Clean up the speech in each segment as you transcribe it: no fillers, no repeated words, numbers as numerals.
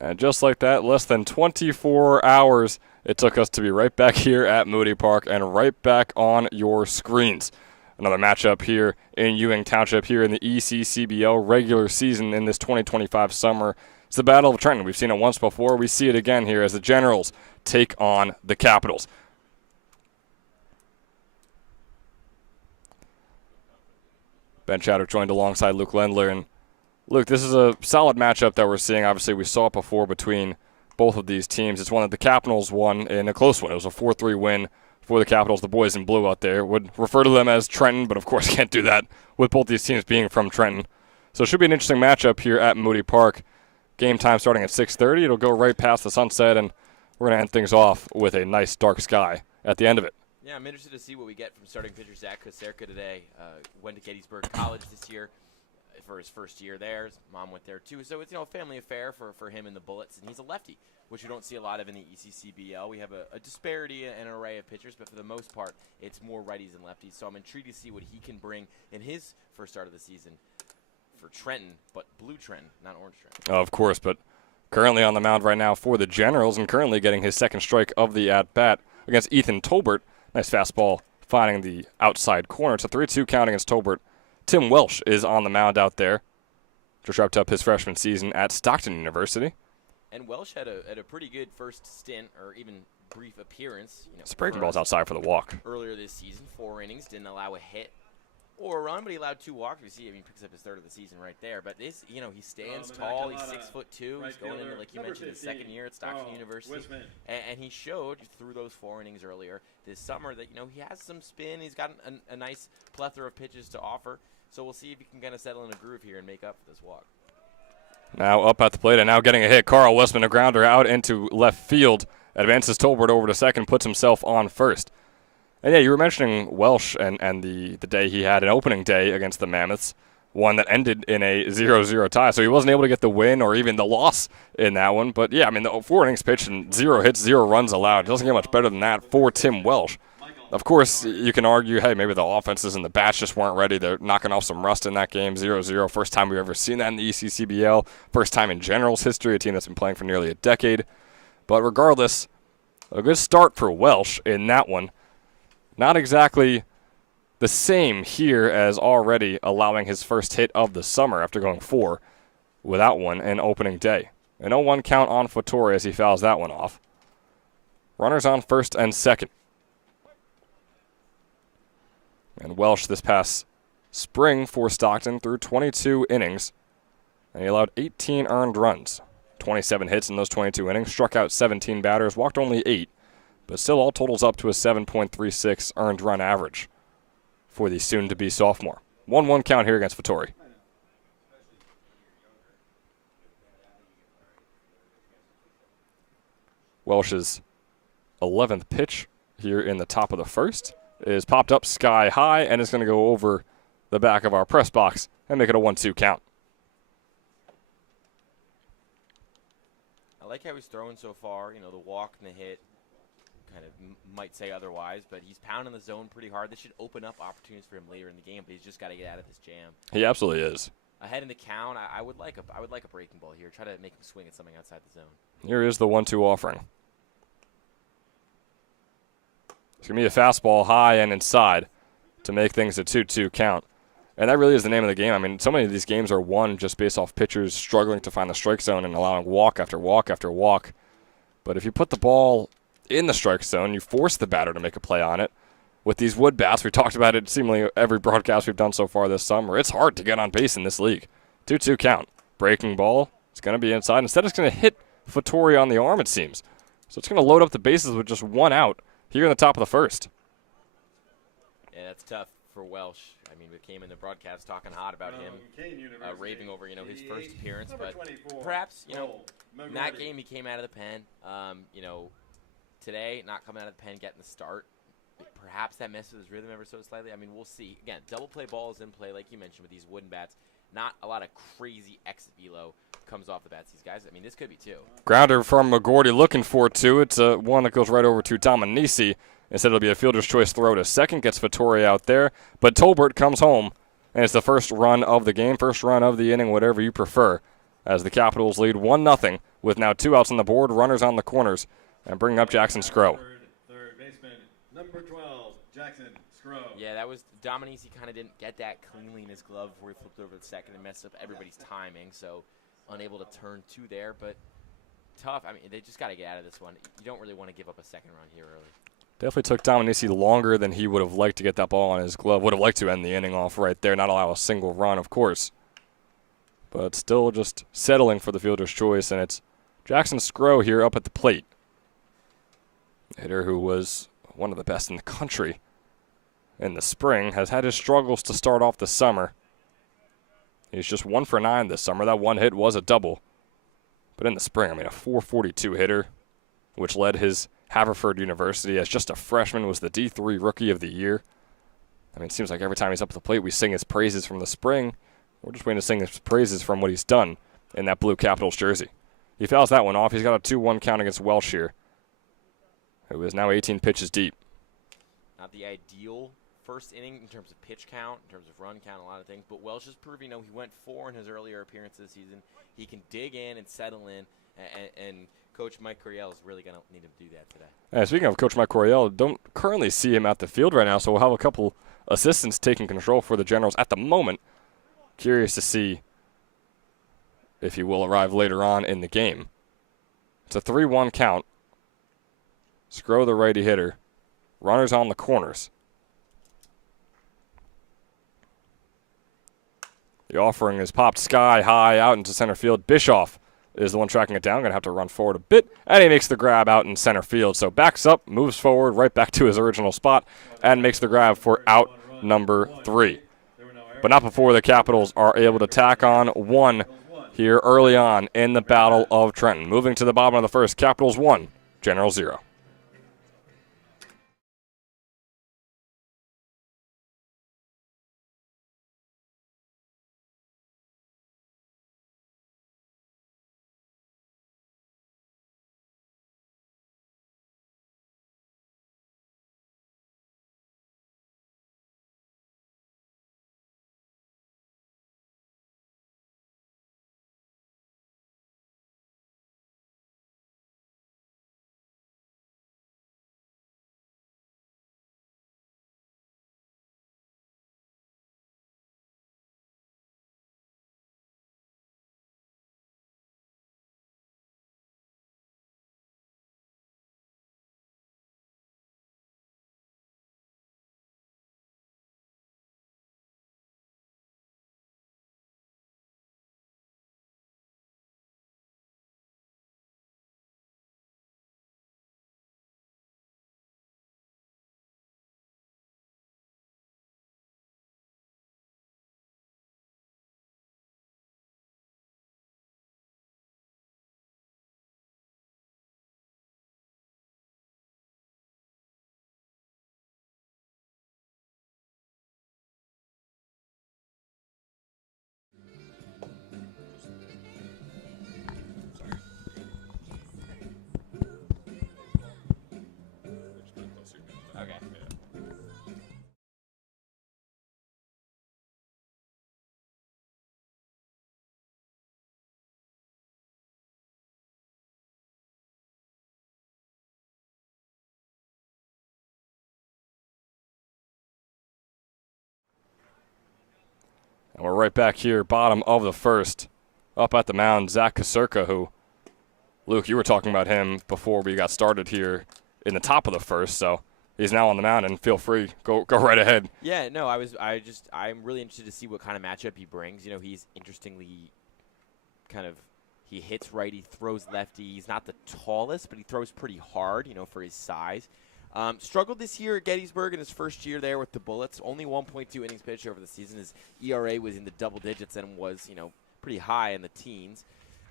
And just like that, less than 24 hours it took us to be right back here at Moody Park and right back on your screens. Another matchup here in Ewing Township here in the ECCBL regular season in this 2025 summer. It's the Battle of Trenton. We've seen it once before. We see it again here as the Generals take on the Capitals. Ben Chadwick joined alongside Luke Lendler. And Luke, this is a solid matchup that we're seeing. Obviously, we saw it before between both of these teams. It's one that the Capitals won in a close one. It was a 4-3 win for the Capitals. The boys in blue out there would refer to them as Trenton, but of course can't do that with both these teams being from Trenton. So it should be an interesting matchup here at Moody Park. Game time starting at 6:30. It'll go right past the sunset, and we're going to end things off with a nice dark sky at the end of it. Yeah, I'm interested to see what we get from starting pitcher Zach Koserka today. Went to Gettysburg College this year for his first year there. His mom went there too, so it's a family affair for him and the Bullets, and he's a lefty, which we don't see a lot of in the ECCBL. We have a disparity and an array of pitchers, but for the most part, it's more righties and lefties. So I'm intrigued to see what he can bring in his first start of the season for Trenton, but blue Trenton, not orange Trenton. Of course, but currently on the mound right now for the Generals and currently getting his second strike of the at-bat against Ethan Tolbert. Nice fastball finding the outside corner. It's a 3-2 count against Tolbert. Tim Welsh is on the mound out there. Just wrapped up his freshman season at Stockton University. And Welsh had a pretty good first stint, or even brief appearance. Breaking balls outside for the walk. Earlier this season, 4 innings, didn't allow a hit or a run, but he allowed 2 walks. We see, he picks up his third of the season right there. But this, he stands tall. He's 6'2". He's going into, like you mentioned, his second year at Stockton University, and he showed through those 4 innings earlier this summer that he has some spin. He's got a nice plethora of pitches to offer. So we'll see if he can kind of settle in a groove here and make up for this walk. Now up at the plate and now getting a hit. Carl Westman, a grounder out into left field. Advances Tolbert over to second, puts himself on first. And yeah, you were mentioning Welsh and the day he had an opening day against the Mammoths, one that ended in a 0-0 tie. So he wasn't able to get the win or even the loss in that one. But yeah, I mean, the 4 innings pitched and 0 hits, 0 runs allowed. It doesn't get much better than that for Tim Welsh. Of course, you can argue, hey, maybe the offenses and the bats just weren't ready. They're knocking off some rust in that game, 0-0. First time we've ever seen that in the ECCBL. First time in General's history, a team that's been playing for nearly a decade. But regardless, a good start for Welsh in that one. Not exactly the same here as already allowing his first hit of the summer after going 4 without one in opening day. An 0-1 count on Fattori as he fouls that one off. Runners on first and second. And Welsh this past spring for Stockton threw 22 innings, and he allowed 18 earned runs. 27 hits in those 22 innings, struck out 17 batters, walked only 8, but still all totals up to a 7.36 earned run average for the soon-to-be sophomore. 1-1 count here against Fattori. Welsh's 11th pitch here in the top of the first is popped up sky high and is going to go over the back of our press box and make it a 1-2 count. I like how he's throwing so far. The walk and the hit kind of might say otherwise, but he's pounding the zone pretty hard. This should open up opportunities for him later in the game, but he's just got to get out of this jam. He absolutely is. Ahead in the count, I would like a breaking ball here. Try to make him swing at something outside the zone. Here is the 1-2 offering. It's going to be a fastball high and inside to make things a 2-2 count. And that really is the name of the game. I mean, so many of these games are won just based off pitchers struggling to find the strike zone and allowing walk after walk after walk. But if you put the ball in the strike zone, you force the batter to make a play on it. With these wood bats, we talked about it seemingly every broadcast we've done so far this summer. It's hard to get on base in this league. 2-2 count. Breaking ball. It's going to be inside. Instead, it's going to hit Fattori on the arm, it seems. So it's going to load up the bases with just 1 out here in the top of the first. Yeah, that's tough for Welsh. I mean, we came in the broadcast talking hot about him, raving over, his first appearance. But perhaps, in that game he came out of the pen. Today, not coming out of the pen, getting the start. Perhaps that messes with his rhythm ever so slightly. I mean, we'll see. Again, double play ball is in play, like you mentioned, with these wooden bats. Not a lot of crazy exit velo comes off the bats. These guys, I mean, this could be 2. Grounder from McGordy looking for 2. It's one that goes right over to Dominisi. Instead, it'll be a fielder's choice throw to second. Gets Fattori out there. But Tolbert comes home, and it's the first run of the game, first run of the inning, whatever you prefer, as the Capitals lead 1-0 with now 2 outs on the board, runners on the corners, and bringing up Jackson Scrow. Third baseman, number 12, Jackson Scrow. Yeah, that was Dominici kind of didn't get that cleanly in his glove before he flipped over the second and messed up everybody's timing, so unable to turn two there, but tough. I mean, they just got to get out of this one. You don't really want to give up a second run here early. Definitely took Dominici longer than he would have liked to get that ball on his glove. Would have liked to end the inning off right there, not allow a single run, of course. But still just settling for the fielder's choice, and it's Jackson Scrow here up at the plate. A hitter who was one of the best in the country in the spring, has had his struggles to start off the summer. He's just 1 for 9 this summer. That one hit was a double. But in the spring, I mean, a .442 hitter, which led his Haverford University as just a freshman, was the D3 Rookie of the Year. I mean, it seems like every time he's up at the plate, we sing his praises from the spring. We're just waiting to sing his praises from what he's done in that blue Capitals jersey. He fouls that one off. He's got a 2-1 count against Welsh here, who is now 18 pitches deep. Not the ideal first inning in terms of pitch count, in terms of run count, a lot of things. But Welsh has proved, he went 4 in his earlier appearance this season. He can dig in and settle in, and Coach Mike Coryell is really going to need him to do that today. And speaking of Coach Mike Coryell, don't currently see him at the field right now, so we'll have a couple assistants taking control for the Generals at the moment. Curious to see if he will arrive later on in the game. It's a 3-1 count. Scrow the righty hitter. Runners on the corners. The offering is popped sky high out into center field. Bischoff is the one tracking it down. Going to have to run forward a bit. And he makes the grab out in center field. So backs up, moves forward, right back to his original spot, and makes the grab for out number 3. But not before the Capitals are able to tack on 1 here early on in the Battle of Trenton. Moving to the bottom of the first, Capitals 1, Generals 0. Okay. And we're right back here, bottom of the first. Up at the mound, Zach Kasurka, who, Luke, you were talking about him before we got started here in the top of the first, so he's now on the mound, and feel free, go right ahead. Yeah, no, I'm really interested to see what kind of matchup he brings. He's interestingly he hits right, he throws lefty. He's not the tallest, but he throws pretty hard, for his size. Struggled this year at Gettysburg in his first year there with the Bullets. Only 1.2 innings pitched over the season. His ERA was in the double digits and was, pretty high in the teens.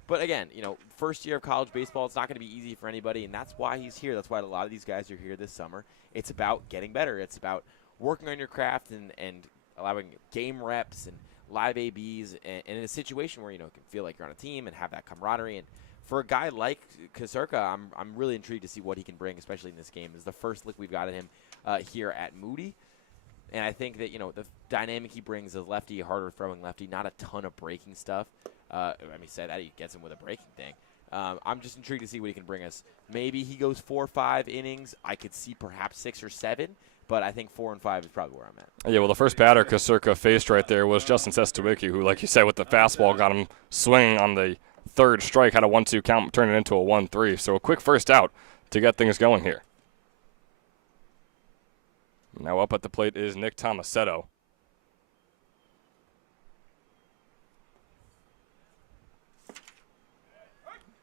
But again, first year of college baseball, it's not going to be easy for anybody, and that's why he's here. That's why a lot of these guys are here this summer. It's about getting better. It's about working on your craft and allowing game reps and live ABs, and in a situation where, can feel like you're on a team and have that camaraderie. And for a guy like Kasurka, I'm really intrigued to see what he can bring, especially in this game. This is the first look we've got at him here at Moody. And I think that, the dynamic he brings is lefty, harder throwing lefty, not a ton of breaking stuff. Said that he gets him with a breaking thing. I'm just intrigued to see what he can bring us. Maybe he goes 4 or 5 innings. I could see perhaps 6 or 7, but I think 4 and 5 is probably where I'm at. Yeah, well, the first batter Kasurka faced right there was Justin Sestawicki, who, like you said, with the fastball got him swinging on the third strike, had a 1-2 count, turned it into a 1-3. So a quick first out to get things going here. Now up at the plate is Nick Tomasetto.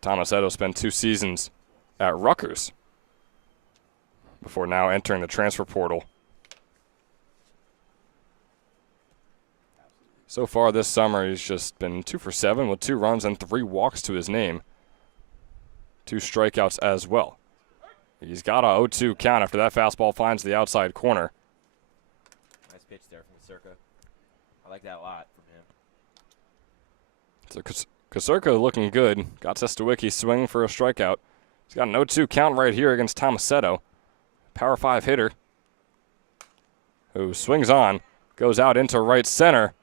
Tomasetto spent 2 seasons at Rutgers before now entering the transfer portal. So far this summer, he's just been 2 for 7 with 2 runs and 3 walks to his name. 2 strikeouts as well. He's got a 0-2 count after that fastball finds the outside corner. Nice pitch there from Kasurka. I like that a lot from him. So Kasurka looking good. Got Sestawicki swinging for a strikeout. He's got an 0-2 count right here against Tomasetto. Power 5 hitter who swings on, goes out into right center,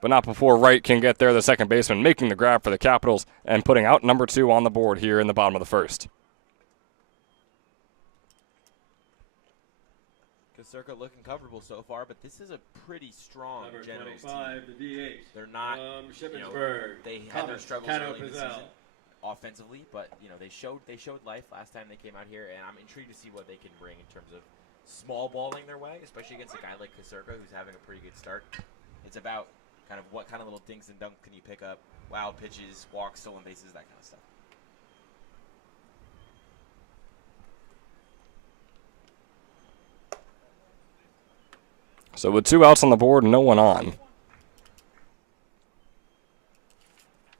but not before Wright can get there, the second baseman, making the grab for the Capitals and putting out number 2 on the board here in the bottom of the first. Kasurka looking comfortable so far, but this is a pretty strong Number Generals 25, team. the DH. They're not, Shippensburg. they had their Thomas struggles Cano early in the Pizzel. season offensively, but they showed life last time they came out here, and I'm intrigued to see what they can bring in terms of small balling their way, especially against a guy like Kasurka who's having a pretty good start. It's about kind of what kind of little dinks and dunks can you pick up, wild pitches, walks, stolen bases, that kind of stuff. So with 2 outs on the board, no one on.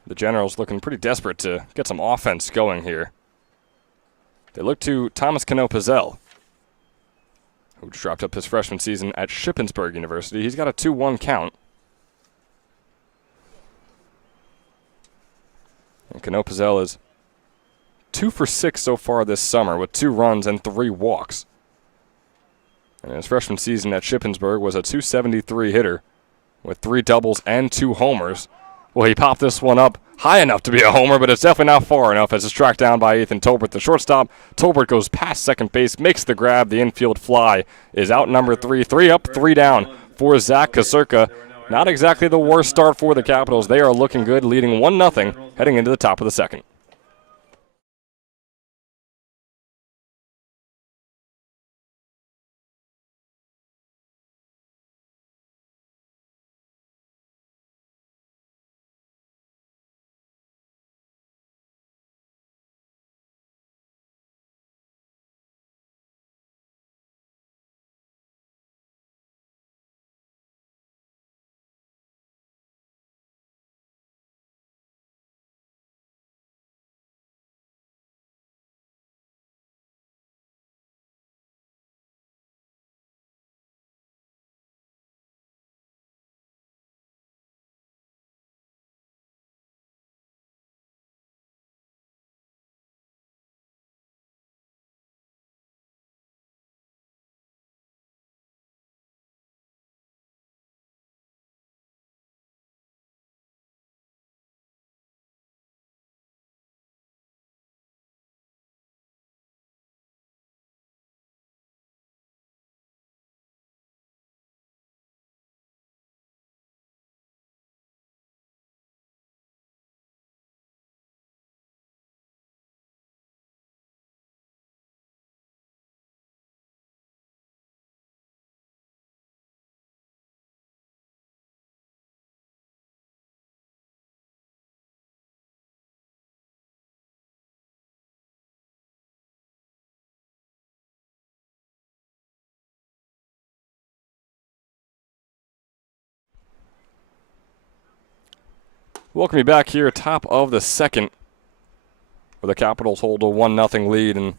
The Generals looking pretty desperate to get some offense going here. They look to Thomas Cano Pizzel, who dropped up his freshman season at Shippensburg University. He's got a 2-1 count. And Cano Pizzel is 2 for 6 so far this summer with 2 runs and 3 walks. And his freshman season at Shippensburg was a .273 hitter with 3 doubles and 2 homers. Well, he popped this one up high enough to be a homer, but it's definitely not far enough as it's tracked down by Ethan Tolbert, the shortstop. Tolbert goes past second base, makes the grab. The infield fly is out number 3. 3 up, 3 down for Zach Kasurka. Not exactly the worst start for the Capitals. They are looking good, leading 1-0 heading into the top of the second. Welcome you back here, top of the second, where the Capitals hold a 1-0 lead, and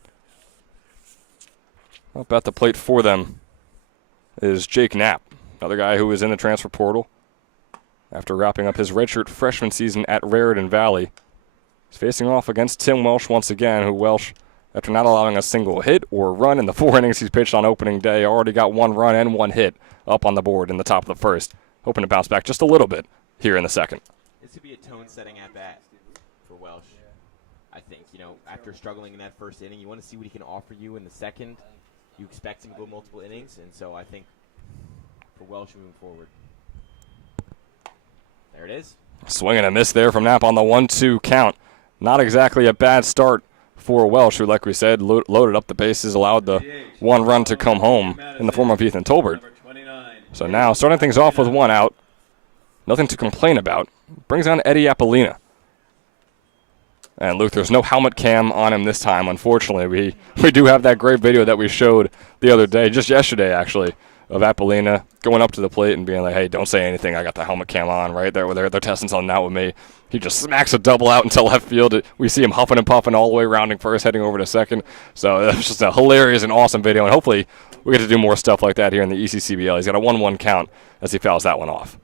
up at the plate for them is Jake Knapp, another guy who is in the transfer portal after wrapping up his redshirt freshman season at Raritan Valley. He's facing off against Tim Welsh once again, who Welsh, after not allowing a single hit or run in the 4 innings he's pitched on opening day, already got 1 run and 1 hit up on the board in the top of the first, hoping to bounce back just a little bit here in the second. This could be a tone-setting at bat for Welsh. I think, after struggling in that first inning, you want to see what he can offer you in the second. You expect him to go multiple innings, and so I think for Welsh moving forward. There it is. Swing and a miss there from Knapp on the 1-2 count. Not exactly a bad start for Welsh, who, like we said, loaded up the bases, allowed the one run to come home in the form of Ethan Tolbert. So now, starting things off with one out, nothing to complain about, brings on Eddie Appolina. And Luke, there's no helmet cam on him this time, unfortunately. We do have that great video that we showed the other day, just yesterday actually, of Appolina going up to the plate and being like, hey, don't say anything, I got the helmet cam on, right? They're testing something out with me. He just smacks a double out into left field. We see him huffing and puffing all the way rounding first, heading over to second. So it's just a hilarious and awesome video, and hopefully we get to do more stuff like that here in the ECCBL. He's got a 1-1 count as he fouls that one off.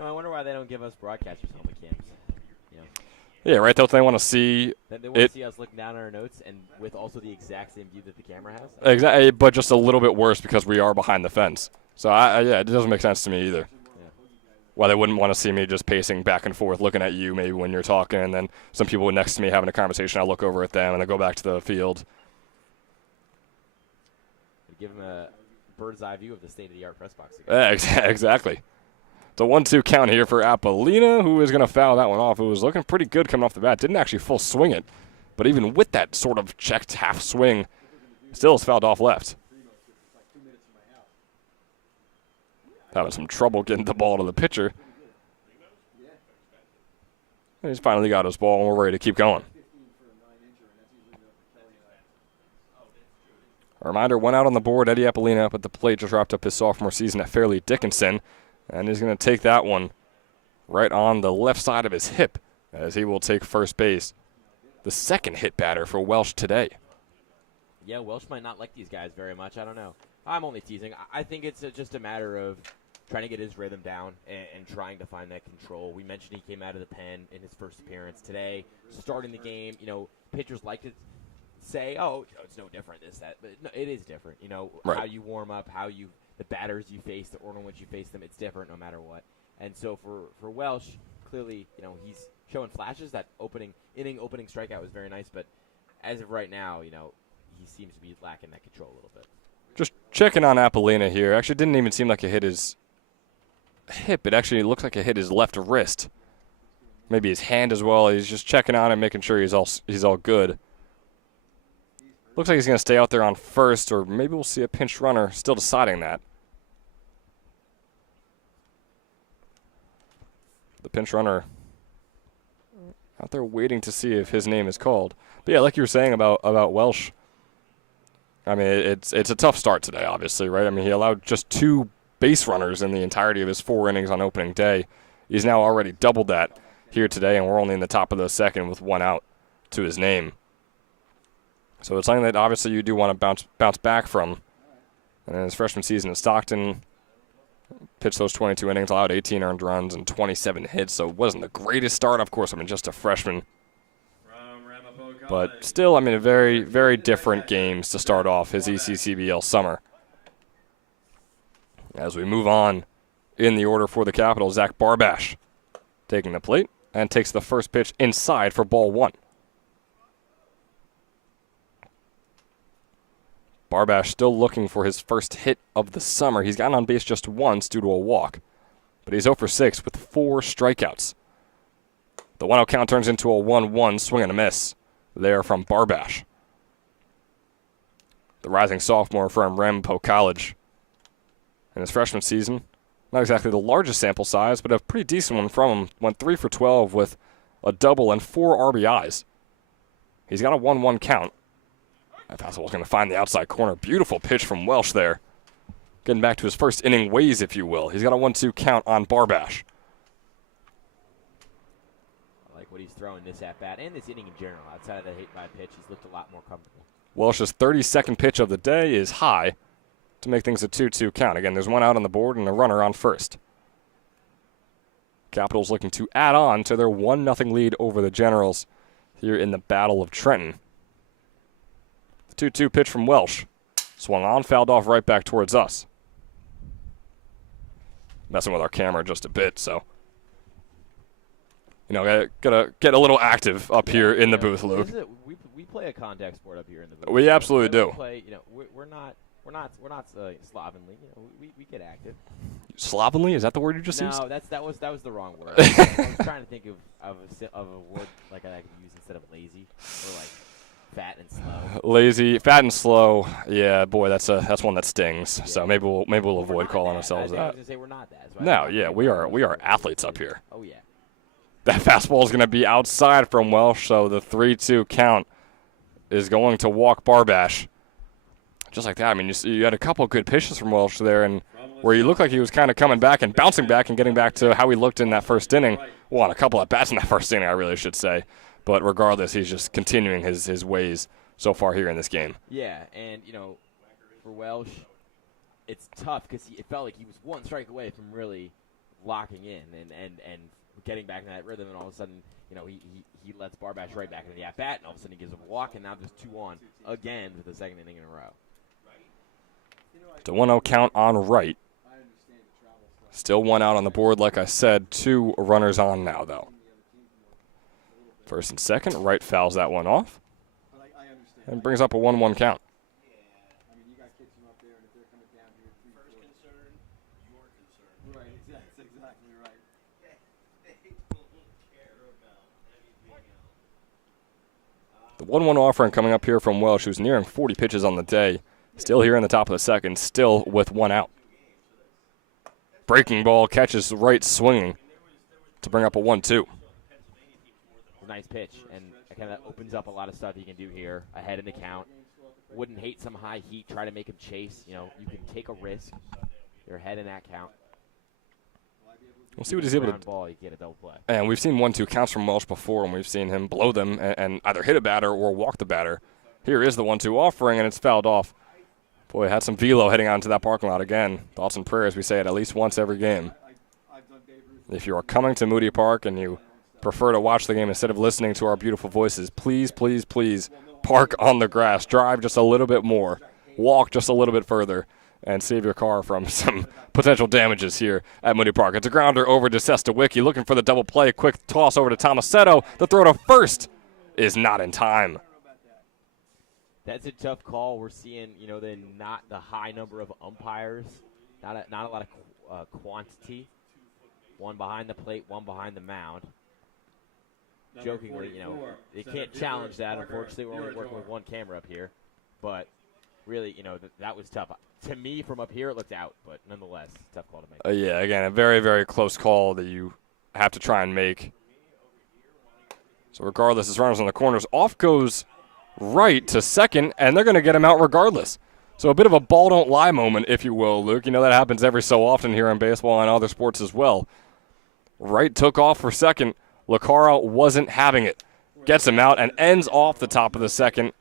I wonder why they don't give us broadcasters helmet cams. Yeah, right. They want to see They want to see us looking down at our notes and with also the exact same view that the camera has. Exactly, but just a little bit worse because we are behind the fence. So yeah, it doesn't make sense to me either. Yeah. Why they wouldn't want to see me just pacing back and forth, looking at you maybe when you're talking, and then some people next to me having a conversation. I look over at them and I go back to the field. Give them a bird's eye view of the state-of-the-art press box. Exactly. It's a 1-2 count here for Appolina, who is going to foul that one off. It was looking pretty good coming off the bat. Didn't actually full swing it. But even with that sort of checked half swing, still is fouled off left. Having some trouble getting the ball to the pitcher. And he's finally got his ball, and we're ready to keep going. A reminder, one out on the board. Eddie Appolina up at the plate, just wrapped up his sophomore season at Fairleigh Dickinson. And he's going to take that one right on the left side of his hip as he will take first base. The second hit batter for Welsh today. Yeah, Welsh might not like these guys very much. I don't know. I'm only teasing. I think it's just a matter of trying to get his rhythm down and trying to find that control. We mentioned he came out of the pen in his first appearance today, starting the game. Pitchers like to say, oh, it's no different, this, that. But no, it is different. Right. How you warm up, the batters you face, the order in which you face them, it's different no matter what. And so for Welsh, clearly, he's showing flashes. That opening strikeout was very nice, but as of right now, he seems to be lacking that control a little bit. Just checking on Appolina here. Actually, didn't even seem like it hit his hip. It actually looks like it hit his left wrist. Maybe his hand as well. He's just checking on it, making sure he's all good. Looks like he's going to stay out there on first, or maybe we'll see a pinch runner. Still deciding that. The pinch runner out there waiting to see if his name is called. But yeah, like you were saying about Welsh, I mean, it's a tough start today, obviously, right? I mean, he allowed just 2 base runners in the entirety of his 4 innings on opening day. He's now already doubled that here today, and we're only in the top of the second with 1 out to his name. So it's something that obviously you do want to bounce back from. And in his freshman season at Stockton, pitched those 22 innings, allowed 18 earned runs and 27 hits. So it wasn't the greatest start, of course. I mean, just a freshman. But still, I mean, a very, very different games to start off his ECCBL summer. As we move on in the order for the Capitals, Zach Barbash taking the plate and takes the first pitch inside for ball 1. Barbash still looking for his first hit of the summer. He's gotten on base just once due to a walk, but he's 0 for 6 with 4 strikeouts. The 1-0 count turns into a 1-1 swing and a miss there from Barbash. The rising sophomore from Ramapo College. In his freshman season, not exactly the largest sample size, but a pretty decent one from him. Went 3 for 12 with a double and 4 RBIs. He's got a 1-1 count. That fastball's going to find the outside corner. Beautiful pitch from Welsh there. Getting back to his first inning ways, if you will. He's got a 1-2 count on Barbash. I like what he's throwing this at-bat and this inning in general. Outside of the hit by pitch, he's looked a lot more comfortable. Welsh's 32nd pitch of the day is high to make things a 2-2 count. Again, there's 1 out on the board and a runner on first. Capitals looking to add on to their 1-0 lead over the Generals here in the Battle of Trenton. 2-2 pitch from Welsh. Swung on, fouled off right back towards us. Messing with our camera just a bit, so Gotta get a little active up here in the booth, Luke. We play a contact sport up here in the booth. We absolutely do. We're not slovenly. We get active. Slovenly? Is that the word you just used? No, that was the wrong word. I was trying to think of a word like I could use instead of lazy or like fat and slow. Lazy, fat and slow. Yeah, boy, that's one that stings. Yeah. So maybe we'll avoid calling ourselves that. I was gonna say we're not that. No, yeah, we are athletes up here. Oh yeah. That fastball is going to be outside from Welsh, so the 3-2 count is going to walk Barbash. Just like that. I mean, you had a couple of good pitches from Welsh there, and where he looked like he was kind of coming back and bouncing back and getting back to how he looked in that first inning. Well, on a couple of bats in that first inning, I really should say. But regardless, he's just continuing his ways so far here in this game. Yeah, and, for Welsh, it's tough because it felt like he was one strike away from really locking in and getting back in that rhythm, and all of a sudden, he lets Barbash right back into the at-bat, and all of a sudden he gives him a walk, and now there's 2 on again for the second inning in a row. The 1-0 count on right. Still 1 out on the board, like I said. 2 runners on now, though. First and second, right fouls that one off and brings up a 1-1 count. The 1-1 offering coming up here from Welsh, who's nearing 40 pitches on the day. Still here in the top of the second, still with 1 out. Breaking ball catches right swinging to bring up a 1-2. Nice pitch, and it kind of opens up a lot of stuff you can do here ahead in the count. Wouldn't hate some high heat, try to make him chase. You can take a risk. You're ahead in that count. We'll see what he's able to do. Ball, you get a double play. And we've seen 1-2 counts from Welsh before, and we've seen him blow them and either hit a batter or walk the batter. Here is the 1-2 offering, and it's fouled off. Boy, had some velo heading out into that parking lot again. Thoughts and prayers, we say it at least once every game. If you are coming to Moody Park and you prefer to watch the game instead of listening to our beautiful voices, please, please, please park on the grass. Drive just a little bit more. Walk just a little bit further and save your car from some potential damages here at Moody Park. It's a grounder over to Sestawicki, looking for the double play. Quick toss over to Tomasetto. The throw to first is not in time. That's a tough call. We're seeing, not the high number of umpires, not a lot of quantity. One behind the plate, one behind the mound. Jokingly, they can't challenge that. Unfortunately, we're only working with one camera up here. But really, that was tough. To me, from up here, it looked out. But nonetheless, tough call to make. Yeah, again, a very, very close call that you have to try and make. So regardless, as runners on the corners, off goes right to second, and they're going to get him out regardless. So a bit of a ball don't lie moment, if you will, Luke. That happens every so often here in baseball and other sports as well. Wright took off for second. Lucara wasn't having it. Gets him out and ends off the top of the second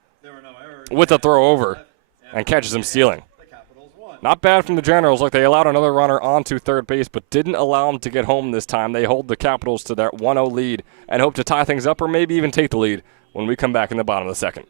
with a throw over and catches him stealing. Not bad from the Generals. Look, they allowed another runner onto third base, but didn't allow him to get home this time. They hold the Capitals to that 1-0 lead and hope to tie things up or maybe even take the lead when we come back in the bottom of the second.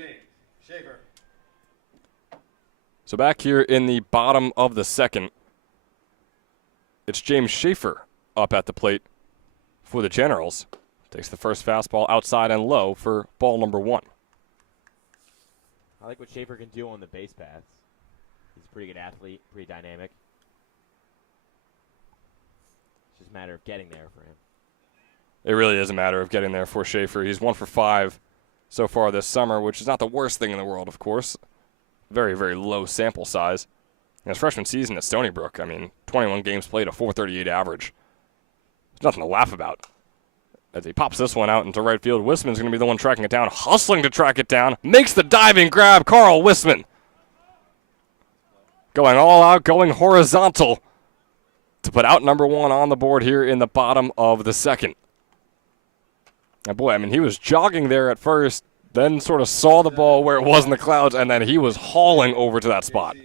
James Schaefer. So back here in the bottom of the second, it's James Schaefer up at the plate for the Generals. Takes the first fastball outside and low for ball number 1. I like what Schaefer can do on the base paths. He's a pretty good athlete, pretty dynamic. It's just a matter of getting there for him. It really is a matter of getting there for Schaefer. He's 1 for 5 so far this summer, which is not the worst thing in the world, of course. Very, very low sample size. In his freshman season at Stony Brook, 21 games played, a .438 average. There's nothing to laugh about. As he pops this one out into right field, Wisman's going to be the one tracking it down, hustling to track it down, makes the diving grab, Carl Wisman. Going all out, going horizontal to put out number 1 on the board here in the bottom of the second. And boy, he was jogging there at first, then sort of saw the ball where it was in the clouds, and then he was hauling over to that spot.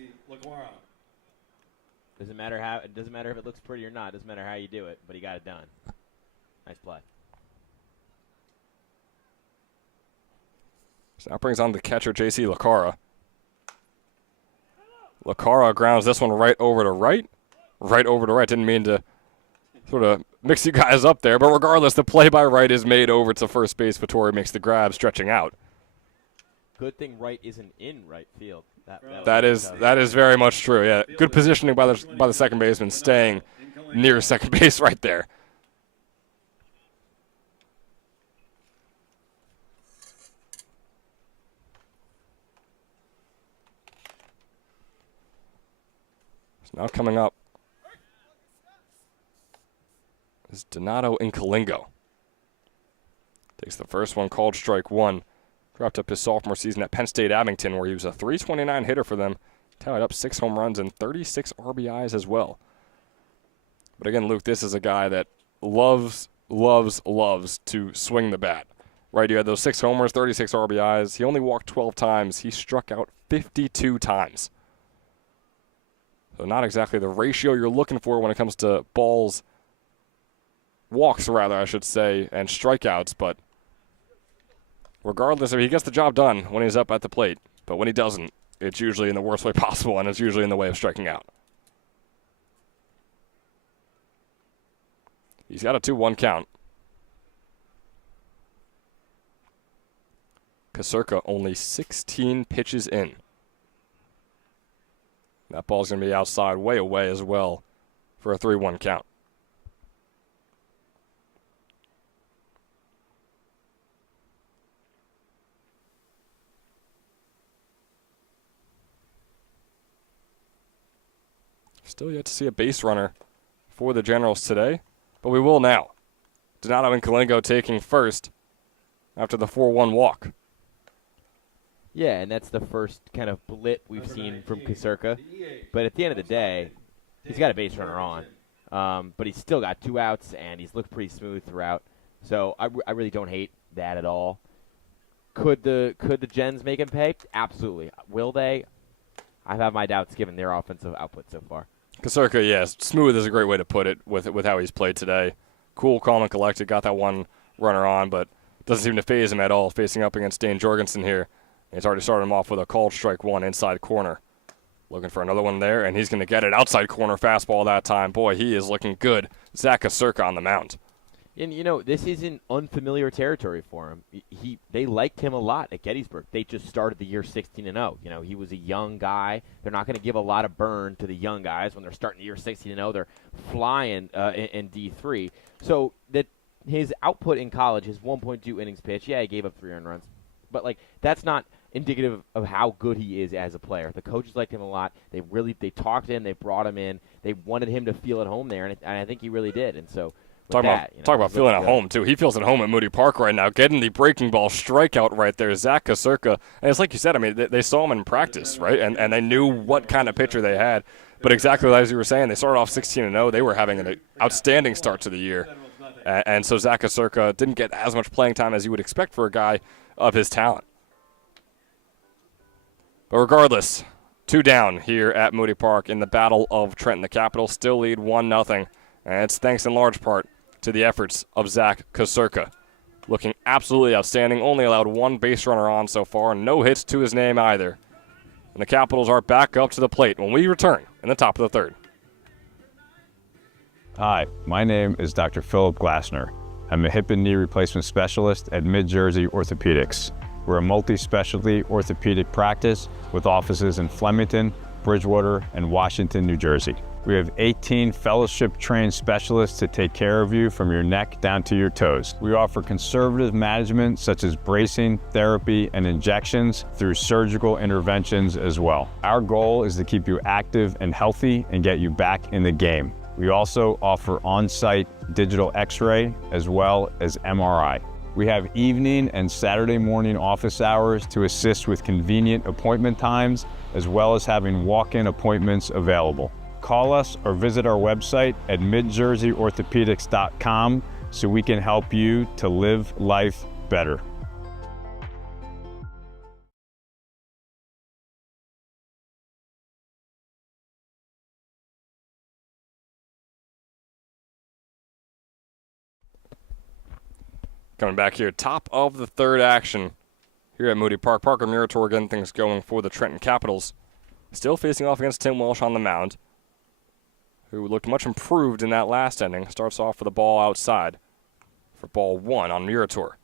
Doesn't matter how. It doesn't matter if it looks pretty or not. It doesn't matter how you do it, but he got it done. Nice play. So now brings on the catcher, J.C. LaCara. LaCara grounds this one right over to right. Right over to right. Didn't mean to sort of mix you guys up there, but regardless, the play by right is made over to first base. Vittori makes the grab, stretching out. Good thing right isn't in right field. That is very much true. Yeah, good positioning by the second baseman, staying near second base right there. So now coming up is Donato Incalingo. Takes the first one, called strike 1. Wrapped up his sophomore season at Penn State Abington, where he was a .329 hitter for them. Tallied up 6 home runs and 36 RBIs as well. But again, Luke, this is a guy that loves to swing the bat. Right, you had those 6 homers, 36 RBIs. He only walked 12 times. He struck out 52 times. So not exactly the ratio you're looking for when it comes to balls, walks rather, I should say, and strikeouts, but regardless, he gets the job done when he's up at the plate. But when he doesn't, it's usually in the worst way possible, and it's usually in the way of striking out. He's got a 2-1 count. Kasurka only 16 pitches in. That ball's going to be outside, way away as well for a 3-1 count. Still yet to see a base runner for the Generals today, but we will now. Donato Incalingo taking first after the 4-1 walk. Yeah, and that's the first kind of blip we've seen from Kasurka. But at the end of the day, he's got a base runner on. But he's still got 2 outs, and he's looked pretty smooth throughout. So I really don't hate that at all. Could the Gens make him pay? Absolutely. Will they? I have my doubts given their offensive output so far. Kasurka, yes, smooth is a great way to put it with how he's played today. Cool, calm, and collected. Got that one runner on, but doesn't seem to faze him at all. Facing up against Dane Jorgensen here. He's already started him off with a called strike 1 inside corner. Looking for another one there, and he's going to get it. Outside corner fastball that time. Boy, he is looking good. Zach Kasurka on the mound. And, this isn't unfamiliar territory for him. They liked him a lot at Gettysburg. They just started the year 16-0. He was a young guy. They're not going to give a lot of burn to the young guys when they're starting the year 16-0. They're flying in D3. So that his output in college, his 1.2 innings pitch, yeah, he gave up 3 earned runs. But, that's not indicative of how good he is as a player. The coaches liked him a lot. They talked to him. They brought him in. They wanted him to feel at home there, and I think he really did. And so talk about feeling at home, too. He feels at home at Moody Park right now, getting the breaking ball strikeout right there. Zach Kasurka. And it's like you said, they saw him in practice, right? And they knew what kind of pitcher they had. But exactly as you were saying, they started off 16-0. They were having an outstanding start to the year. And so Zach Kasurka didn't get as much playing time as you would expect for a guy of his talent. But regardless, 2 down here at Moody Park in the Battle of Trenton. The Capitals still lead 1-0, and it's thanks in large part to the efforts of Zach Kasurka. looking absolutely outstanding. Only allowed one base runner on so far, and no hits to his name either. And the Capitals are back up to the plate when we return in the top of the third. Hi, my name is Dr. Philip Glassner. I'm a hip and knee replacement specialist at Mid-Jersey Orthopedics. We're a multi-specialty orthopedic practice with offices in Flemington, Bridgewater, and Washington, New Jersey. We have 18 fellowship-trained specialists to take care of you from your neck down to your toes. We offer conservative management such as bracing, therapy, and injections through surgical interventions as well. Our goal is to keep you active and healthy and get you back in the game. We also offer on-site digital x-ray as well as MRI. We have evening and Saturday morning office hours to assist with convenient appointment times, as well as having walk-in appointments available. Call us or visit our website at midjerseyorthopedics.com so we can help you to live life better. Coming back here, top of the third action here at Moody Park. Parker Murator getting things going for the Trenton Capitals. Still facing off against Tim Welsh on the mound, who looked much improved in that last inning. Starts off with a ball outside for ball one on Murator.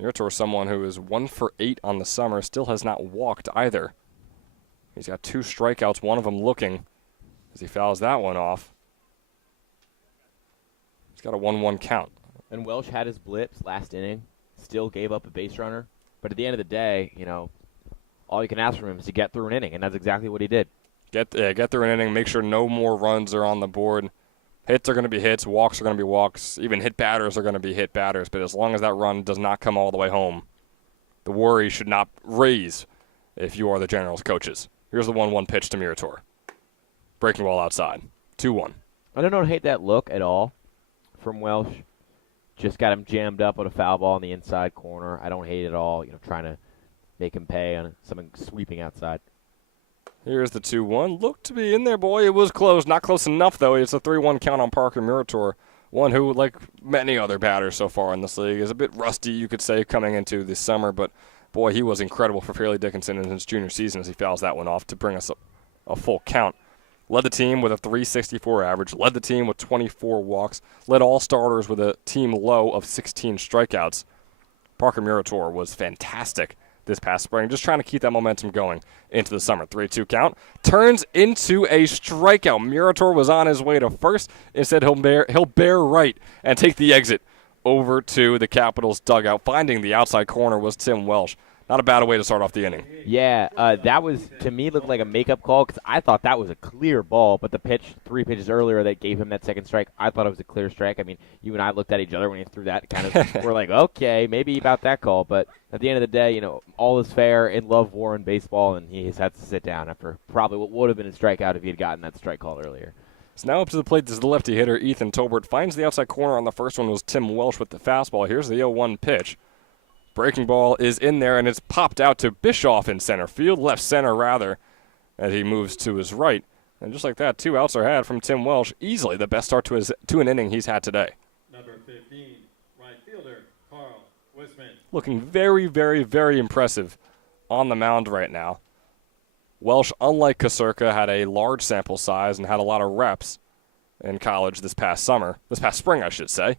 Murator is someone who is 1 for 8 on the summer, still has not walked either. He's got 2 strikeouts, one of them looking as he fouls that one off. He's got a 1-1 count. And Welsh had his blips last inning, still gave up a base runner. But at the end of the day, all you can ask from him is to get through an inning, and that's exactly what he did. Get through an inning, make sure no more runs are on the board. Hits are going to be hits, walks are going to be walks, even hit batters are going to be hit batters. But as long as that run does not come all the way home, the worry should not raise if you are the Generals coaches. Here's the 1-1 pitch to Murator. Breaking ball outside, 2-1. I don't hate that look at all from Welsh. Just got him jammed up on a foul ball in the inside corner. I don't hate it at all, trying to make him pay on something sweeping outside. Here's the 2-1. Looked to be in there, boy. It was close. Not close enough, though. It's a 3-1 count on Parker Murator. One who, like many other batters so far in this league, is a bit rusty, you could say, coming into this summer. But, boy, he was incredible for Fairleigh Dickinson in his junior season as he fouls that one off to bring us a full count. Led the team with a .364 average. Led the team with 24 walks. Led all starters with a team low of 16 strikeouts. Parker Murator was fantastic this past spring, just trying to keep that momentum going into the summer. 3-2 count. Turns into a strikeout. Murator was on his way to first. Instead, he'll bear right and take the exit over to the Capitals dugout. Finding the outside corner was Tim Welsh. Not a bad way to start off the inning. Yeah, that was, to me, looked like a makeup call because I thought that was a clear ball, but the pitch 3 pitches earlier that gave him that second strike, I thought it was a clear strike. I mean, you and I looked at each other when he threw that, kind of, we're like, okay, maybe about that call, but at the end of the day, all is fair in love, war, and baseball, and he has had to sit down after probably what would have been a strikeout if he had gotten that strike call earlier. So now up to the plate, this is the lefty hitter, Ethan Tolbert. Finds the outside corner on the first one was Tim Welsh with the fastball. Here's the 0-1 pitch. Breaking ball is in there, and it's popped out to Bischoff in center field, left center rather, as he moves to his right. And just like that, 2 outs are had from Tim Welsh. Easily the best start to an inning he's had today. Number 15, right fielder, Carl Wisman. Looking very, very, very impressive on the mound right now. Welsh, unlike Kasurka, had a large sample size and had a lot of reps in college this past spring, I should say.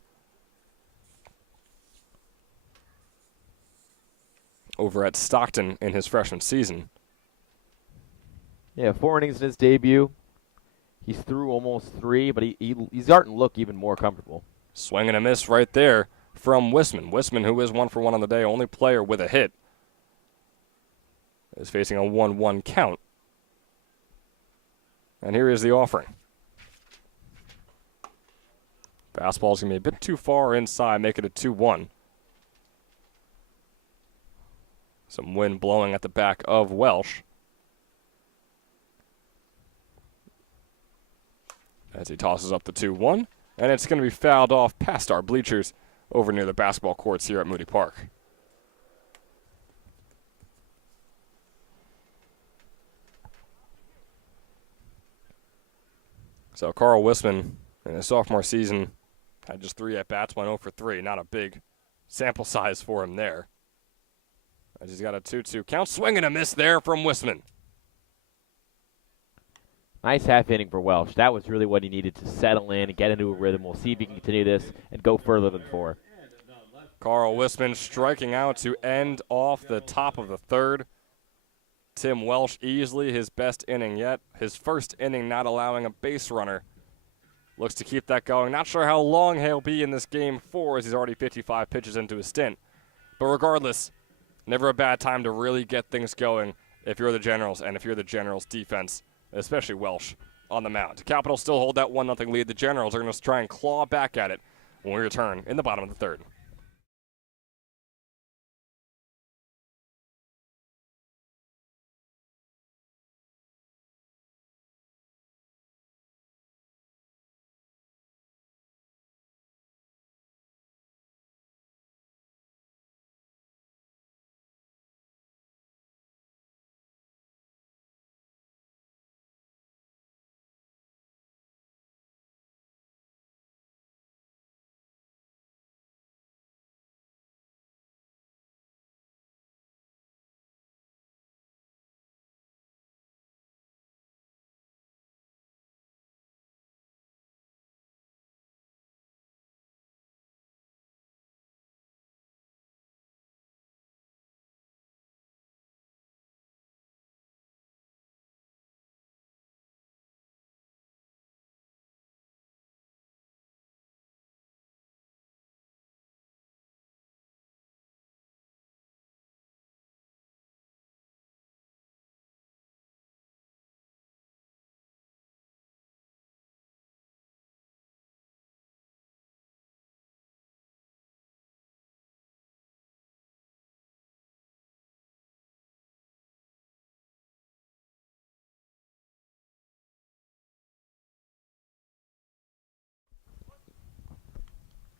Over at Stockton in his freshman season. Yeah, 4 innings in his debut. He's through almost 3, but he's starting to look even more comfortable. Swing and a miss right there from Wisman. Wisman, who is 1 for 1 on the day, only player with a hit, is facing a 1-1 count. And here is the offering. Fastball's going to be a bit too far inside, make it a 2-1. Some wind blowing at the back of Welsh. As he tosses up the 2-1. And it's going to be fouled off past our bleachers over near the basketball courts here at Moody Park. So Carl Wisman in his sophomore season had just 3 at-bats, went 0 for 3. Not a big sample size for him there. As he's got a 2-2 count. Swing and a miss there from Wisman. Nice half inning for Welsh. That was really what he needed to settle in and get into a rhythm. We'll see if he can continue this and go further than 4. Carl Wisman striking out to end off the top of the 3rd. Tim Welsh easily his best inning yet. His first inning not allowing a base runner. Looks to keep that going. Not sure how long he'll be in this game 4 as he's already 55 pitches into his stint. But regardless, never a bad time to really get things going if you're the Generals and if you're the Generals defense, especially Welsh on the mound. Capitals still hold that 1-0 lead. The Generals are going to try and claw back at it when we return in the bottom of the 3rd.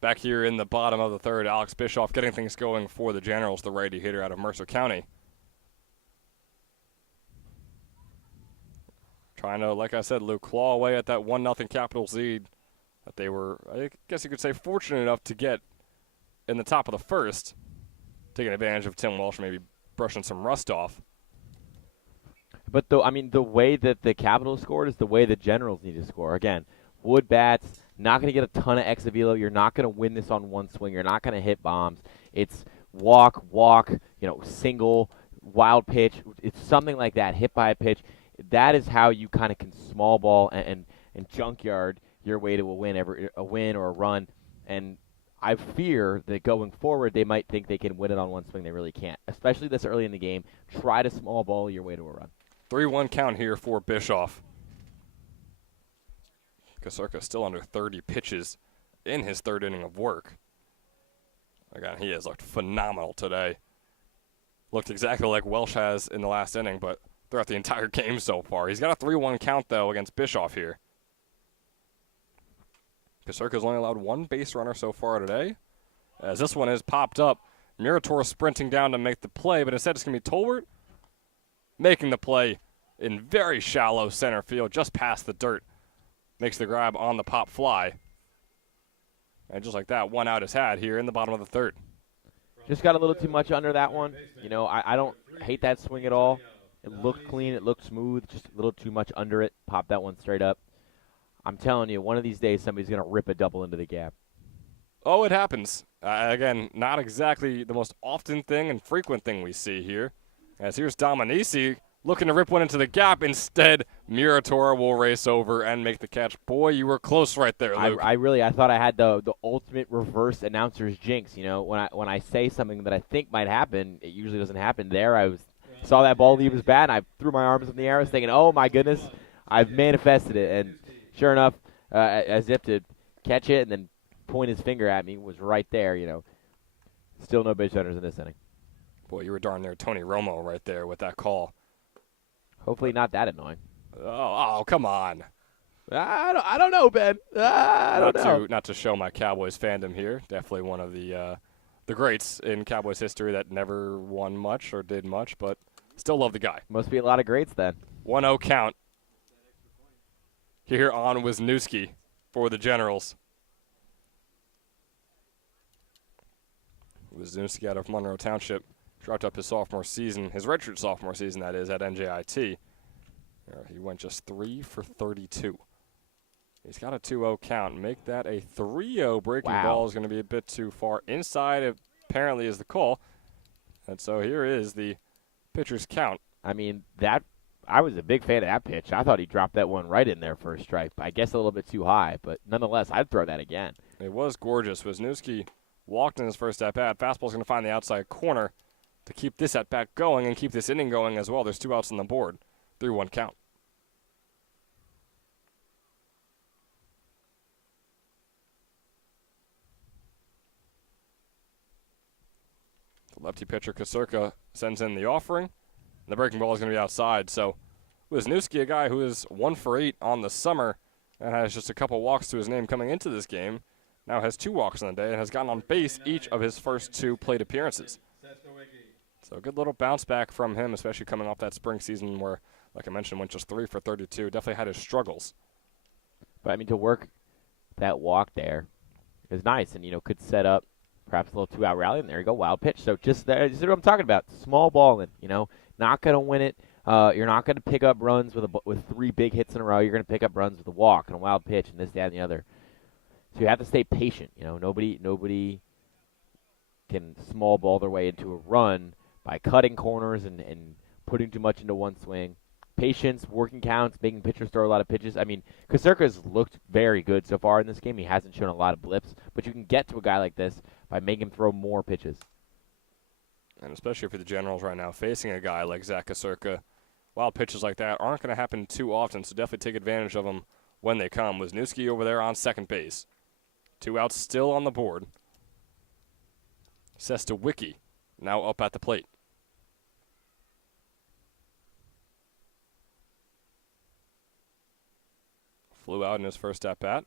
Back here in the bottom of the 3rd, Alex Bischoff getting things going for the Generals, the righty hitter out of Mercer County. Trying to, like I said, Luke, claw away at that 1-0 Capitals lead that they were, I guess you could say, fortunate enough to get in the top of the 1st, taking advantage of Tim Welsh maybe brushing some rust off. But, the way that the Capitals scored is the way the Generals need to score. Again, wood bats, not going to get a ton of ex velo. You're not going to win this on one swing. You're not going to hit bombs. It's walk, single, wild pitch. It's something like that, hit by a pitch. That is how you kind of can small ball and junkyard your way to a win or a run. And I fear that going forward, they might think they can win it on one swing. They really can't, especially this early in the game. Try to small ball your way to a run. 3-1 count here for Bischoff. Kasurka still under 30 pitches in his 3rd inning of work. Again, he has looked phenomenal today. Looked exactly like Welsh has in the last inning, but throughout the entire game so far. He's got a 3-1 count, though, against Bischoff here. Kasurka's only allowed 1 base runner so far today. As this one is popped up, Murator sprinting down to make the play, but instead it's going to be Tolbert making the play in very shallow center field, just past the dirt. Makes the grab on the pop fly. And just like that, 1 out is had here in the bottom of the 3rd. Just got a little too much under that one. I don't hate that swing at all. It looked clean. It looked smooth. Just a little too much under it. Pop that one straight up. I'm telling you, one of these days somebody's going to rip a double into the gap. Oh, it happens. Again, not exactly the most often thing and frequent thing we see here. As here's Dominici looking to rip one into the gap. Instead, Murator will race over and make the catch. Boy, you were close right there, Luke. I thought I had the ultimate reverse announcer's jinx. When I say something that I think might happen, it usually doesn't happen. There, I saw that ball leave his bat, and I threw my arms in the air. I was thinking, oh, my goodness, I've manifested it. And sure enough, as if to catch it and then point his finger at me was right there, Still no base runners in this inning. Boy, you were darn near Tony Romo right there with that call. Hopefully not that annoying. Oh, come on. I don't know, Ben. I don't know. Not to show my Cowboys fandom here. Definitely one of the greats in Cowboys history that never won much or did much, but still love the guy. Must be a lot of greats then. 1-0 count here on Wisniewski for the Generals. Wisniewski out of Monroe Township dropped up his sophomore season, his redshirt sophomore season, that is, at NJIT. He went just 3 for 32. He's got a 2-0 count. Make that a 3-0. Breaking ball is going to be a bit too far inside, apparently, is the call. And so here is the pitcher's count. I mean, I was a big fan of that pitch. I thought he dropped that one right in there for a strike. I guess a little bit too high, but nonetheless, I'd throw that again. It was gorgeous. Wisniewski walked in his first at-bat. Fastball's going to find the outside corner to keep this at-bat going and keep this inning going as well. There's 2 outs on the board. 3-1 count. The lefty pitcher, Kasurka, sends in the offering. The breaking ball is going to be outside. So Wisniewski, a guy who is 1 for 8 on the summer and has just a couple walks to his name coming into this game, now has 2 walks on the day and has gotten on base each of his first 2 plate appearances. So a good little bounce back from him, especially coming off that spring season where, like I mentioned, went just 3 for 32. Definitely had his struggles. But, I mean, to work that walk there is nice and, could set up perhaps a little 2-out rally, and there you go, wild pitch. So just there, this is what I'm talking about. Small balling, not going to win it. You're not going to pick up runs with 3 big hits in a row. You're going to pick up runs with a walk and a wild pitch and this, that, and the other. So you have to stay patient. Nobody can small ball their way into a run by cutting corners and putting too much into one swing. Patience, working counts, making pitchers throw a lot of pitches. I mean, Kasurka's looked very good so far in this game. He hasn't shown a lot of blips, but you can get to a guy like this by making him throw more pitches. And especially for the Generals right now, facing a guy like Zach Kasurka, wild pitches like that aren't going to happen too often, so definitely take advantage of them when they come. Wisniewski over there on second base. 2 outs still on the board. Sestawicki now up at the plate. Flew out in his first at-bat.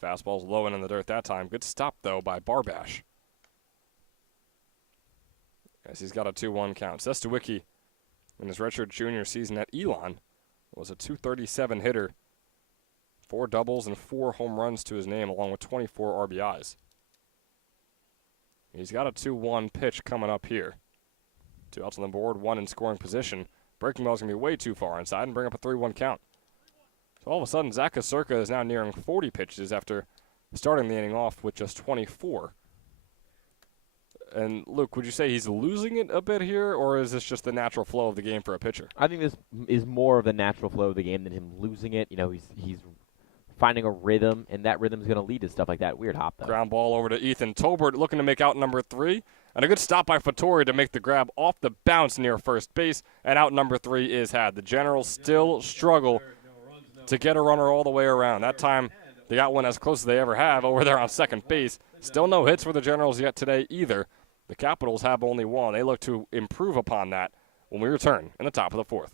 Fastball's low and in the dirt that time. Good stop, though, by Barbash. As he's got a 2-1 count. Sestawicki, in his redshirt junior season at Elon, was a .237 hitter. 4 doubles and 4 home runs to his name, along with 24 RBIs. He's got a 2-1 pitch coming up here. 2 outs on the board, 1 in scoring position. Breaking ball's going to be way too far inside and bring up a 3-1 count. So all of a sudden, Zach Kasurka is now nearing 40 pitches after starting the inning off with just 24. And, Luke, would you say he's losing it a bit here, or is this just the natural flow of the game for a pitcher? I think this is more of the natural flow of the game than him losing it. He's finding a rhythm, and that rhythm's going to lead to stuff like that. Weird hop, though. Ground ball over to Ethan Tolbert, looking to make out number 3. And a good stop by Fattori to make the grab off the bounce near first base, and out number 3 is had. The Generals still struggle to get a runner all the way around. That time, they got one as close as they ever have over there on second base. Still no hits for the Generals yet today either. The Capitals have only 1. They look to improve upon that when we return in the top of the 4th.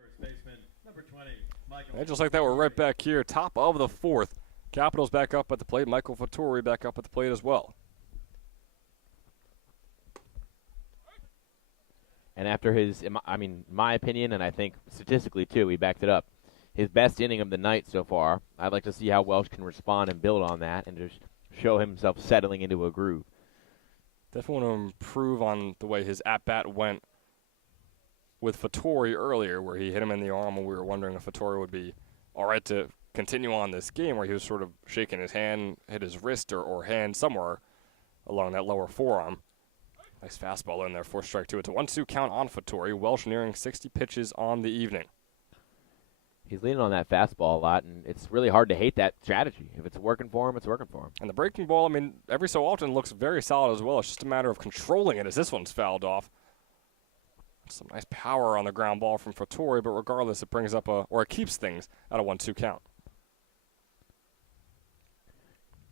First baseman, number 20, Michael. And just like that, we're right back here, top of the 4th. Capitals back up at the plate. Michael Fattori back up at the plate as well. And after his, my opinion, and I think statistically too, he backed it up, his best inning of the night so far, I'd like to see how Welsh can respond and build on that and just show himself settling into a groove. Definitely want to improve on the way his at-bat went with Fattori earlier, where he hit him in the arm, and we were wondering if Fattori would be all right to continue on this game, where he was sort of shaking his hand, hit his wrist or hand somewhere along that lower forearm. Nice fastball in there for strike two. It's a 1-2 count on Fattori. Welsh nearing 60 pitches on the evening. He's leaning on that fastball a lot, and it's really hard to hate that strategy. If it's working for him, it's working for him. And the breaking ball, I mean, every so often looks very solid as well. It's just a matter of controlling it as this one's fouled off. Some nice power on the ground ball from Fattori, but regardless, it brings up it keeps things at a 1-2 count.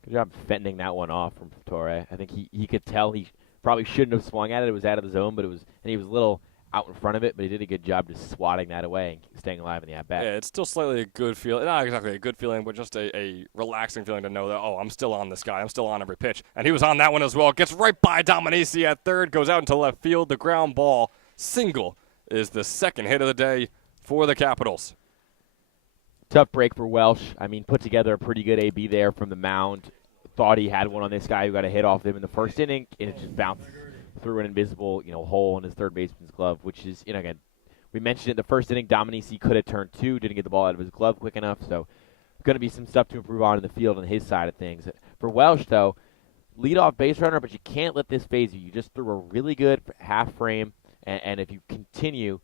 Good job fending that one off from Fattori. I think he could tell he probably shouldn't have swung at it. It was out of the zone, but he was a little out in front of it, but he did a good job just swatting that away and staying alive in the at-bat. Yeah, it's still slightly a good feeling. Not exactly a good feeling, but just a relaxing feeling to know that, oh, I'm still on this guy. I'm still on every pitch. And he was on that one as well. Gets right by Dominici at third, goes out into left field. The ground ball single is the second hit of the day for the Capitals. Tough break for Welsh. I mean, put together a pretty good AB there from the mound. Thought he had one on this guy who got a hit off him in the first inning, and it just bounced through an invisible, hole in his third baseman's glove, which is, again, we mentioned it in the first inning, Dominici could have turned two, didn't get the ball out of his glove quick enough, so going to be some stuff to improve on in the field on his side of things. For Welsh, though, leadoff base runner, but you can't let this phase you. You just threw a really good half frame, and if you continue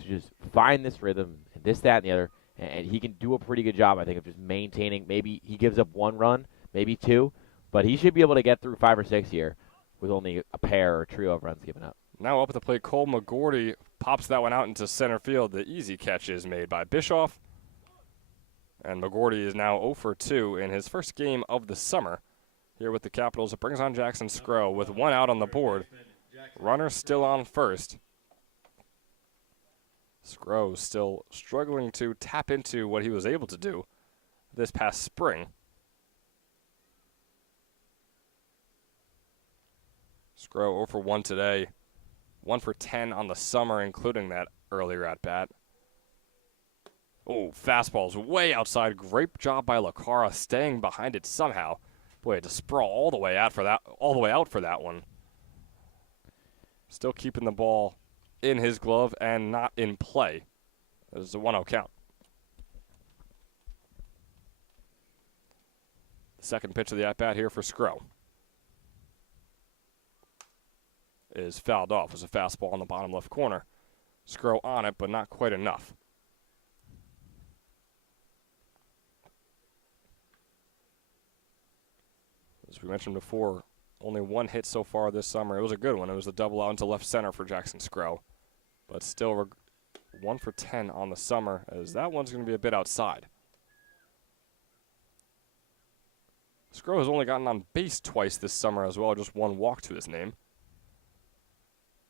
to just find this rhythm, and this, that, and the other, and he can do a pretty good job, I think, of just maintaining. Maybe he gives up one run, maybe two, but he should be able to get through 5 or 6 here with only a pair or trio of runs given up. Now up at the plate, Cole McGorty pops that one out into center field. The easy catch is made by Bischoff. And McGorty is now 0 for 2 in his first game of the summer here with the Capitals. It brings on Jackson Skro with one out on the board. Runner still on first. Skro still struggling to tap into what he was able to do this past spring. Skro 0 for 1 today. 1 for 10 on the summer, including that earlier at bat. Oh, fastball's way outside. Great job by Lacara staying behind it somehow. Boy, to sprawl all the way out for that one. Still keeping the ball in his glove and not in play. There's a 1-0 count. The second pitch of the at-bat here for Skro is fouled off as a fastball on the bottom left corner. Skro on it, but not quite enough. As we mentioned before, only one hit so far this summer. It was a good one. It was a double out into left center for Jackson Skro. But still 1 for 10 on the summer, as that one's going to be a bit outside. Skro has only gotten on base twice this summer as well, just one walk to his name.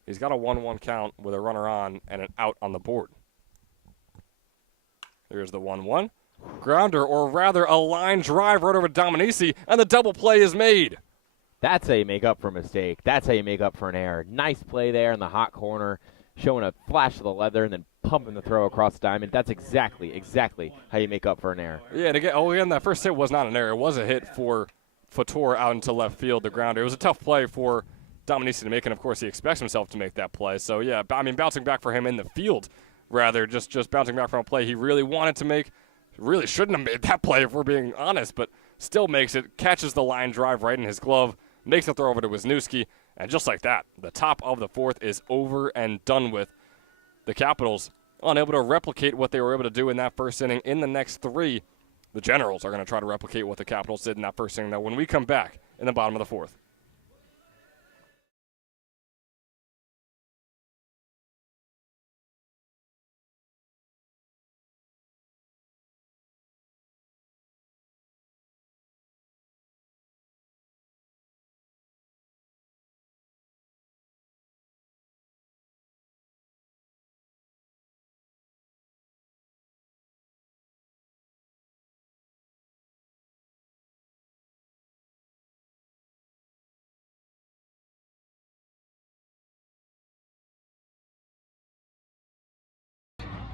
He's got a 1-1 count with a runner on and an out on the board. There's the 1-1. Grounder, or rather a line drive right over Dominici, and the double play is made. That's how you make up for a mistake. That's how you make up for an error. Nice play there in the hot corner, showing a flash of the leather and then pumping the throw across the diamond. That's exactly how you make up for an error. Yeah, and again, that first hit was not an error. It was a hit for Fattori out into left field, the grounder. It was a tough play for Dominici to make, and of course he expects himself to make that play. So yeah, I mean, bouncing back for him in the field, rather, just bouncing back from a play he really wanted to make. Really shouldn't have made that play if we're being honest, but still makes it, catches the line drive right in his glove, makes the throw over to Wisniewski, and just like that, the top of the fourth is over and done with. The Capitals unable to replicate what they were able to do in that first inning. In the next three, the Generals are going to try to replicate what the Capitals did in that first inning. Now, when we come back in the bottom of the fourth.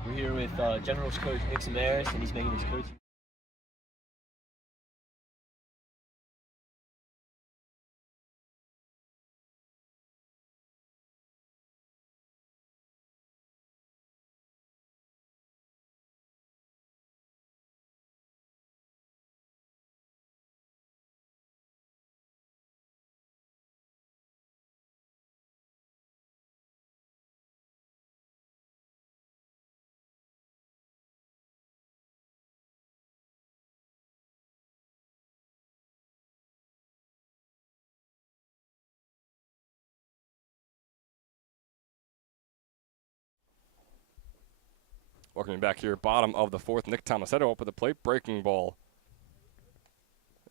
We're here with Generals coach Nick Samaras, and he's making his coach Welcome back here, bottom of the fourth. Nick Tomasetto up at the plate. Breaking ball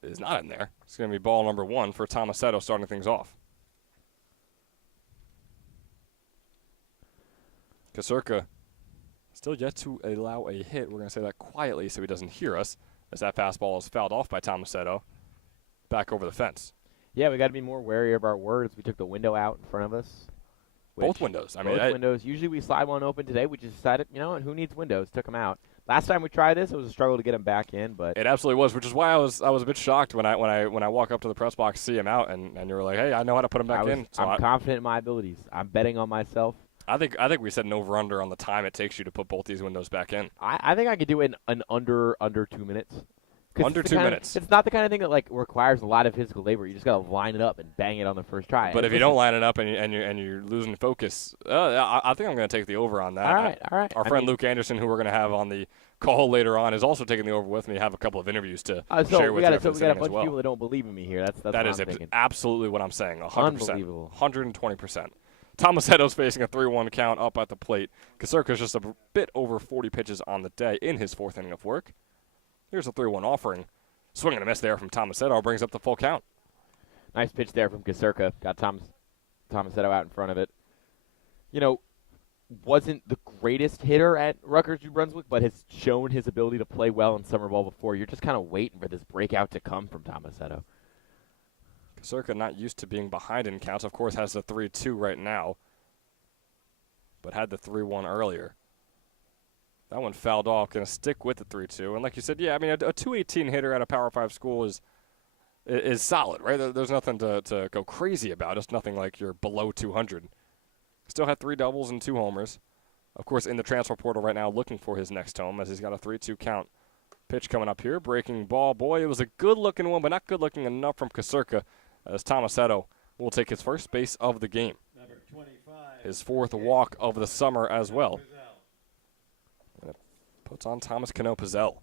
is not in there. It's going to be ball number 1 for Tomasetto starting things off. Kasurka still yet to allow a hit. We're going to say that quietly so he doesn't hear us, as that fastball is fouled off by Tomasetto. Back over the fence. Yeah, we got to be more wary of our words. We took the window out in front of us. Both windows. Both windows. Usually we slide one open. Today we just decided, you know what, who needs windows? Took them out. Last time we tried this, it was a struggle to get them back in, but it absolutely was, which is why I was a bit shocked when I walk up to the press box, see him out, and you were like, hey, I know how to put him back in. So I'm confident in my abilities. I'm betting on myself. I think we set an over/under on the time it takes you to put both these windows back in. I think I could do it in an under 2 minutes. Under 2 minutes. It's not the kind of thing that like requires a lot of physical labor. You just got to line it up and bang it on the first try. But if you don't line it up and you're losing focus, I think I'm going to take the over on that. All right. Our friend Luke Anderson, who we're going to have on the call later on, is also taking the over with me. I have a couple of interviews to share with you. So we got a bunch of people that don't believe in me here. That's that is thinking. Absolutely what I'm saying. 100%. Unbelievable. 120%. Tomasetto's facing a 3-1 count up at the plate. Kasurka's just a bit over 40 pitches on the day in his 4th inning of work. Here's a 3-1 offering. Swing and a miss there from Tomasetto brings up the full count. Nice pitch there from Kasurka. Got Tomasetto out in front of it. You know, wasn't the greatest hitter at Rutgers, New Brunswick, but has shown his ability to play well in summer ball before. You're just kind of waiting for this breakout to come from Tomasetto. Kasurka not used to being behind in counts. Of course, has the 3-2 right now, but had the 3-1 earlier. That one fouled off. Going to stick with the 3-2. And like you said, yeah, I mean, a 218 hitter at a Power 5 school is solid, right? There's nothing to go crazy about. It's nothing like you're below 200. Still had 3 doubles and 2 homers. Of course, in the transfer portal right now looking for his next home as he's got a 3-2 count. Pitch coming up here. Breaking ball. Boy, it was a good-looking one, but not good-looking enough from Kasurka as Tomasetto will take his first base of the game. Number 25. His 4th walk of the summer as well. Puts on Thomas Cano-Pizzell.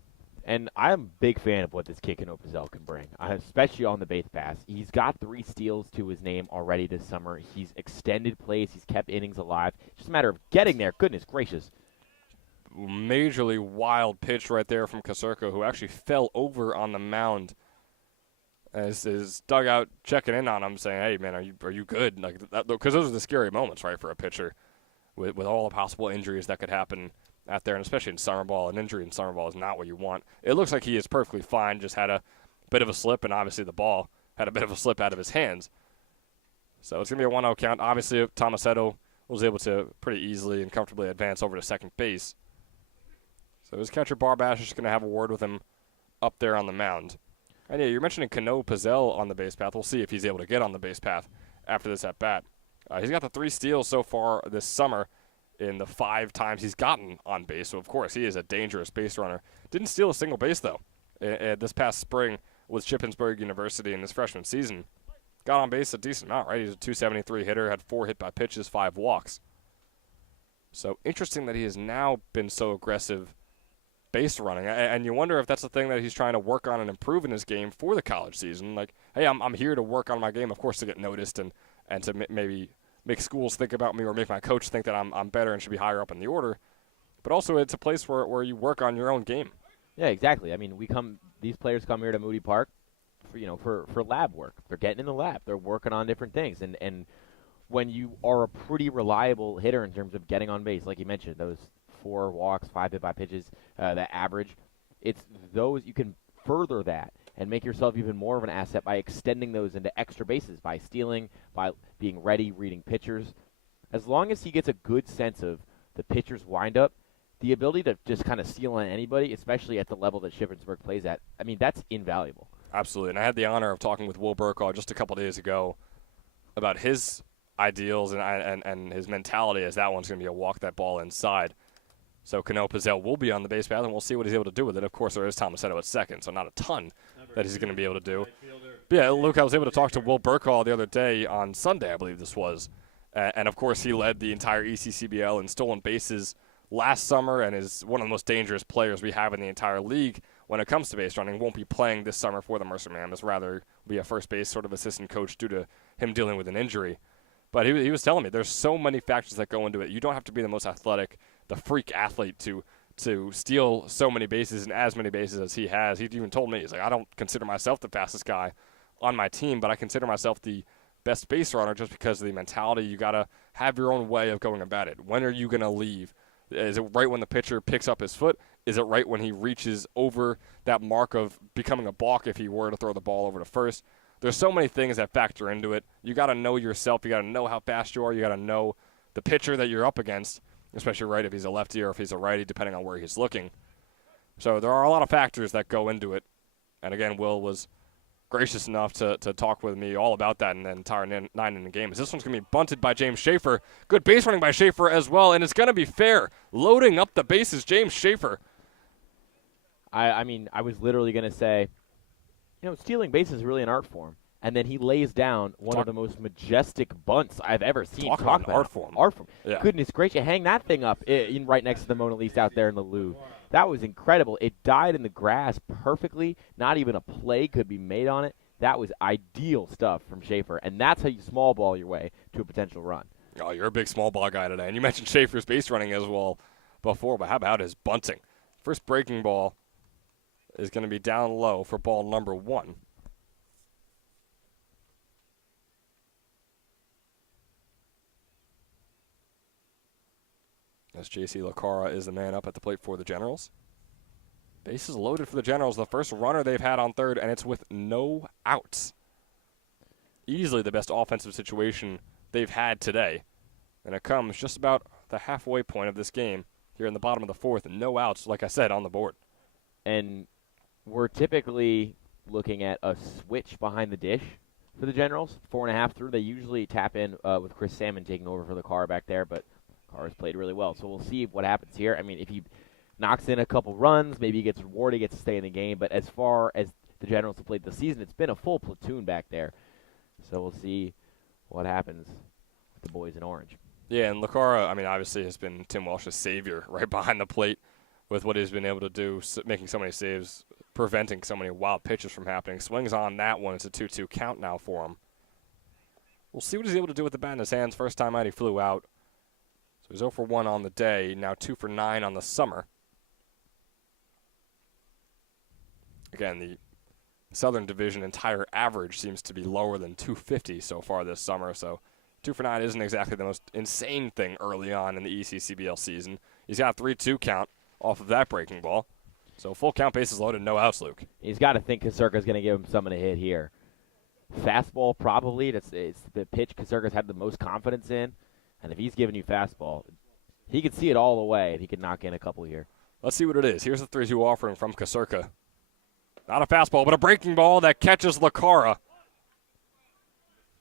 And I'm a big fan of what this kid Cano-Pizzell can bring, especially on the base pass. He's got 3 steals to his name already this summer. He's extended plays. He's kept innings alive. It's just a matter of getting there. Goodness gracious. Majorly wild pitch right there from Kasurka, who actually fell over on the mound as his dugout checking in on him, saying, hey, man, are you good? Like that, because those are the scary moments, right, for a pitcher with all the possible injuries that could happen out there, and especially in summer ball. An injury in summer ball is not what you want. It looks like he is perfectly fine, just had a bit of a slip, and obviously the ball had a bit of a slip out of his hands. So it's going to be a 1-0 count. Obviously, Tomasetto was able to pretty easily and comfortably advance over to second base. So his catcher, Barbash, is going to have a word with him up there on the mound. And yeah, you're mentioning Cano-Pizzell on the base path. We'll see if he's able to get on the base path after this at-bat. He's got the 3 steals so far this summer in the 5 times he's gotten on base. So, of course, he is a dangerous base runner. Didn't steal a single base, though, this past spring with Shippensburg University in his freshman season. Got on base a decent amount, right? He's a 273 hitter, had 4 hit by pitches, 5 walks. So, interesting that he has now been so aggressive base running. And you wonder if that's the thing that he's trying to work on and improve in his game for the college season. Like, hey, I'm here to work on my game, of course, to get noticed and to maybe make schools think about me or make my coach think that I'm better and should be higher up in the order. But also it's a place where you work on your own game. Yeah, exactly. I mean, these players come here to Moody Park for lab work. They're getting in the lab. They're working on different things. And when you are a pretty reliable hitter in terms of getting on base, like you mentioned, those 4 walks, 5 hit by pitches, that average, it's those you can further that and make yourself even more of an asset by extending those into extra bases, by stealing, by being ready, reading pitchers. As long as he gets a good sense of the pitcher's windup, the ability to just kind of steal on anybody, especially at the level that Shippensburg plays at, I mean, that's invaluable. Absolutely. And I had the honor of talking with Will Burkaw just a couple days ago about his ideals and his mentality, as that one's going to be a walk that ball inside. So Cano-Pizzell will be on the base path, and we'll see what he's able to do with it. Of course, there is Tomasetto at second, so not a ton that he's going to be able to do. But yeah, Luke, I was able to talk to Will Burkaw the other day on Sunday, I believe this was. And, of course, he led the entire ECCBL in stolen bases last summer and is one of the most dangerous players we have in the entire league when it comes to base running. Won't be playing this summer for the Mercer Mammoths, rather be a first base sort of assistant coach due to him dealing with an injury. But he was telling me there's so many factors that go into it. You don't have to be the most athletic, the freak athlete to to steal so many bases and as many bases as he has. He even told me, he's like, I don't consider myself the fastest guy on my team, but I consider myself the best base runner just because of the mentality. You got to have your own way of going about it. When are you going to leave? Is it right when the pitcher picks up his foot? Is it right when he reaches over that mark of becoming a balk if he were to throw the ball over to first? There's so many things that factor into it. You got to know yourself. You got to know how fast you are. You got to know the pitcher that you're up against, especially right if he's a lefty or if he's a righty, depending on where he's looking. So there are a lot of factors that go into it. And again, Will was gracious enough to talk with me all about that in the entire nine-inning game. As this one's going to be bunted by James Schaefer. Good base running by Schaefer as well, and it's going to be fair. Loading up the bases, James Schaefer. I mean, I was literally going to say, stealing bases is really an art form. And then he lays down one of the most majestic bunts I've ever seen. Talk about art form. Art form. Yeah. Goodness gracious, hang that thing up right next to the Mona Lisa out there in the Louvre. That was incredible. It died in the grass perfectly. Not even a play could be made on it. That was ideal stuff from Schaefer, and that's how you small ball your way to a potential run. Oh, you're a big small ball guy today. And you mentioned Schaefer's base running as well before, but how about his bunting? First breaking ball is going to be down low for ball number 1. As J.C. LaCara is the man up at the plate for the Generals. Bases loaded for the Generals. The first runner they've had on third, and it's with no outs. Easily the best offensive situation they've had today. And it comes just about the halfway point of this game here in the bottom of the fourth. And no outs, like I said, on the board. And we're typically looking at a switch behind the dish for the Generals. 4.5 through. They usually tap in with Chris Salmon taking over for LaCara back there, but Carr's played really well, so we'll see what happens here. I mean, if he knocks in a couple runs, maybe he gets rewarded, gets to stay in the game. But as far as the Generals have played this season, it's been a full platoon back there. So we'll see what happens with the boys in orange. Yeah, and LaCara, I mean, obviously has been Tim Welsh's savior right behind the plate with what he's been able to do, making so many saves, preventing so many wild pitches from happening. Swings on that one. It's a 2-2 count now for him. We'll see what he's able to do with the bat in his hands. First time out, he flew out. So he's 0 for 1 on the day, now 2 for 9 on the summer. Again, the Southern Division entire average seems to be lower than 250 so far this summer, so 2 for 9 isn't exactly the most insane thing early on in the ECCBL season. He's got a 3-2 count off of that breaking ball. So full count, bases loaded, no outs, Luke. He's got to think Kasurka's going to give him something to hit here. Fastball, probably. It's the pitch Kasurka's had the most confidence in. And if he's giving you fastball, he could see it all the way, and he could knock in a couple here. Let's see what it is. Here's the 3-2 offering from Kasurka. Not a fastball, but a breaking ball that catches LaCara.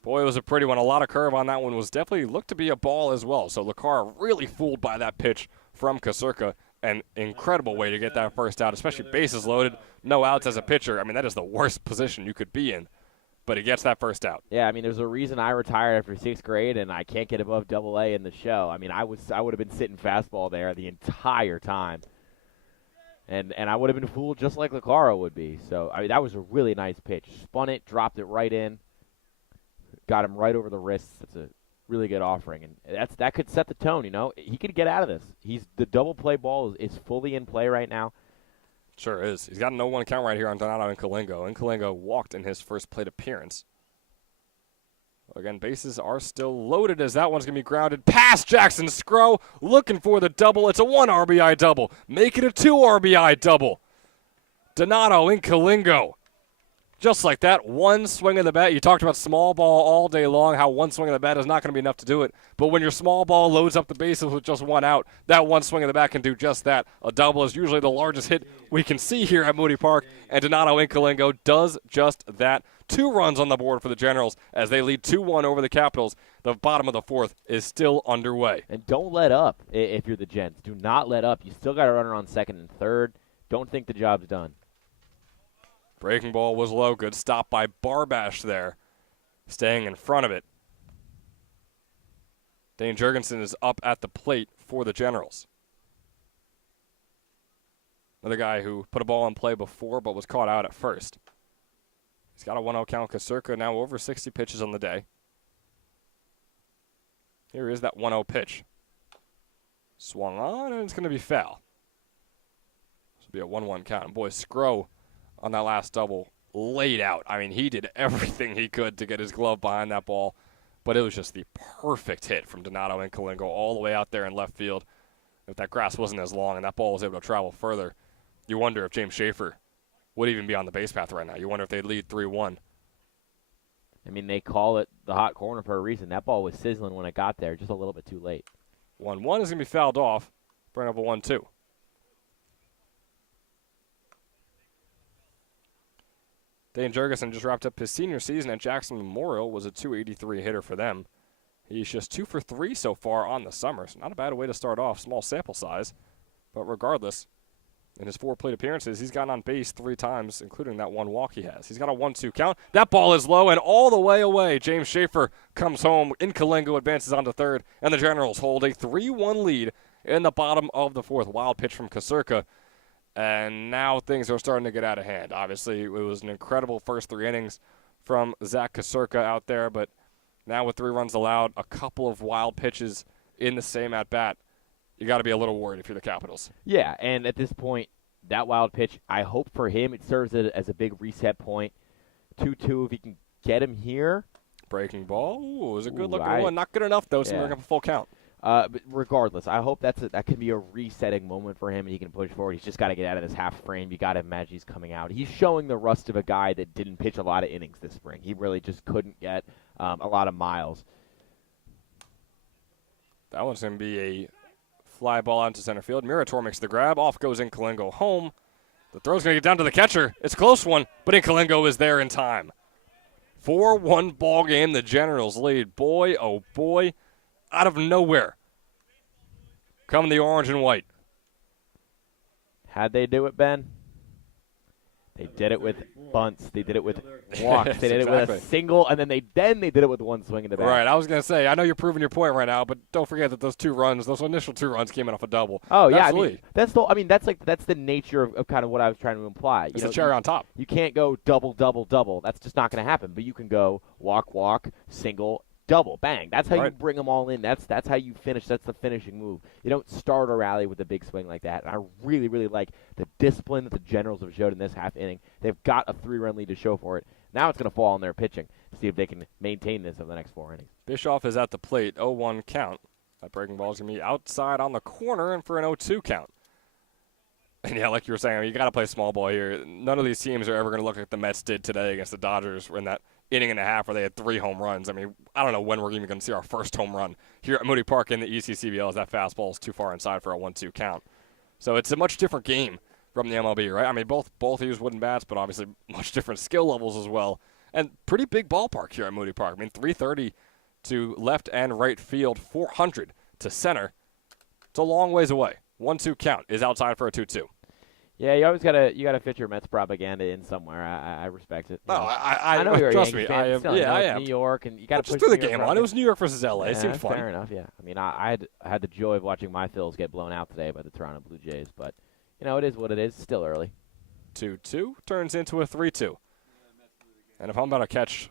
Boy, it was a pretty one. A lot of curve on that one. Was definitely looked to be a ball as well. So LaCara really fooled by that pitch from Kasurka. An incredible way to get that first out, especially bases loaded, no outs as a pitcher. I mean, that is the worst position you could be in. But he gets that first out. Yeah, I mean, there's a reason I retired after 6th grade, and I can't get above Double-A in the show. I mean, I would have been sitting fastball there the entire time, and I would have been fooled just like LaCara would be. So, I mean, that was a really nice pitch. Spun it, dropped it right in, got him right over the wrists. That's a really good offering, and that could set the tone. He could get out of this. The double play ball is fully in play right now. Sure is. He's got a 0-1 count right here on Donato Incalingo. Incalingo walked in his first plate appearance. Again, bases are still loaded as that one's going to be grounded past Jackson Scrow, looking for the double. It's a 1 RBI double. Make it a 2 RBI double. Donato Incalingo. Just like that, one swing of the bat. You talked about small ball all day long, how one swing of the bat is not going to be enough to do it. But when your small ball loads up the bases with just 1 out, that one swing of the bat can do just that. A double is usually the largest hit we can see here at Moody Park, and Donato Incalingo does just that. 2 runs on the board for the Generals as they lead 2-1 over the Capitals. The bottom of the fourth is still underway. And don't let up if you're the Gents. Do not let up. You still got a runner on second and third. Don't think the job's done. Breaking ball was low. Good stop by Barbash there, staying in front of it. Dane Jurgensen is up at the plate for the Generals. Another guy who put a ball in play before but was caught out at first. He's got a 1-0 count. Kasurka now over 60 pitches on the day. Here is that 1-0 pitch. Swung on, and it's going to be foul. Be a 1-1 count. And boy, Skro on that last double laid out. I mean, he did everything he could to get his glove behind that ball, but it was just the perfect hit from Donato and Kalingo all the way out there in left field. If that grass wasn't as long and that ball was able to travel further, you wonder if James Schaefer would even be on the base path right now. You wonder if they'd lead 3-1. I mean, they call it the hot corner for a reason. That ball was sizzling when it got there, just a little bit too late. 1-1 is going to be fouled off. Bring up a 1-2. Dane Jurgensen just wrapped up his senior season at Jackson Memorial, was a .283 hitter for them. He's just 2 for 3 so far on the summer, so not a bad way to start off. Small sample size, but regardless, in his 4 plate appearances, he's gotten on base 3 times, including that 1 walk he has. He's got a 1-2 count. That ball is low and all the way away. James Schaefer comes home. In Kalingo advances on to third, and the Generals hold a 3-1 lead in the bottom of the 4th. Wild pitch from Kasurka. And now things are starting to get out of hand. Obviously, it was an incredible first 3 innings from Zach Kasurka out there, but now with 3 runs allowed, a couple of wild pitches in the same at-bat, you got to be a little worried if you're the Capitals. Yeah, and at this point, that wild pitch, I hope for him it serves as a big reset point. 2-2, if he can get him here. Breaking ball. Ooh, it was a good-looking right. one. Not good enough, though, so Yeah. we're going to full count. But regardless, I hope that can be a resetting moment for him and he can push forward. He's just got to get out of this half frame. You got to imagine he's coming out. He's showing the rust of a guy that didn't pitch a lot of innings this spring. He really just couldn't get a lot of miles. That one's going to be a fly ball out into center field. Murator makes the grab. Off goes in Kalingo home. The throw's going to get down to the catcher. It's a close one, but Kalingo is there in time. 4-1 ball game. The Generals lead. Boy, oh boy. Out of nowhere, come the orange and white. How'd they do it, Ben? They did it with bunts. They did it with walks. They did it with a single, and then they did it with 1 swing in the bat. Right, I was going to say, I know you're proving your point right now, but don't forget that those initial 2 runs came in off a double. Oh, yeah. Absolutely. That's the nature of kind of what I was trying to imply. It's the cherry on top. You can't go double, double, double. That's just not going to happen. But you can go walk, walk, single, double, bang. That's how you bring them all in. That's how you finish. That's the finishing move. You don't start a rally with a big swing like that. And I really, really like the discipline that the Generals have showed in this half inning. They've got a 3-run lead to show for it. Now it's going to fall on their pitching to see if they can maintain this over the next 4 innings. Bischoff is at the plate, 0-1 count. That breaking ball is going to be outside on the corner and for an 0-2 count. And yeah, like you were saying, you got to play small ball here. None of these teams are ever going to look like the Mets did today against the Dodgers in that inning and a half where they had 3 home runs. I mean, I don't know when we're even going to see our first home run here at Moody Park in the ECCBL as that fastball is too far inside for a 1-2 count. So it's a much different game from the MLB, right? I mean, both use wooden bats, but obviously much different skill levels as well. And pretty big ballpark here at Moody Park. I mean, 330 to left and right field, 400 to center. It's a long ways away. 1-2 count is outside for a 2-2. Yeah, you always gotta fit your Mets propaganda in somewhere. I respect it. No, I know you're a trust Yankee me. fan. I am. Still, Yeah, I it's am. New York, and you got to just threw the game on. It was New York versus LA. It seemed fun. Fair enough. Yeah. I mean, I had the joy of watching my Phils get blown out today by the Toronto Blue Jays, but it is what it is. Still early. 2-2 turns into a 3-2. And if I'm about to catch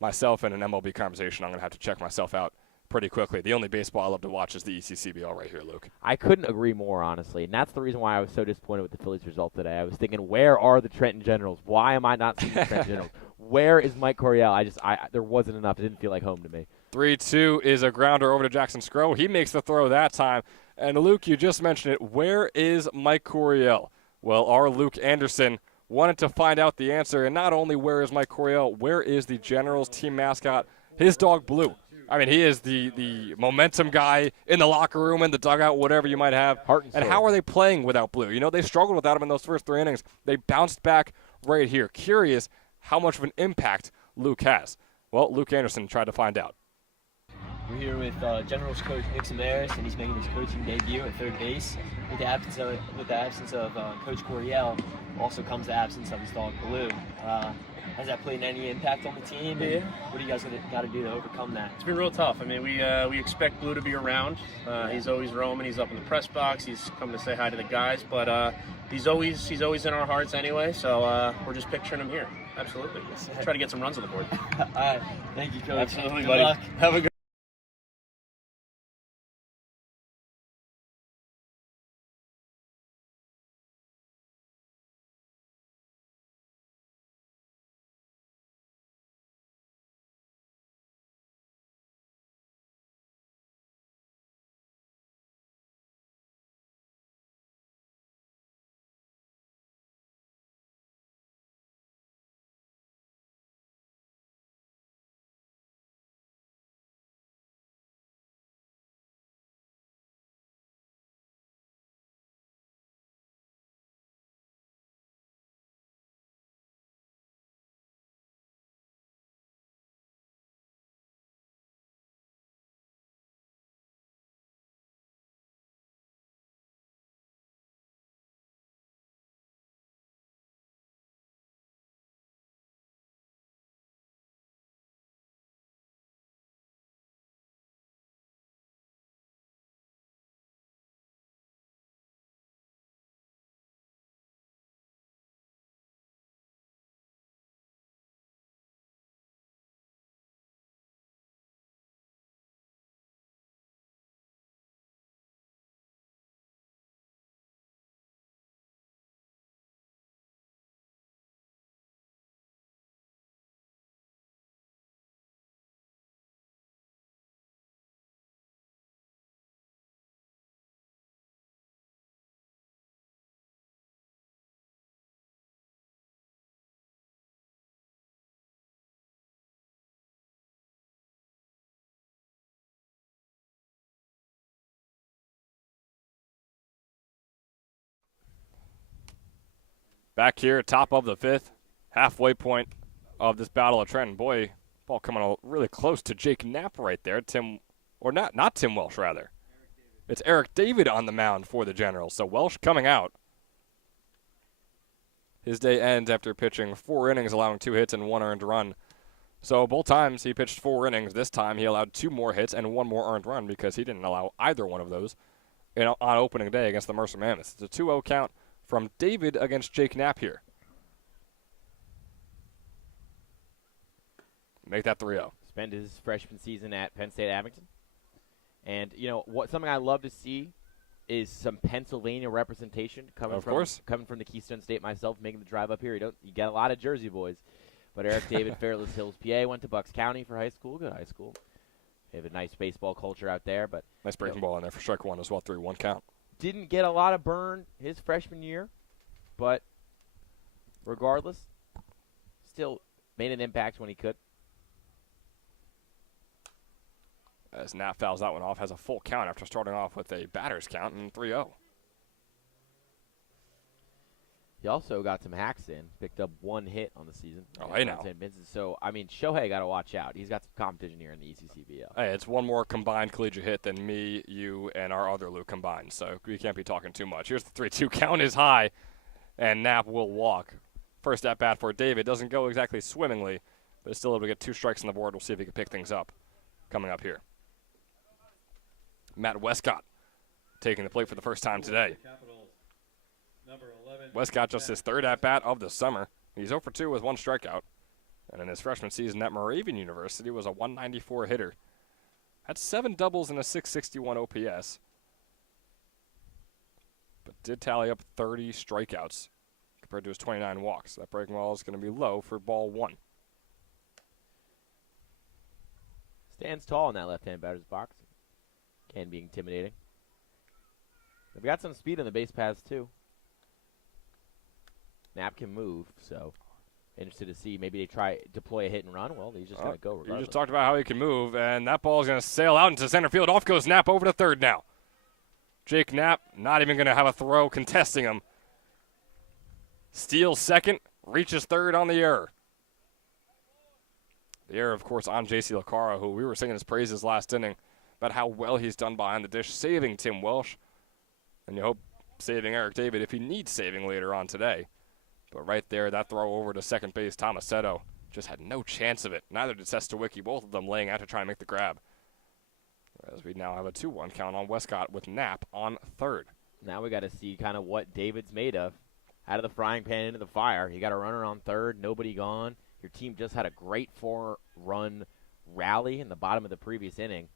myself in an MLB conversation, I'm going to have to check myself out pretty quickly. The only baseball I love to watch is the ECCBL right here, Luke. I couldn't agree more, honestly. And that's the reason why I was so disappointed with the Phillies result today. I was thinking, where are the Trenton Generals? Why am I not seeing the Trenton Generals? Where is Mike Coryell? There wasn't enough. It didn't feel like home to me. 3-2 is a grounder over to Jackson Skro. He makes the throw that time. And, Luke, you just mentioned it. Where is Mike Coryell? Well, our Luke Anderson wanted to find out the answer. And not only where is Mike Coryell, where is the Generals team mascot, his dog Blue? I mean, he is the momentum guy in the locker room, in the dugout, whatever you might have. And how are they playing without Blue? They struggled without him in those first 3 innings. They bounced back right here. Curious how much of an impact Luke has. Well, Luke Anderson tried to find out. We're here with Generals coach Nick Samaras, and he's making his coaching debut at third base. With the absence of Coach Coryell, also comes the absence of his dog Blue. Has that played any impact on the team? Yeah. What do you guys got to do to overcome that? It's been real tough. I mean, we expect Blue to be around. He's always roaming. He's up in the press box. He's come to say hi to the guys, but he's always in our hearts anyway. So we're just picturing him here. Absolutely. Let's try to get some runs on the board. All right. Thank you, Coach. Absolutely, Good buddy. luck. Have a good Back here, top of the 5th, halfway point of this battle of Trenton. Boy, ball coming really close to Jake Knapp right there. Not Tim Welsh, rather. It's Eric David on the mound for the Generals. So Welsh coming out. His day ends after pitching 4 innings, allowing 2 hits and 1 earned run. So both times he pitched 4 innings. This time he allowed 2 more hits and 1 more earned run because he didn't allow either one of those on opening day against the Mercer Mammoths. It's a 2-0 count from David against Jake Knapp here. Make that 3-0. Spent his freshman season at Penn State Abington. And, something I love to see is some Pennsylvania representation coming from the Keystone State myself, making the drive up here. You get a lot of Jersey boys. But Eric David, Fairless Hills, PA, went to Bucks County for high school. Good high school. They have a nice baseball culture out there. But nice breaking ball in there for strike 1 as well, 3-1 count. Didn't get a lot of burn his freshman year, but regardless, still made an impact when he could. As Knapp fouls that one off, has a full count after starting off with a batter's count and 3-0. He also got some hacks in, picked up 1 hit on the season. Oh, hey now. So, Shohei got to watch out. He's got some competition here in the ECCBL. Hey, it's 1 more combined collegiate hit than me, you, and our other Lou combined, so we can't be talking too much. Here's the 3-2 count is high, and Knapp will walk. First at bat for David. Doesn't go exactly swimmingly, but it's still able to get 2 strikes on the board. We'll see if he can pick things up coming up here. Matt Westcott taking the plate for the first time today. Westcott just his 3rd at-bat of the summer. He's 0 for 2 with 1 strikeout. And in his freshman season at Moravian University was a 194 hitter. Had 7 doubles and a 661 OPS. But did tally up 30 strikeouts compared to his 29 walks. That breaking ball is going to be low for ball 1. Stands tall in that left-hand batter's box. Can be intimidating. They've got some speed on the base paths, too. Knapp can move, so interested to see. Maybe they deploy a hit and run. Well, he's just going to go regardless. You just talked about how he can move, and that ball is going to sail out into center field. Off goes Knapp over to 3rd now. Jake Knapp not even going to have a throw contesting him. Steals 2nd, reaches 3rd on the error. The error, of course, on J.C. Lacara, who we were singing his praises last inning about how well he's done behind the dish, saving Tim Welsh. And you hope saving Eric David if he needs saving later on today. But right there, that throw over to second base, Tomasetto just had no chance of it. Neither did Sestawicki, both of them laying out to try and make the grab. As we now have a 2-1 count on Westcott with Knapp on 3rd. Now we got to see kind of what David's made of. Out of the frying pan into the fire. You got a runner on 3rd, nobody gone. Your team just had a great 4-run rally in the bottom of the previous inning.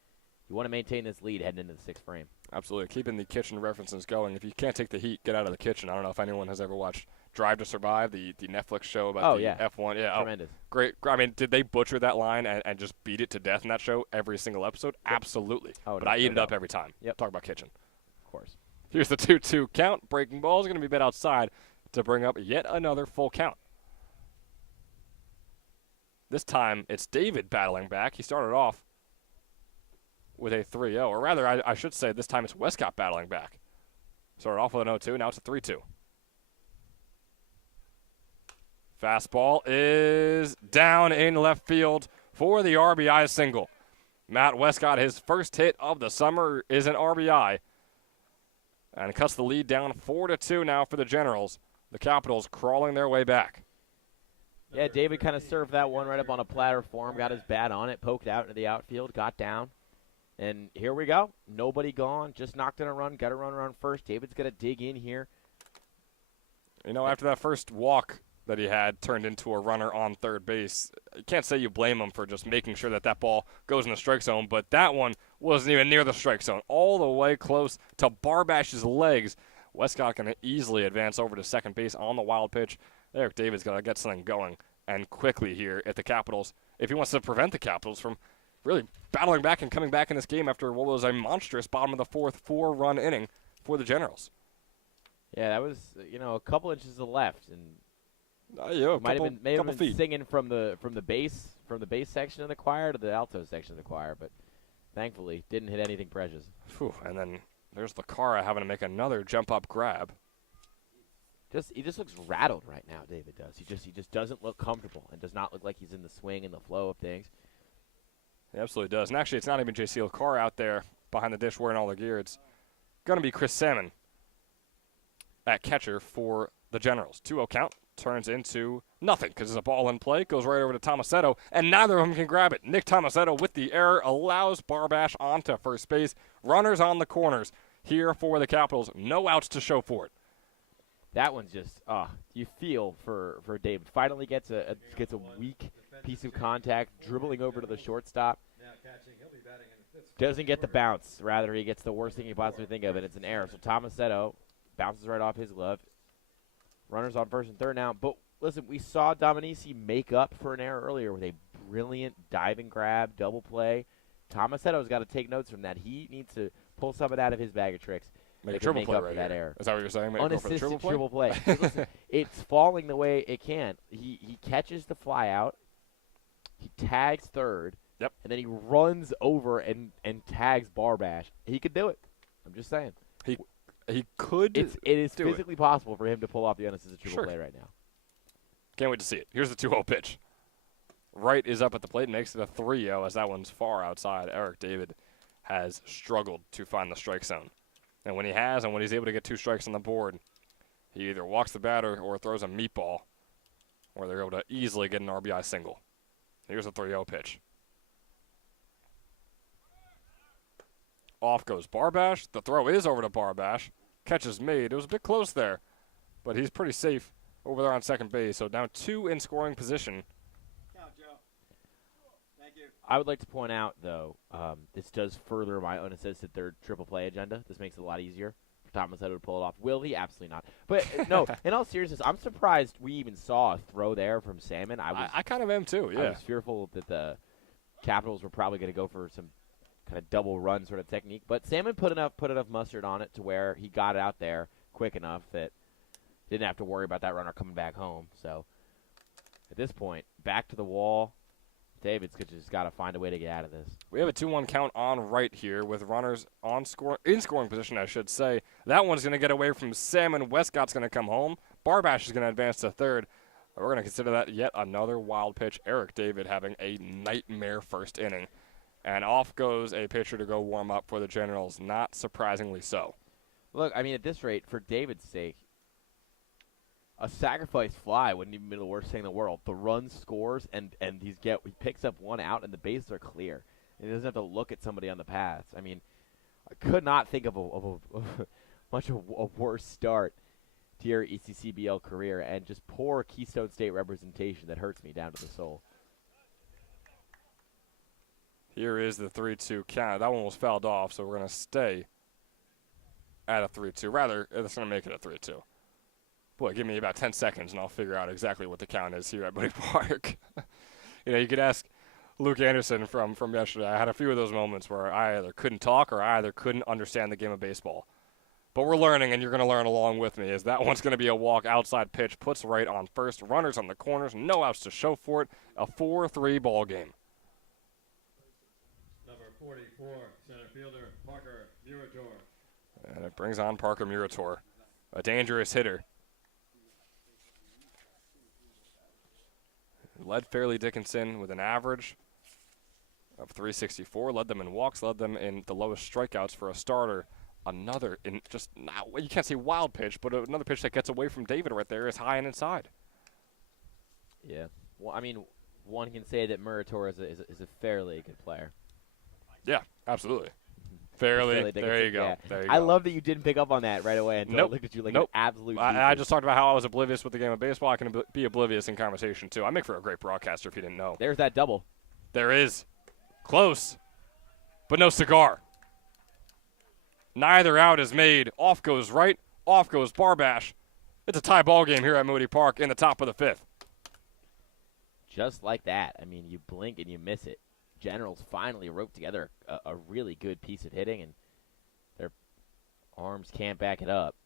You want to maintain this lead heading into the 6th frame. Absolutely. Keeping the kitchen references going. If you can't take the heat, get out of the kitchen. I don't know if anyone has ever watched Drive to Survive, the Netflix show about F1. Yeah, tremendous. Great. I mean, did they butcher that line and just beat it to death in that show every single episode? Yep. Absolutely. Oh, but I eat it up every time. Yep. Talk about kitchen. Of course. Here's the 2-2 count. Breaking ball is going to be bet outside to bring up yet another full count. This time, it's David battling back. He started off with a 3-0. Or rather, I should say this time it's Westcott battling back. Started off with an 0-2. Now it's a 3-2. Fastball is down in left field for the RBI single. Matt Westcott, his first hit of the summer, is an RBI. And cuts the lead down 4-2 now for the Generals. The Capitals crawling their way back. Yeah, David kind of served that one right up on a platter for him, got his bat on it, poked out into the outfield, got down. And here we go. Nobody gone, just knocked in a run, got a runner on first. David's going to dig in here. You know, after that first walk that he had turned into a runner on 3rd base, you can't say you blame him for just making sure that that ball goes in the strike zone, but that one wasn't even near the strike zone. All the way close to Barbash's legs. Westcott can easily advance over to second base on the wild pitch. Eric David's got to get something going, and quickly here at the Capitals, if he wants to prevent the Capitals from really battling back and coming back in this game after what was a monstrous bottom of the 4th 4-run inning for the Generals. Yeah, that was, a couple inches to the left, and may have been singing from the bass section of the choir to the alto section of the choir, but thankfully didn't hit anything precious. And then there's Lacara having to make another jump up grab. He just looks rattled right now. David does. He just doesn't look comfortable and does not look like he's in the swing and the flow of things. He absolutely does. And actually, it's not even J.C. Carr out there behind the dish wearing all the gear. It's going to be Chris Salmon at catcher for the Generals. 2-0 count turns into nothing because there's a ball in play. Goes right over to Tomasetto, and neither of them can grab it. Nick Tomasetto with the error allows Barbash onto first base. Runners on the corners here for the Capitals. No outs to show for it. That one's just, you feel for David. Finally gets a weak piece of contact, dribbling over to the shortstop. Doesn't get the bounce. Rather, he gets the worst thing you possibly think of, and it's an error. So Tomasetto bounces right off his glove. Runners on first and third now. But listen, we saw Dominici make up for an error earlier with a brilliant diving grab, double play. Tomasetto's got to take notes from that. He needs to pull something out of his bag of tricks. Make a triple play up right for that here. error. Is that what you're saying? Unassisted triple play. Listen, it's falling the way it can. He catches the fly out. He tags third. Yep. And then he runs over and tags Barbash. He could do it. I'm just saying. He could. It is physically possible for him to pull off the unassisted triple play right now. Can't wait to see it. Here's the 2-0 pitch. Wright is up at the plate, makes it a 3-0 as that one's far outside. Eric David has struggled to find the strike zone. And when he has, and when he's able to get 2 strikes on the board, he either walks the batter or throws a meatball, or they're able to easily get an RBI single. Here's a 3-0 pitch. Off goes Barbash. The throw is over to Barbash. Catch is made. It was a bit close there, but he's pretty safe over there on second base. So now 2 in scoring position. Count, Joe. Thank you. I would like to point out, though, this does further my unassisted third triple play agenda. This makes it a lot easier for Tomasetto to pull it off. Will he? Absolutely not. But, no, in all seriousness, I'm surprised we even saw a throw there from Salmon. I kind of am, too, yeah. I was fearful that the Capitals were probably going to go for some kind of double run sort of technique. But Salmon put enough mustard on it to where he got it out there quick enough that didn't have to worry about that runner coming back home. So at this point, back to the wall. David's just got to find a way to get out of this. We have a 2-1 count on right here with runners in scoring position, I should say. That one's going to get away from Salmon. Westcott's going to come home. Barbash is going to advance to third. We're going to consider that yet another wild pitch. Eric David having a nightmare first inning. And off goes a pitcher to go warm up for the Generals, not surprisingly so. Look, I mean, at this rate, for David's sake, a sacrifice fly wouldn't even be the worst thing in the world. The run scores, and he picks up 1 out, and the bases are clear. And he doesn't have to look at somebody on the paths. I mean, I could not think of a much of a worse start to your ECCBL career, and just poor Keystone State representation that hurts me down to the soul. Here is the 3-2 count. That one was fouled off, so we're going to stay at a 3-2. Rather, it's going to make it a 3-2. Boy, give me about 10 seconds, and I'll figure out exactly what the count is here at Moody Park. You could ask Luke Anderson from yesterday. I had a few of those moments where I either couldn't talk or I either couldn't understand the game of baseball. But we're learning, and you're going to learn along with me, as that one's going to be a walk outside pitch, puts right on first, runners on the corners, no outs to show for it, a 4-3 ball game. Number 44, center fielder, Parker Murator. And it brings on Parker Murator, a dangerous hitter. Led Fairleigh Dickinson with an average of 364, led them in walks, led them in the lowest strikeouts for a starter. Another, in just now, you can't say wild pitch, but another pitch that gets away from David right there is high and inside. Yeah. Well, I mean, one can say that Murator is a fairly good player. Yeah, absolutely. Fairleigh, there you go. Yeah. There you I go. love that you didn't pick up on that right away until I looked at you like an absolute I just talked about how I was oblivious with the game of baseball. I can be oblivious in conversation, too. I make for a great broadcaster if you didn't know. There's that double. There is. Close, but no cigar. Neither out is made. Off goes Wright. Off goes Barbash. It's a tie ball game here at Moody Park in the top of the 5th. Just like that. I mean, you blink and you miss it. Generals finally roped together a really good piece of hitting, and their arms can't back it up.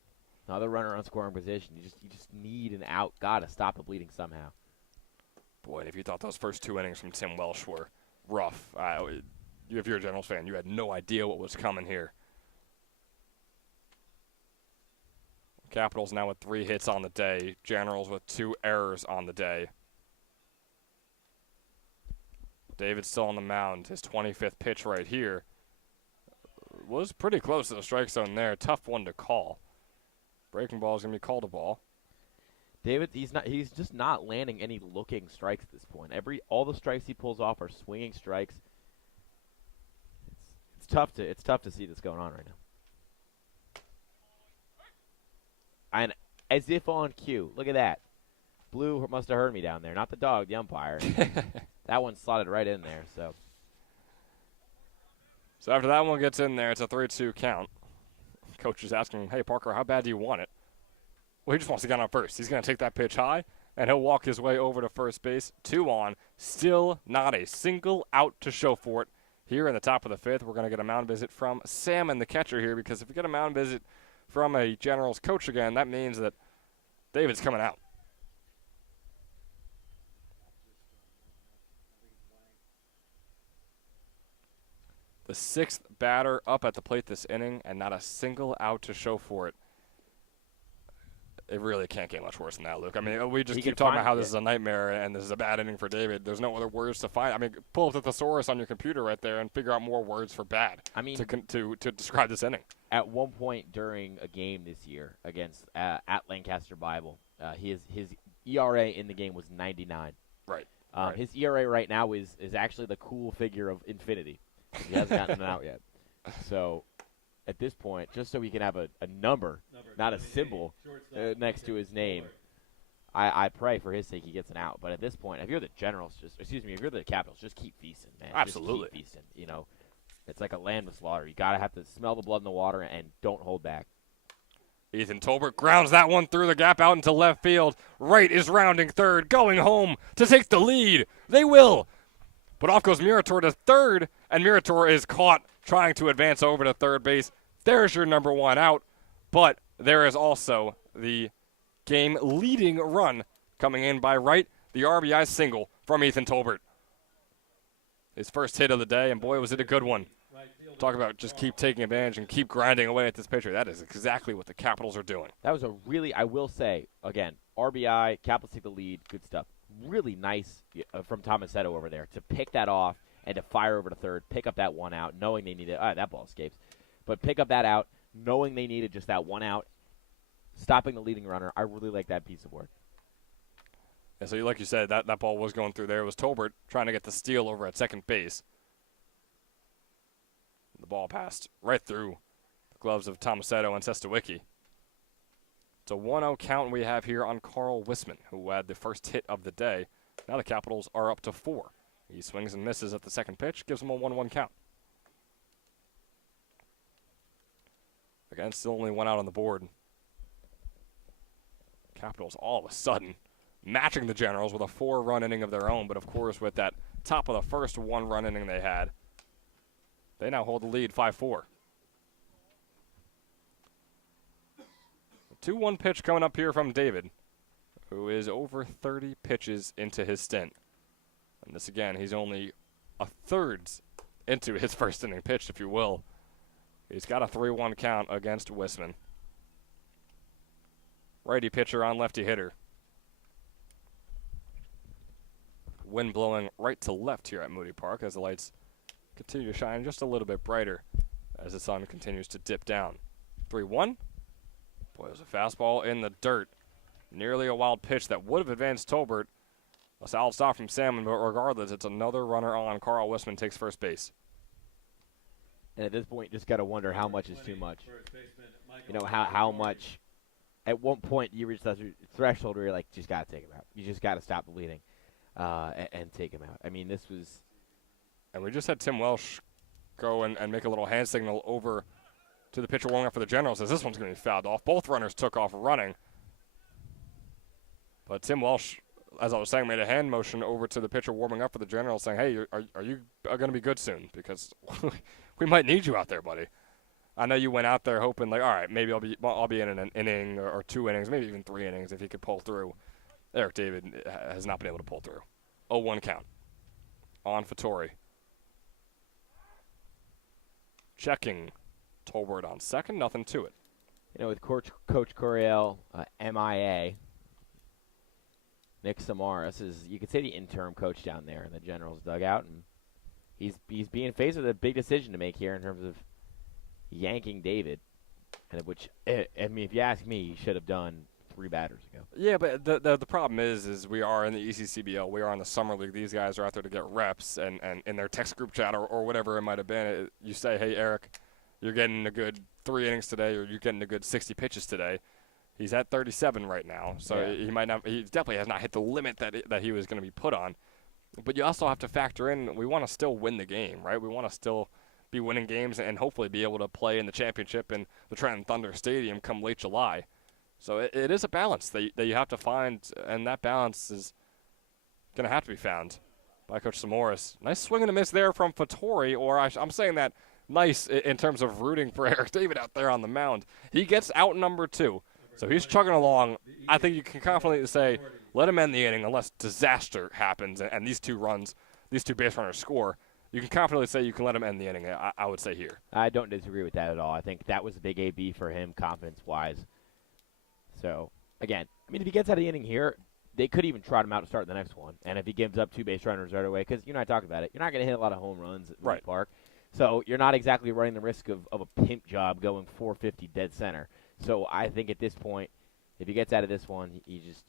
Another runner on scoring position. You just need an out. Got to stop the bleeding somehow. Boy, and if you thought those first 2 innings from Tim Welsh were rough, if you're a Generals fan, you had no idea what was coming here. Capitals now with 3 hits on the day. Generals with 2 errors on the day. David's still on the mound. His 25th pitch right here was pretty close to the strike zone there. Tough one to call. Breaking ball is going to be called a ball. David, he's just not landing any looking strikes at this point. All the strikes he pulls off are swinging strikes. It's tough to see this going on right now. And as if on cue, look at that. Blue must have heard me down there, not the dog, the umpire. That one slotted right in there. So after that one gets in there, it's a 3-2 count. Coach is asking, hey, Parker, how bad do you want it? Well, he just wants to get on first. He's going to take that pitch high, and he'll walk his way over to first base. 2 on. Still not a single out to show for it. Here in the top of the 5th, we're going to get a mound visit from Salmon, the catcher here, because if we get a mound visit from a Generals coach again, that means that David's coming out. The 6th batter up at the plate this inning, and not a single out to show for it. It really can't get much worse than that, Luke. I mean, we just keep talking about how this is a nightmare and this is a bad inning for David. There's no other words to find. I mean, pull up the thesaurus on your computer right there and figure out more words for bad. I mean, to describe this inning. At one point during a game this year against at Lancaster Bible, his ERA in the game was 99. Right. His ERA right now is actually the cool figure of infinity. He hasn't gotten it out yet. So at this point, just so he can have a number, not a symbol, next to his name, I pray for his sake he gets an out. But at this point, if you're the Generals, if you're the Capitals, just keep feasting, man. Absolutely. Just keep feasting. You know, it's like a land of slaughter. You gotta have to smell the blood in the water and don't hold back. Ethan Tolbert grounds that one through the gap out into left field. Wright is rounding third, going home to take the lead. They will. But off goes Murator to third, and Murator is caught trying to advance over to third base. There's your number 1 out. But there is also the game-leading run coming in by Wright, the RBI single from Ethan Tolbert. His first hit of the day, and boy, was it a good one. Talk about just keep taking advantage and keep grinding away at this pitcher. That is exactly what the Capitals are doing. That was a really, I will say, again, RBI, Capitals take the lead, good stuff. Really nice from Tomasetto over there to pick that off and to fire over to third, pick up that 1 out, knowing they needed. That ball escapes. But pick up that out, knowing they needed just that 1 out, stopping the leading runner. I really like that piece of work. Yeah, so like you said, that ball was going through there. It was Tolbert trying to get the steal over at second base. The ball passed right through the gloves of Tomasetto and Sestawicki. It's a 1-0 count we have here on Carl Wisman, who had the first hit of the day. Now the Capitals are up to 4. He swings and misses at the second pitch, gives him a 1-1 count. Again, still only 1 out on the board. Capitals all of a sudden matching the Generals with a 4-run inning of their own, but of course with that top of the first 1-run inning they had, they now hold the lead 5-4. 2-1 pitch coming up here from David, who is over 30 pitches into his stint. And this again, he's only a third into his first inning pitch, if you will. He's got a 3-1 count against Wisman. Righty pitcher on lefty hitter. Wind blowing right to left here at Moody Park as the lights continue to shine just a little bit brighter as the sun continues to dip down. 3-1. Boy, it was a fastball in the dirt. Nearly a wild pitch that would have advanced Tolbert. A solid stop from Salmon, but regardless, it's another runner on. Carl Wisman takes first base. And at this point, you just got to wonder how much is too much. You know, how much. At one point, you reach that threshold where you're like, just got to take him out. You just got to stop the bleeding and take him out. I mean, this was. And we just had Tim Welsh go and make a little hand signal over to the pitcher warming up for the Generals as this one's going to be fouled off. Both runners took off running. But Tim Welsh, as I was saying, made a hand motion over to the pitcher warming up for the Generals saying, hey, are you going to be good soon? Because we might need you out there, buddy. I know you went out there hoping, like, all right, maybe I'll be in an inning or 2 innings, maybe even 3 innings if he could pull through. Eric David has not been able to pull through. 0-1 count on Fattori. Checking Tolbert on second, nothing to it. With Coach Coryell, MIA, Nick Samaras is, you could say, the interim coach down there in the Generals dugout, and he's being faced with a big decision to make here in terms of yanking David, and which, I mean, if you ask me, he should have done 3 batters ago. Yeah, but the problem is we are in the ECCBL, we are in the summer league. These guys are out there to get reps, and in their text group chat or whatever it might have been, you say, hey, Eric, you're getting a good 3 innings today, or you're getting a good 60 pitches today. He's at 37 right now, so Yeah. he definitely has not hit the limit that he was going to be put on. But you also have to factor in, we want to still win the game, right? We want to still be winning games and hopefully be able to play in the championship in the Trenton Thunder Stadium come late July. So it is a balance that you have to find, and that balance is going to have to be found by Coach Samoris. Nice swing and a miss there from Fattori, or I'm saying that nice in terms of rooting for Eric David out there on the mound. He gets out number 2, so he's chugging along. I think you can confidently say, let him end the inning unless disaster happens and these 2 base runners score. You can confidently say you can let him end the inning, I would say here. I don't disagree with that at all. I think that was a big AB for him, confidence-wise. So, again, I mean, if he gets out of the inning here, they could even trot him out to start the next one. And if he gives up 2 base runners right away, because you and I talked about it, you're not going to hit a lot of home runs at Moody Park. So you're not exactly running the risk of a pimp job going 450 dead center. So I think at this point, if he gets out of this one, you just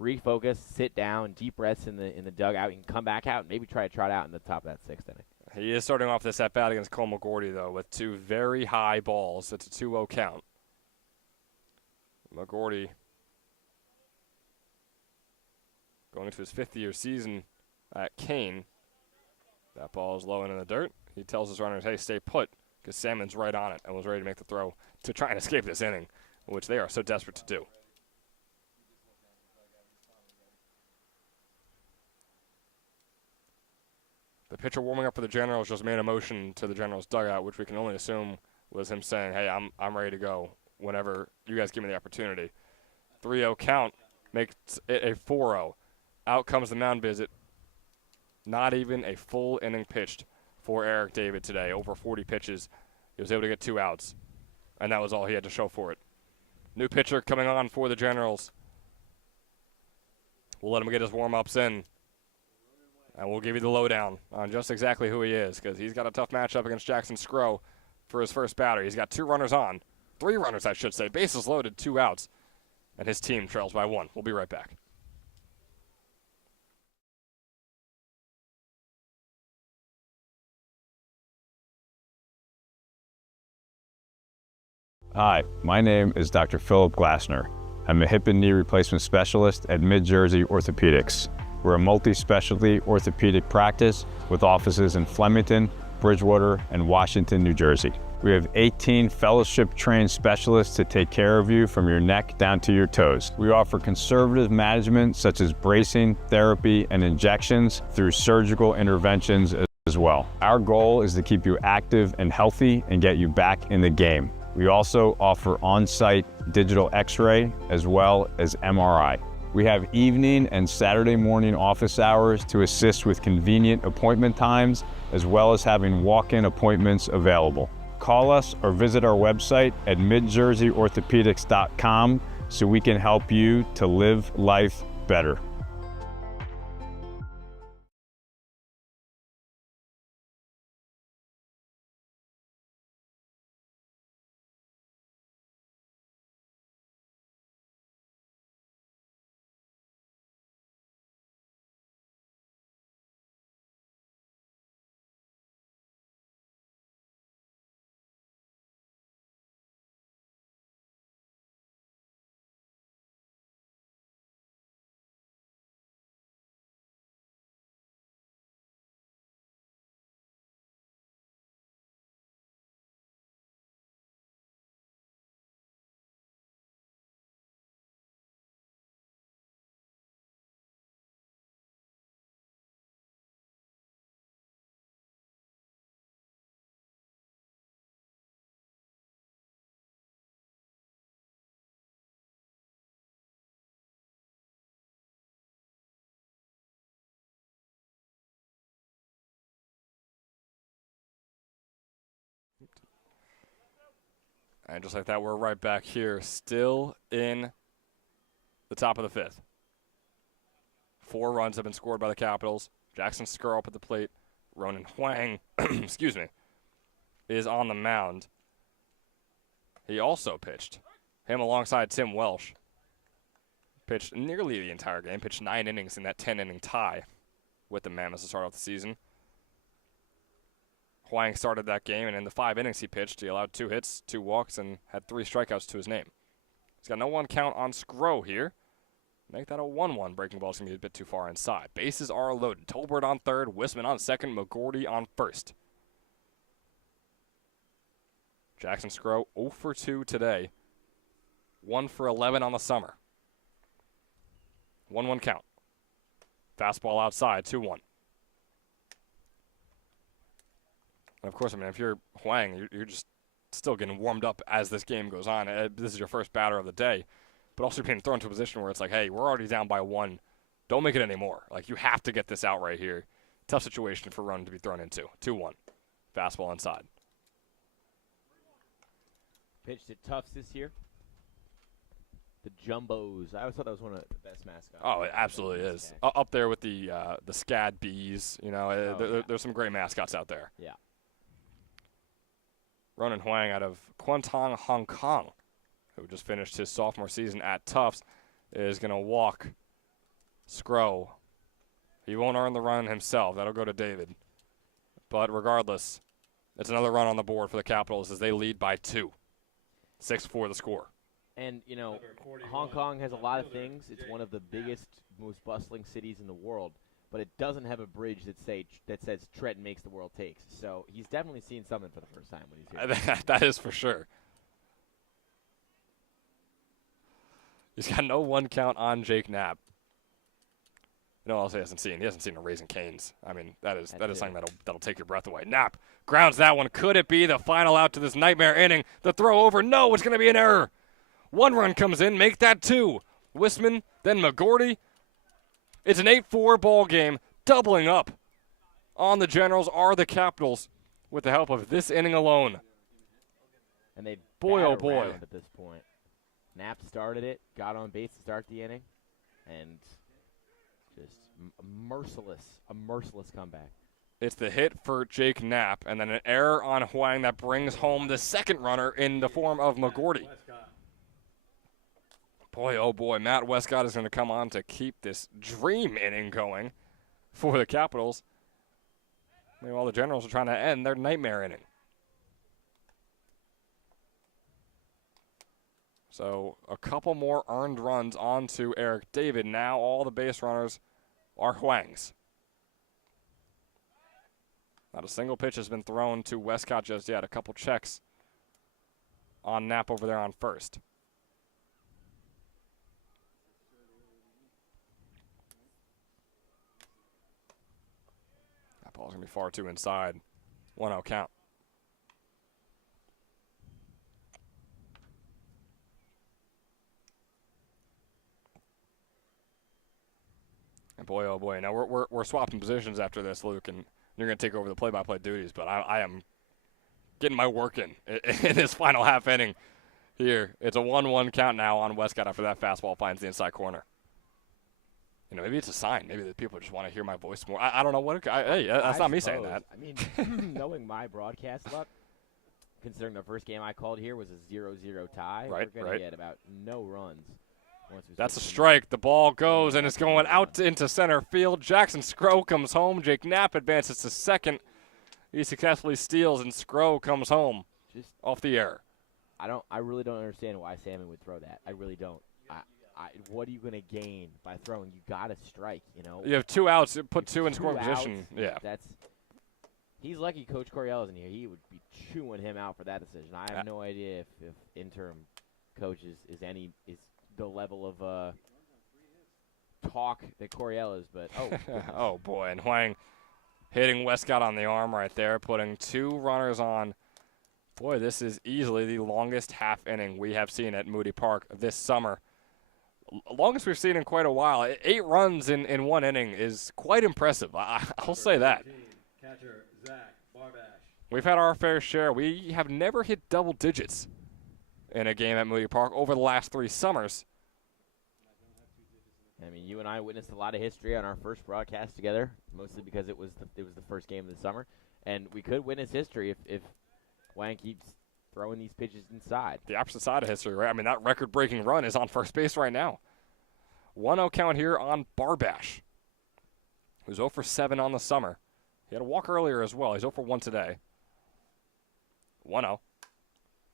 refocus, sit down, deep breaths in the dugout, and come back out and maybe try to trot out in the top of that 6th inning. He is starting off this at-bat against Cole McGorty, though, with 2 very high balls. It's a 2-0 count. McGorty going into his 5th-year season at Kane. That ball is low and in the dirt. He tells his runners, hey, stay put, because Salmon's right on it and was ready to make the throw to try and escape this inning, which they are so desperate to do. The pitcher warming up for the Generals just made a motion to the Generals dugout, which we can only assume was him saying, hey, I'm ready to go whenever you guys give me the opportunity. 3-0 count makes it a 4-0. Out comes the mound visit. Not even a full inning pitched for Eric David today. Over 40 pitches. He was able to get 2 outs, and that was all he had to show for it. New pitcher coming on for the Generals. We'll let him get his warm-ups in, and we'll give you the lowdown on just exactly who he is, because he's got a tough matchup against Jackson Scrow for his first batter. He's got 2 runners on. 3 runners, I should say. Bases loaded, 2 outs, and his team trails by 1. We'll be right back. Hi, my name is Dr. Philip Glassner. I'm a hip and knee replacement specialist at Mid-Jersey Orthopedics. We're a multi-specialty orthopedic practice with offices in Flemington, Bridgewater, and Washington, New Jersey. We have 18 fellowship-trained specialists to take care of you from your neck down to your toes. We offer conservative management such as bracing, therapy, and injections through surgical interventions as well. Our goal is to keep you active and healthy and get you back in the game. We also offer on-site digital x-ray as well as MRI. We have evening and Saturday morning office hours to assist with convenient appointment times, as well as having walk-in appointments available. Call us or visit our website at midjerseyorthopedics.com so we can help you to live life better. And just like that, we're right back here, still in the top of the 5th. 4 runs have been scored by the Capitals. Jackson Skrull up at the plate. Ronan Huang, excuse me, is on the mound. He also pitched. Him alongside Tim Welsh. Pitched nearly the entire game. Pitched 9 innings in that 10-inning tie with the Mammoths to start off the season. Huang started that game, and in the 5 innings he pitched, he allowed 2 hits, 2 walks, and had 3 strikeouts to his name. He's got no 1 count on Skro here. Make that a 1-1. Breaking ball's going to be a bit too far inside. Bases are loaded. Tolbert on third, Wisman on second, McGordy on first. Jackson Skro 0 for 2 today. 1 for 11 on the summer. 1-1 count. Fastball outside, 2-1. And of course, I mean, if you're Huang, you're just still getting warmed up as this game goes on. This is your first batter of the day. But also being thrown into a position where it's like, hey, we're already down by 1. Don't make it anymore. Like, you have to get this out right here. Tough situation for Ronan to be thrown into. 2-1. Fastball inside. Pitched at Tufts this year. The Jumbos. I always thought that was one of the best mascots. Oh, it absolutely is. Up there with the Scad Bees. You know, there's some great mascots out there. Yeah. Ronan Huang out of Kwantong, Hong Kong, who just finished his sophomore season at Tufts, is going to walk Skro. He won't earn the run himself. That'll go to David. But regardless, it's another run on the board for the Capitals as they lead by 2. 6-4 the score. And, you know, Hong Kong has a lot of things. It's one of the biggest, most bustling cities in the world. But it doesn't have a bridge that says Trenton makes the world takes. So he's definitely seen something for the first time when he's here. That is for sure. He's got no 1 count on Jake Knapp. You know what else he hasn't seen? He hasn't seen a Raising Cane's. I mean, that is something that'll take your breath away. Knapp grounds that one. Could it be the final out to this nightmare inning? The throw over. No, it's going to be an error. 1 run comes in. Make that 2. Wisman, then McGordy. It's an 8-4 ball game. Doubling up on the Generals are the Capitals with the help of this inning alone. And they boy, oh bat boy, around at this point. Knapp started it, got on base to start the inning, and just a merciless comeback. It's the hit for Jake Knapp, and then an error on Huang that brings home the second runner in the form of McGordy. Boy, oh boy, Matt Westcott is going to come on to keep this dream inning going for the Capitals. Meanwhile, the Generals are trying to end their nightmare inning. So a couple more earned runs onto Eric David. Now all the base runners are Huang's. Not a single pitch has been thrown to Westcott just yet. A couple checks on Knapp over there on first. That ball's going to be far too inside. 1-0 count. And boy, oh boy. Now we're swapping positions after this, Luke, and you're going to take over the play-by-play duties, but I am getting my work in this final half inning here. It's a 1-1 count now on Westcott after that fastball finds the inside corner. You know, maybe it's a sign. Maybe the people just want to hear my voice more. I don't know what. Hey, that's not me saying that. I mean, knowing my broadcast luck, considering the first game I called here was a 0-0 tie, right, we're going to get about no runs. That's a strike. The ball goes, and it's going out into center field. Jackson Skro comes home. Jake Knapp advances to second. He successfully steals, and Skro comes home just off the error. I really don't understand why Salmon would throw that. I really don't. What are you going to gain by throwing? You got to strike, you know. You have 2 outs. Put 2 in scoring position. Yeah. He's lucky Coach Coryell isn't here. He would be chewing him out for that decision. I have no idea if interim coach is the level of talk that Coryell is, but oh boy, and Huang hitting Westcott on the arm right there, putting 2 runners on. Boy, this is easily the longest half inning we have seen at Moody Park this summer. Longest we've seen in quite a while. 8 runs in 1 inning is quite impressive. I'll say that. Catcher Zach Barbash. We've had our fair share. We have never hit double digits in a game at Moody Park over the last 3 summers. I mean, you and I witnessed a lot of history on our first broadcast together, mostly because it was the first game of the summer, and we could witness history if Wang keeps throwing these pitches inside. The opposite side of history, right? I mean, that record-breaking run is on first base right now. 1-0 count here on Barbash, who's 0 for 7 on the summer. He had a walk earlier as well. He's 0 for 1 today. 1-0.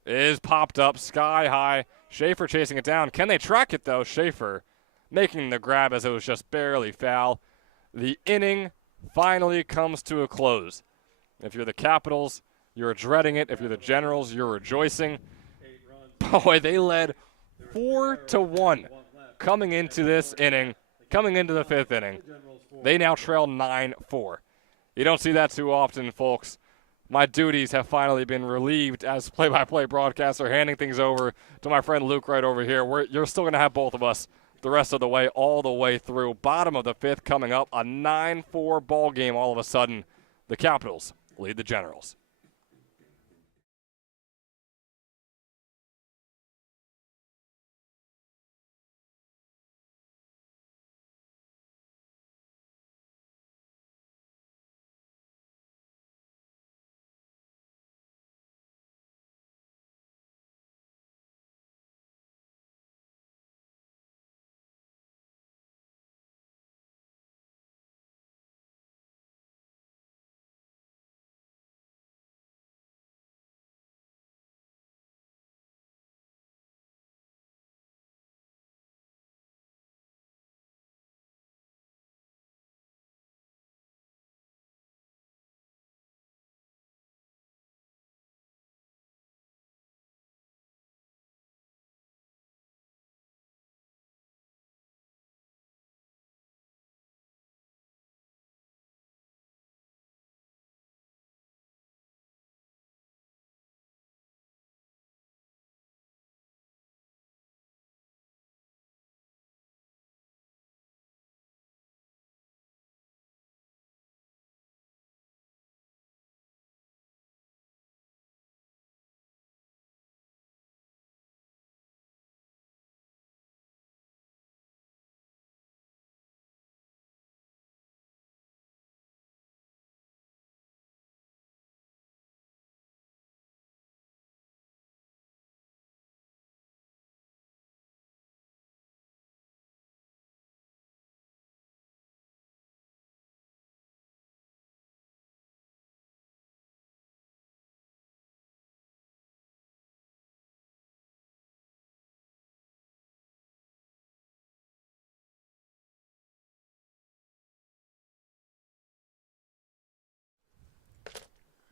Is popped up sky high. Schaefer chasing it down. Can they track it, though? Schaefer making the grab as it was just barely foul. The inning finally comes to a close. If you're the Capitals, you're dreading it. If you're the Generals, you're rejoicing. Boy, they led 4-1 coming into this inning, coming into the 5th inning. They now trail 9-4. You don't see that too often, folks. My duties have finally been relieved as play-by-play broadcaster, handing things over to my friend Luke right over here. You're still going to have both of us the rest of the way, all the way through. Bottom of the 5th coming up, a 9-4 ball game all of a sudden. The Capitals lead the Generals.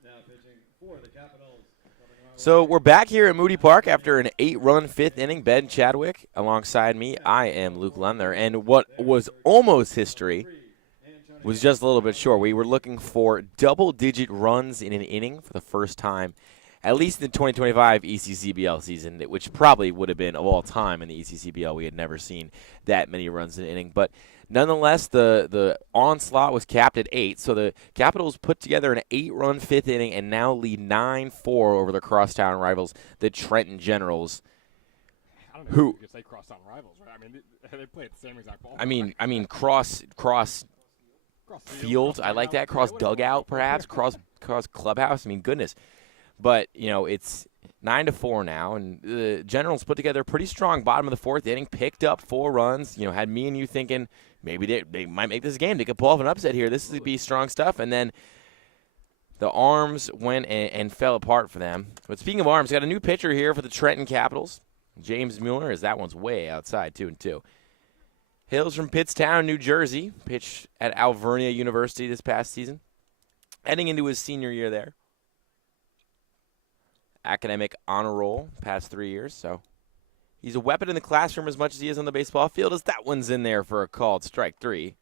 Now pitching for the Capitals. So we're back here at Moody Park after an 8-run 5th inning. Ben Chadwick alongside me. I am Luke Lemner. And what was almost history was just a little bit short. We were looking for double-digit runs in an inning for the first time, at least in the 2025 ECCBL season, which probably would have been of all time in the ECCBL. We had never seen that many runs in an inning. But nonetheless, the onslaught was capped at 8, so the Capitals put together an 8-run 5th inning and now lead 9-4 over the crosstown rivals, the Trenton Generals. I don't know if you could say crosstown rivals, right? I mean, they play at the same exact ball. I mean, cross field. I like that. Cross dugout, perhaps. Cross clubhouse. I mean, goodness. But it's 9-4 now, and the Generals put together a pretty strong bottom of the 4th inning. Picked up 4 runs. Had me and you thinking maybe they might make this game. They could pull off an upset here. This would be strong stuff. And then the arms went and fell apart for them. But speaking of arms, got a new pitcher here for the Trenton Capitals. James Mueller, as that one's way outside, 2-2. Hails from Pittstown, New Jersey. Pitched at Alvernia University this past season. Heading into his senior year there. Academic honor roll past 3 years, so he's a weapon in the classroom as much as he is on the baseball field, as that one's in there for a called strike 3.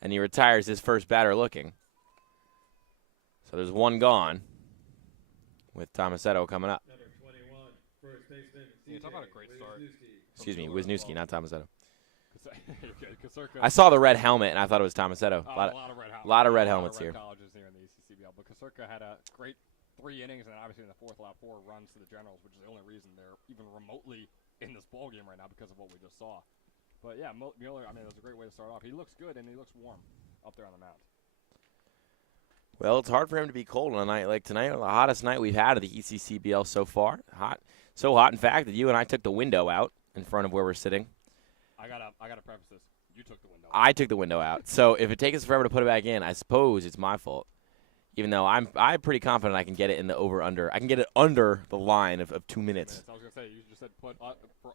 And he retires his first batter looking. So there's one gone with Tomasetto coming up. Number 21, first baseman. Yeah, talk about a great start. Excuse me, Wisniewski, not Tomasetto. Kasurka. I saw the red helmet, and I thought it was Tomasetto. A lot of red helmets. lot of red helmets here. Colleges here in the ECCBL, but Kasurka had a great 3 innings, and then obviously in the fourth allowed 4 runs to the Generals, which is the only reason they're even remotely in this ball game right now because of what we just saw. But yeah, Mueller, I mean, it was a great way to start off. He looks good and he looks warm up there on the mound. Well, it's hard for him to be cold on a night like tonight. The hottest night we've had of the ECCBL so far. Hot, so hot, in fact, that you and I took the window out in front of where we're sitting. I gotta preface this. You took the window out. I took the window out. So if it takes us forever to put it back in, I suppose it's my fault. Even though I'm pretty confident I can get it in the over-under. I can get it under the line of 2 minutes. I was gonna say you just said for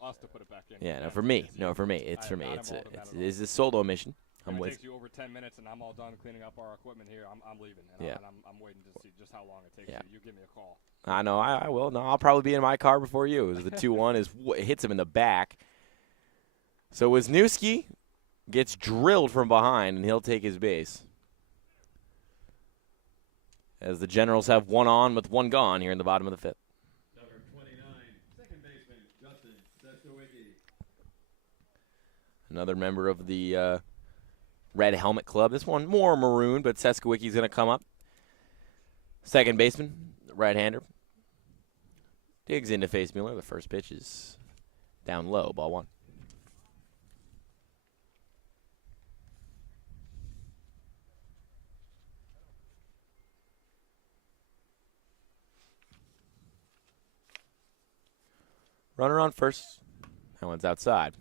us to put it back in. Yeah, no, for me. No, for me. It's for me. It's a solo mission. If it takes you over 10 minutes and I'm all done cleaning up our equipment here, I'm leaving. And Yeah. I'm waiting to see just how long it takes. Yeah. You give me a call. I know. I will. No, I'll probably be in my car before you. As the 2-1 it hits him in the back. So Wisniewski gets drilled from behind, and he'll take his base. As the Generals have 1 on with 1 gone here in the bottom of the 5th. Number 29, second baseman, Justin Sestowicki. Another member of the Red Helmet Club. This one more maroon, but Sestowicki's going to come up. Second baseman, right-hander. Digs into face Mueller. The first pitch is down low, ball 1. Runner on first. That one's outside.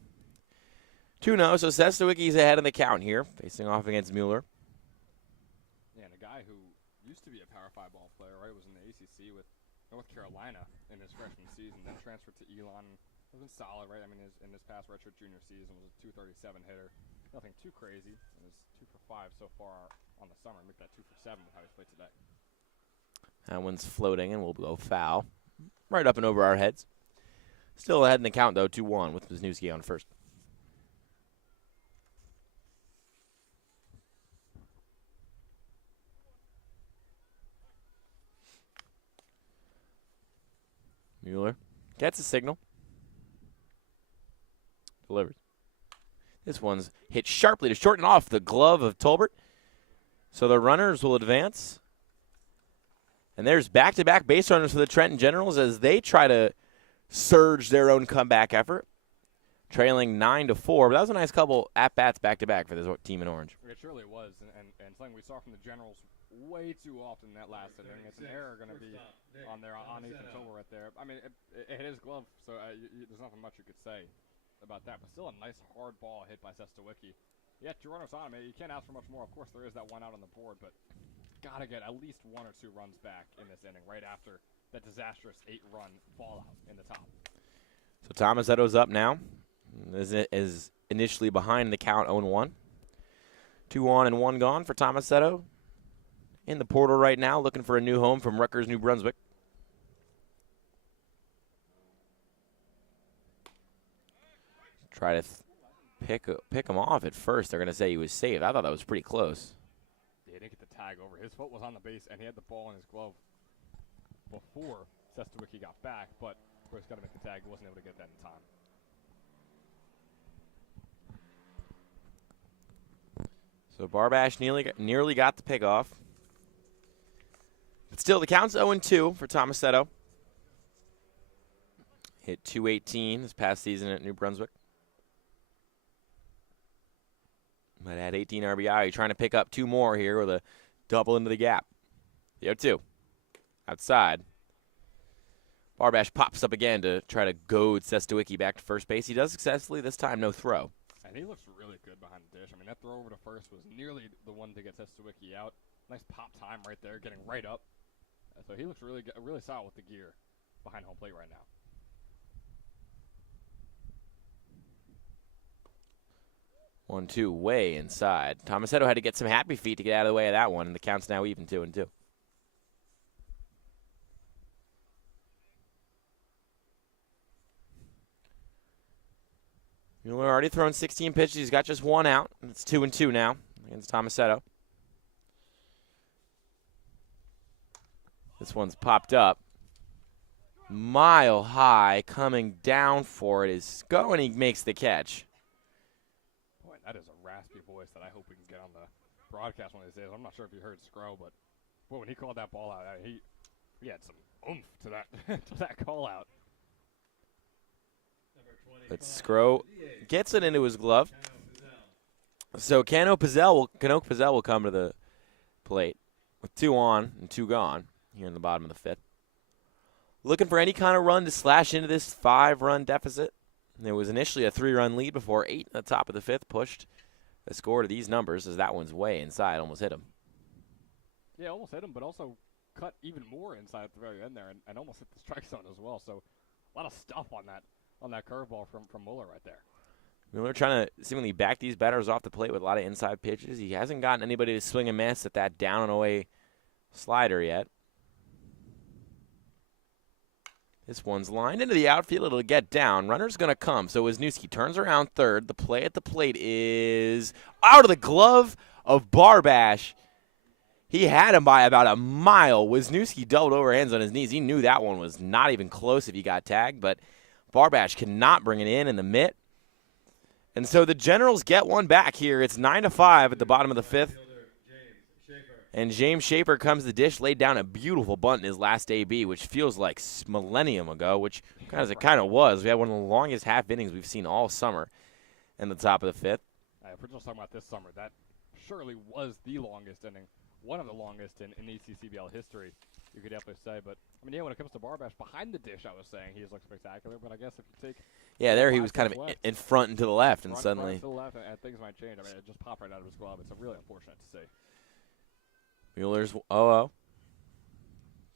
2-0, so Sestowicki's ahead in the count here, facing off against Mueller. Yeah, and a guy who used to be a Power 5 ball player, right? Was in the ACC with North Carolina in his freshman season, then transferred to Elon. Wasn't solid, right? I mean, in his past redshirt junior season was a 237 hitter. Nothing too crazy. It was 2 for 5 so far on the summer. Make that 2 for 7 with how he's played today. That one's floating, and we'll go foul. Right up and over our heads. Still ahead in the count, though, 2-1 with Wisniewski on first. Mueller gets a signal. Delivers. This one's hit sharply to shorten off the glove of Tolbert. So the runners will advance. And there's back-to-back base runners for the Trenton Generals as they try to surge their own comeback effort. Trailing 9-4. But that was a nice couple at-bats back-to-back for this team in orange. It surely was, and something we saw from the Generals way too often in that last inning. It's an error going to be on there on Ethan Tolbert right there. I mean, it hit his glove, so there's nothing much you could say about that. But still a nice hard ball hit by Sestowicki. Yeah, 2 runners on him. You can't ask for much more. Of course, there is that 1 out on the board, but got to get at least 1 or 2 runs back in this inning right after that disastrous 8-run fallout in the top. So Tomasetto's up now. Is initially behind the count 0-1. 2 on and 1 gone for Tomasetto. In the portal right now, looking for a new home from Rutgers, New Brunswick. Try to pick him off at first. They're going to say he was saved. I thought that was pretty close. Yeah, he didn't get the tag over. His foot was on the base, and he had the ball in his glove before Sestowicki got back, but of course, got to make the tag. He wasn't able to get that in time. So Barbash nearly got the pick off. But still, the count's 0-2 for Tomasetto. Hit .218 this past season at New Brunswick. But at 18 RBI, you're trying to pick up 2 more here with a double into the gap. The 0-2. Outside. Barbash pops up again to try to goad Sestowicki back to first base. He does successfully. This time, no throw. And he looks really good behind the dish. I mean, that throw over to first was nearly the one to get Sestowicki out. Nice pop time right there, getting right up. So he looks really good, really solid with the gear behind home plate right now. 1-2 way inside. Tomasetto had to get some happy feet to get out of the way of that one, and the count's now even 2-2. Mueller already thrown 16 pitches. He's got just 1 out. It's 2-2 now against Tomasetto. This one's popped up. Mile high, coming down for it is Go, and he makes the catch. Boy, that is a raspy voice that I hope we can get on the broadcast one of these days. I'm not sure if you heard Scro, but boy, when he called that ball out, he had some oomph to that to that call out. But Scro gets it into his glove. So Cano Pizzell will come to the plate with 2 on and 2 gone here in the bottom of the 5th. Looking for any kind of run to slash into this 5-run deficit. There was initially a 3-run lead before 8 in the top of the 5th pushed the score to these numbers as that one's way inside, almost hit him. Yeah, almost hit him, but also cut even more inside at the very end there and almost hit the strike zone as well. So a lot of stuff on that curveball from Mueller right there. Mueller trying to seemingly back these batters off the plate with a lot of inside pitches. He hasn't gotten anybody to swing and miss at that down and away slider yet. This one's lined into the outfield. It'll get down. Runner's going to come. So Wisniewski turns around third. The play at the plate is out of the glove of Barbash. He had him by about a mile. Wisniewski doubled over, hands on his knees. He knew that one was not even close if he got tagged, but Barbash cannot bring it in the mitt. And so the Generals get one back here. It's 9-5 at the bottom of the 5th. And James Schaefer comes to the dish, laid down a beautiful bunt in his last AB, which feels like millennium ago, which it kind of was. We had one of the longest half innings we've seen all summer in the top of the 5th. If we're just talking about this summer, that surely was the longest inning, one of the longest in ECCBL history, you could definitely say. But, I mean, yeah, when it comes to Barbash, behind the dish, I was saying he has looked spectacular. But I guess if you take there he was kind of in front and to the left, and suddenly. To the left, and things might change. I mean, it just popped right out of his glove. It's really unfortunate to see. Mueller's 0-0.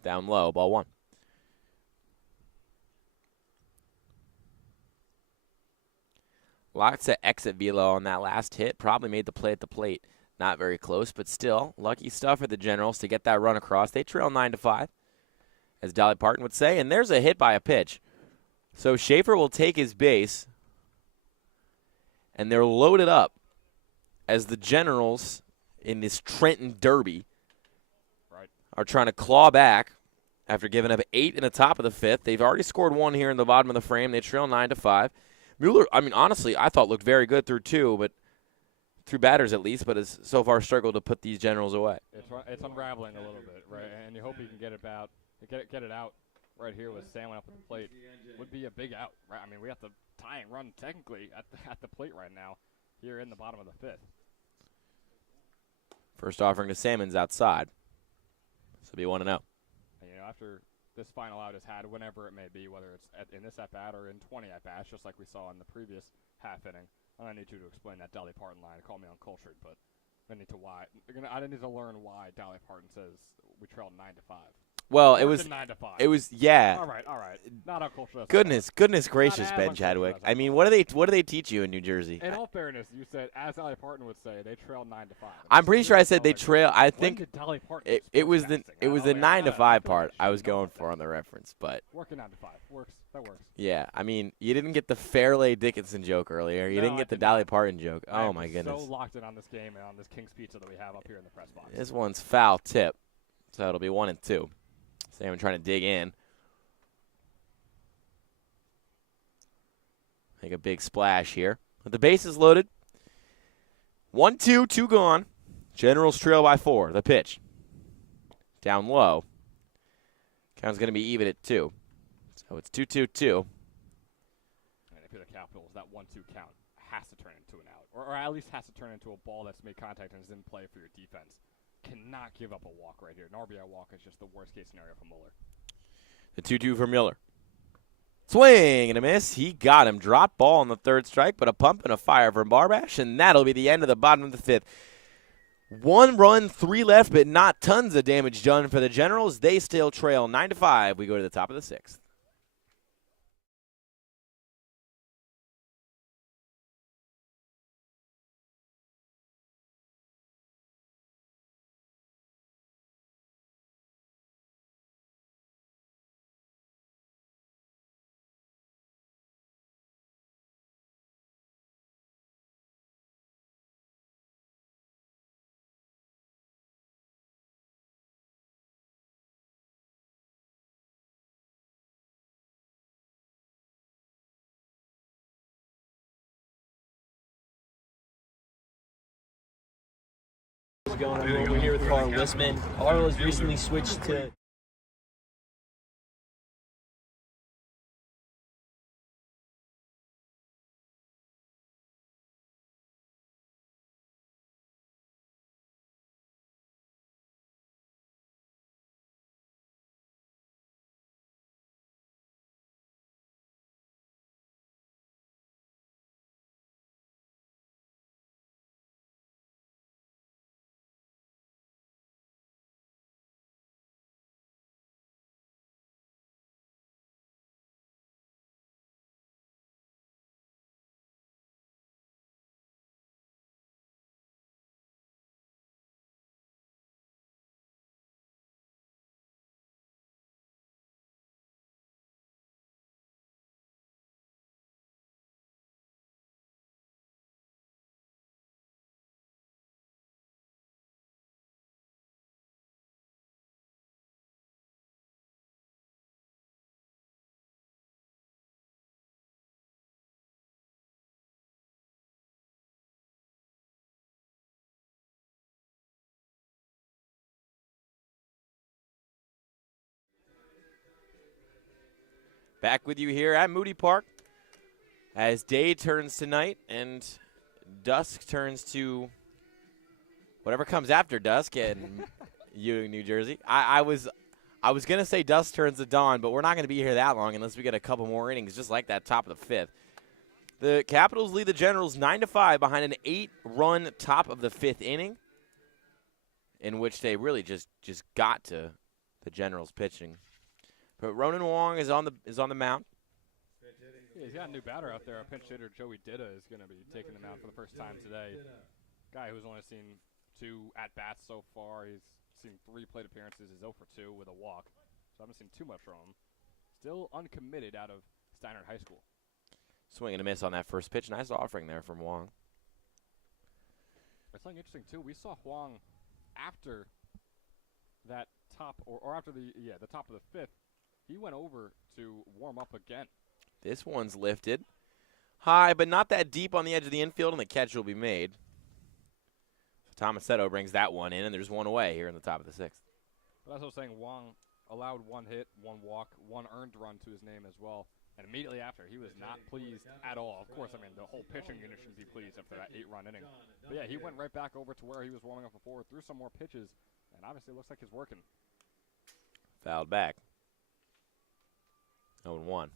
Down low, ball 1. Lots of exit velo on that last hit. Probably made the play at the plate. Not very close, but still, lucky stuff for the Generals to get that run across. They trail 9-5, as Dolly Parton would say, and there's a hit by a pitch. So Schaefer will take his base, and they're loaded up as the Generals in this Trenton Derby are trying to claw back after giving up 8 in the top of the 5th. They've already scored 1 here in the bottom of the frame. They trail 9-5. Mueller, I mean, honestly, I thought looked very good through 2, but through batters at least, but has so far struggled to put these Generals away. It's unraveling a little bit, right? And you hope he can get it out right here with Salmon up at the plate. Would be a big out, right? I mean, we have the tying run technically at the plate right now here in the bottom of the 5th. First offering to Salmon's outside. So it'll be 1-0. And, after this final out is had, whenever it may be, whether it's in this at-bat or in 20 at-bats, just like we saw in the previous half inning. I don't need you to explain that Dolly Parton line. Call me uncultured, but I need to learn why Dolly Parton says we trailed 9-5. Well, it was 9-5. It was yeah. All right. Not uncultured. Goodness gracious, Ben Chadwick. I mean, what do they teach you in New Jersey? In all fairness, you said, as Dolly Parton would say, they trailed 9-5. I'm pretty sure I said they trail. I think did Dolly Parton it was the 9-5 part I was going for on the reference, but working 9-5 works. That works. Yeah, I mean, you didn't get the Fairleigh Dickinson joke earlier. You didn't get the Dolly Parton joke. Oh my goodness! So locked in on this game and on this King's Pizza that we have up here in the press box. This one's foul tip, so it'll be 1-2. Salmon trying to dig in. Make a big splash here. But the base is loaded. 1-2, 2 gone. Generals trail by 4. The pitch. Down low. Count's going to be even at 2. So it's 2-2-2. And if you're the Capitals, that 1-2 count has to turn into an out. Or at least has to turn into a ball that's made contact and is in play for your defense. Cannot give up a walk right here. An RBI walk is just the worst-case scenario for Mueller. The 2-2 for Mueller. Swing and a miss. He got him. Drop ball on the 3rd strike, but a pump and a fire from Barbash, and that'll be the end of the bottom of the 5th. 1 run, 3 left, but not tons of damage done for the Generals. They still trail 9-5. We go to the top of the 6th. Going on over here with Carl Wisman. Carl has recently switched to Back with you here at Moody Park as day turns to night and dusk turns to whatever comes after dusk in Ewing, New Jersey. I was going to say dusk turns to dawn, but we're not going to be here that long unless we get a couple more innings just like that top of the 5th. The Capitals lead the Generals 9-5 behind an 8-run top of the 5th inning, in which they really just got to the Generals pitching. But Ronan Wong is on the mound. Yeah, he's got a new batter out there. Our pinch hitter Joey Ditta is going to be taking the mound for the first time today. Guy who's only seen 2 at-bats so far. He's seen 3 plate appearances. He's 0 for 2 with a walk. So I haven't seen too much from him. Still uncommitted out of Steinert High School. Swing and a miss on that first pitch. Nice offering there from Wong. It's something interesting, too. We saw Huang after that top, or after the top of the 5th. He went over to warm up again. This one's lifted high, but not that deep on the edge of the infield, and the catch will be made. So Tomasetto brings that one in, and there's one away here in the top of the 6th. But as I was saying, Wong allowed 1 hit, 1 walk, 1 earned run to his name as well. And immediately after, he was not pleased at all. Of course, I mean, the whole pitching unit should be pleased after that 8-run inning. But yeah, he went right back over to where he was warming up before, threw some more pitches, and obviously it looks like he's working. Fouled back. 0-1.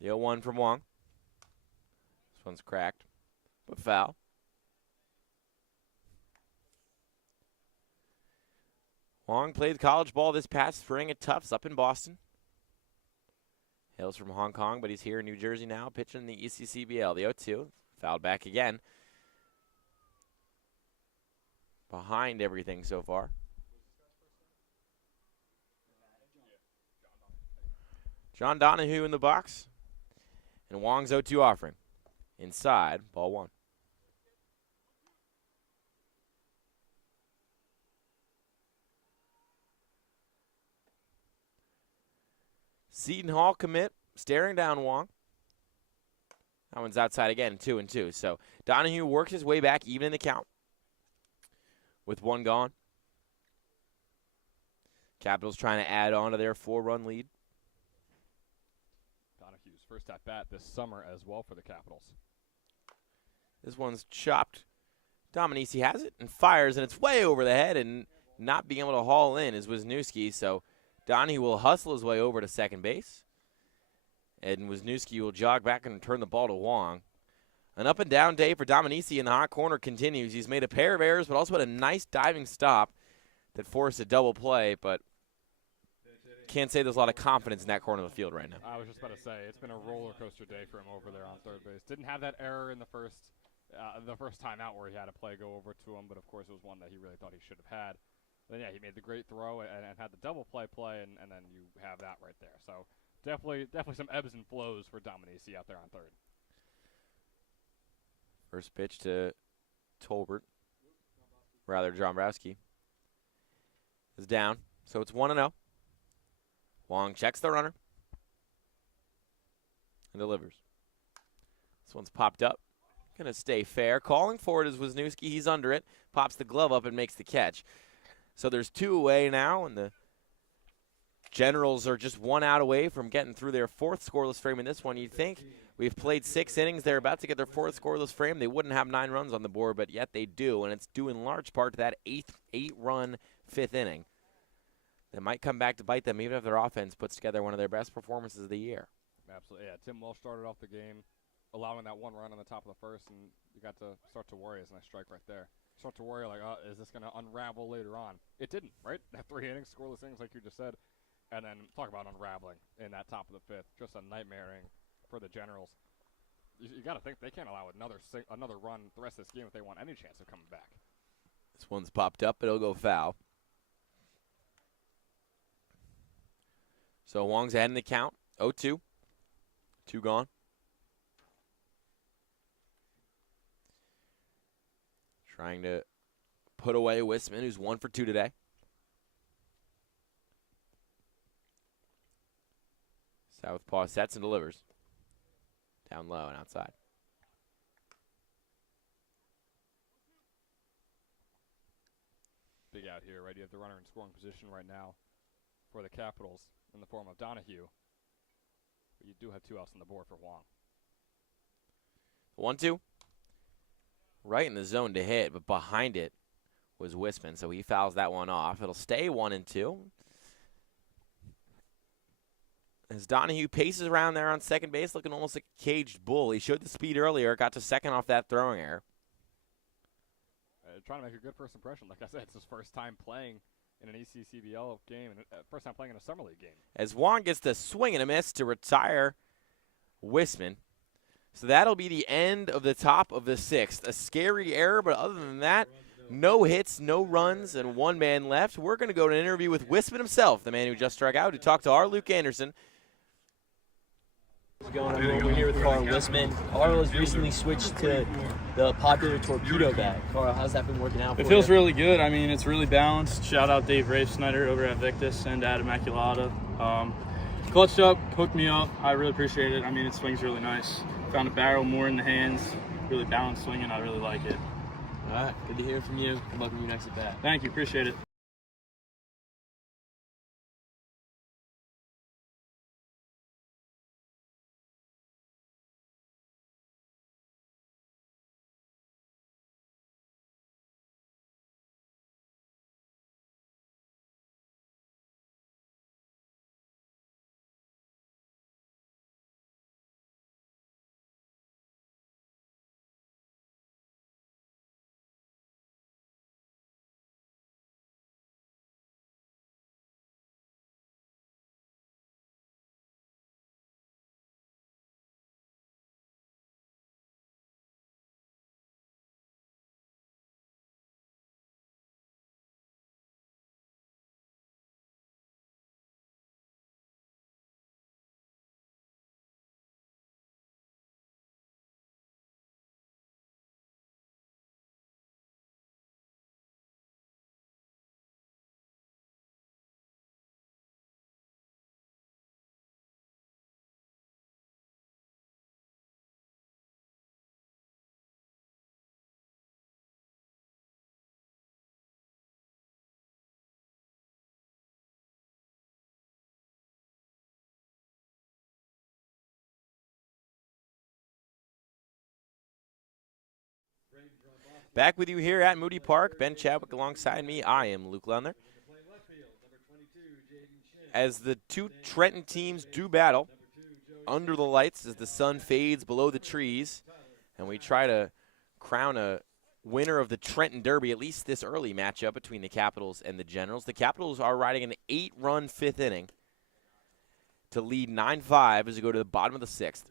The 0-1 from Wong. This one's cracked, but foul. Wong played college ball this past spring at Tufts up in Boston. Hails from Hong Kong, but he's here in New Jersey now, pitching in the ECCBL. The 0-2, fouled back again. Behind everything so far. John Donahue in the box. And Wong's 0-2 offering. Inside, ball 1. Seton Hall commit, staring down Wong. That one's outside again, 2-2. So Donahue works his way back even in the count with 1 gone. Capitals trying to add on to their 4-run lead. Donahue's first at-bat this summer as well for the Capitals. This one's chopped. Dominici has it and fires, and it's way over the head, and not being able to haul in is Wisniewski. So Donahue will hustle his way over to second base. And Wisniewski will jog back and turn the ball to Wong. An up-and-down day for Dominici in the hot corner continues. He's made a pair of errors, but also had a nice diving stop that forced a double play, but can't say there's a lot of confidence in that corner of the field right now. I was just about to say, it's been a roller coaster day for him over there on third base. Didn't have that error in the first time out where he had a play go over to him, but of course it was one that he really thought he should have had. Then, yeah, he made the great throw and had the double play, and then you have that right there. So definitely some ebbs and flows for Dominici out there on third. First pitch to Tolbert, rather Dombrowski, is down. So it's 1-0. Wong checks the runner and delivers. This one's popped up. Going to stay fair. Calling for it is Wisniewski. He's under it. Pops the glove up and makes the catch. So there's 2 away now, and the Generals are just 1 out away from getting through their 4th scoreless frame in this one. You'd think we've played 6 innings. They're about to get their 4th scoreless frame. They wouldn't have 9 runs on the board, but yet they do, and it's due in large part to that 8-run 5th inning. That might come back to bite them even if their offense puts together one of their best performances of the year. Absolutely, yeah. Tim Welsh started off the game allowing that 1 run on the top of the first, and you got to start to worry. It's a nice strike right there. Start to worry, like, is this going to unravel later on? It didn't, right? That 3 innings, scoreless innings, like you just said. And then talk about unraveling in that top of the 5th. Just a nightmare inning for the Generals. You got to think they can't allow another run the rest of this game if they want any chance of coming back. This one's popped up, but it'll go foul. So Wong's ahead in the count, 0-2. 2 gone. Trying to put away Wisman, who's 1 for 2 today. Southpaw sets and delivers. Down low and outside. big out here, right? You have the runner in scoring position right now for the Capitals in the form of Donahue. But you do have 2 outs on the board for Huang. 1-2. Right in the zone to hit, but behind it was Wisman, so he fouls that one off. It'll stay 1-2. As Donahue paces around there on second base, looking almost like a caged bull. He showed the speed earlier, got to second off that throwing error. Trying to make a good first impression. Like I said, it's his first time playing in an ECCBL game and first time playing in a Summer League game. As Juan gets the swing and a miss to retire Wisman. So that'll be the end of the top of the 6th. A scary error, but other than that, no hits, no runs, and 1 man left. We're going to go to an interview with Wisman himself, the man who just struck out, to talk to our Luke Anderson. How's it going, everyone? We're here with Carl Wisman. Carl has recently switched to the popular torpedo bag. Carl, how's that been working out for you? It feels really good. I mean, it's really balanced. Shout out Dave Snyder over at Victus and Adam Maculata. Clutched up, hooked me up. I really appreciate it. I mean, it swings really nice. Found a barrel more in the hands. Really balanced swing, and I really like it. All right, good to hear from you. Good luck with your next at bat. Thank you. Appreciate it. Back with you here at Moody Park. Ben Chadwick alongside me. I am Luke Lundler. As the 2 Trenton teams do battle under the lights as the sun fades below the trees, and we try to crown a winner of the Trenton Derby, at least this early matchup between the Capitals and the Generals. The Capitals are riding an 8-run 5th inning to lead 9-5 as we go to the bottom of the 6th.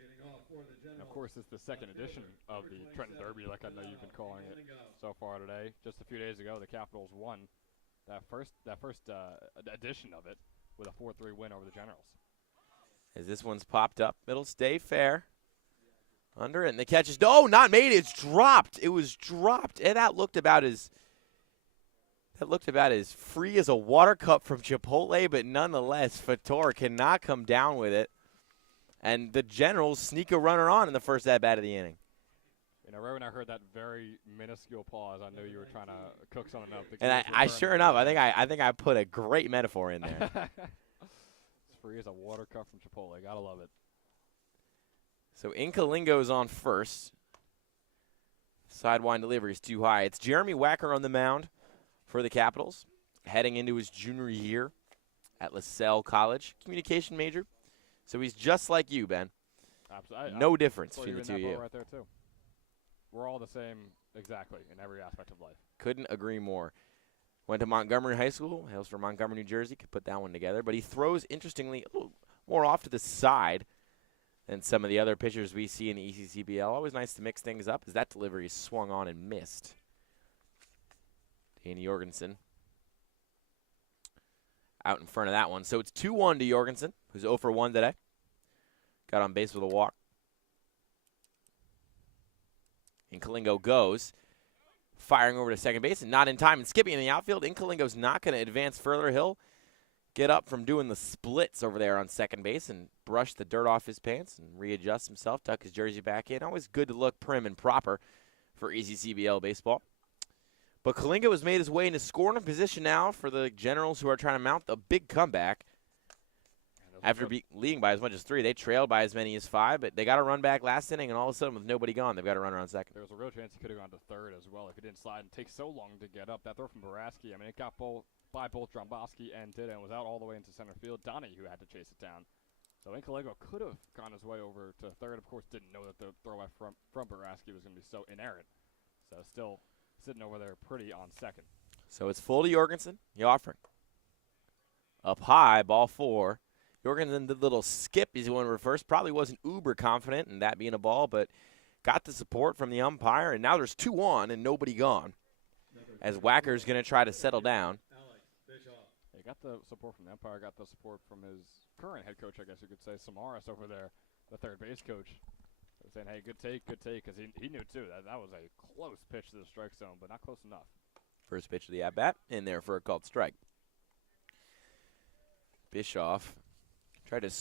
Of course, it's the second edition of the Trenton Derby, like I know you've been calling it so far today. Just a few days ago, the Capitals won that first edition of it with a 4-3 win over the Generals. As this one's popped up, it'll stay fair. Under it, and the catch is not made. It's dropped. It was dropped, and that looked about as free as a water cup from Chipotle, but nonetheless, Fator cannot come down with it. And the Generals sneak a runner on in the first at-bat of the inning. You know, right when I heard that very minuscule pause, I knew you were trying to cook something up. And I sure enough, I think I put a great metaphor in there. It's free as a water cup from Chipotle. Gotta love it. So Inkalingo's on first. Sidewind delivery is too high. It's Jeremy Wacker on the mound for the Capitals, heading into his junior year at LaSalle College, communication major. So he's just like you, Ben. Absolutely. No difference between the two of you. Right there too. We're all the same exactly in every aspect of life. Couldn't agree more. Went to Montgomery High School, hails from Montgomery, New Jersey. Could put that one together. But he throws, interestingly, a little more off to the side than some of the other pitchers we see in the ECCBL. Always nice to mix things up as that delivery is swung on and missed. Danny Jorgensen out in front of that one. So it's 2-1 to Jorgensen, who's 0 for 1 today. Got on base with a walk. And Kalingo goes, firing over to second base and not in time and skipping in the outfield. Inkalingo's not going to advance further. He'll get up from doing the splits over there on second base and brush the dirt off his pants and readjust himself, tuck his jersey back in. Always good to look prim and proper for ECCBL baseball. But Kalinga has made his way into scoring position now for the Generals, who are trying to mount a big comeback. After leading by as much as 3, they trailed by as many as 5, but they got a run back last inning, and all of a sudden, with nobody gone, they've got a runner on second. There was a real chance he could have gone to third as well if he didn't slide and take so long to get up. That throw from Baraski, I mean, it got by both Dromboski and Dida and was out all the way into center field. Donahue had to chase it down. So Inkalego could have gone his way over to third. Of course, didn't know that the throw by from Baraski was going to be so inerrant. So still sitting over there pretty on second. So it's full to Jorgensen. The offering. Up high, ball 4. Jorgensen did a little skip. He's going reverse. Probably wasn't uber confident in that being a ball, but got the support from the umpire. And now there's 2 on and nobody gone. As Wacker's going to try to settle down. He got the support from the umpire, got the support from his current head coach, I guess you could say, Samaras over there, the third base coach. Saying, hey, good take, because he knew, too, that was a close pitch to the strike zone, but not close enough. First pitch of the at-bat, in there for a called strike. Bischoff tried to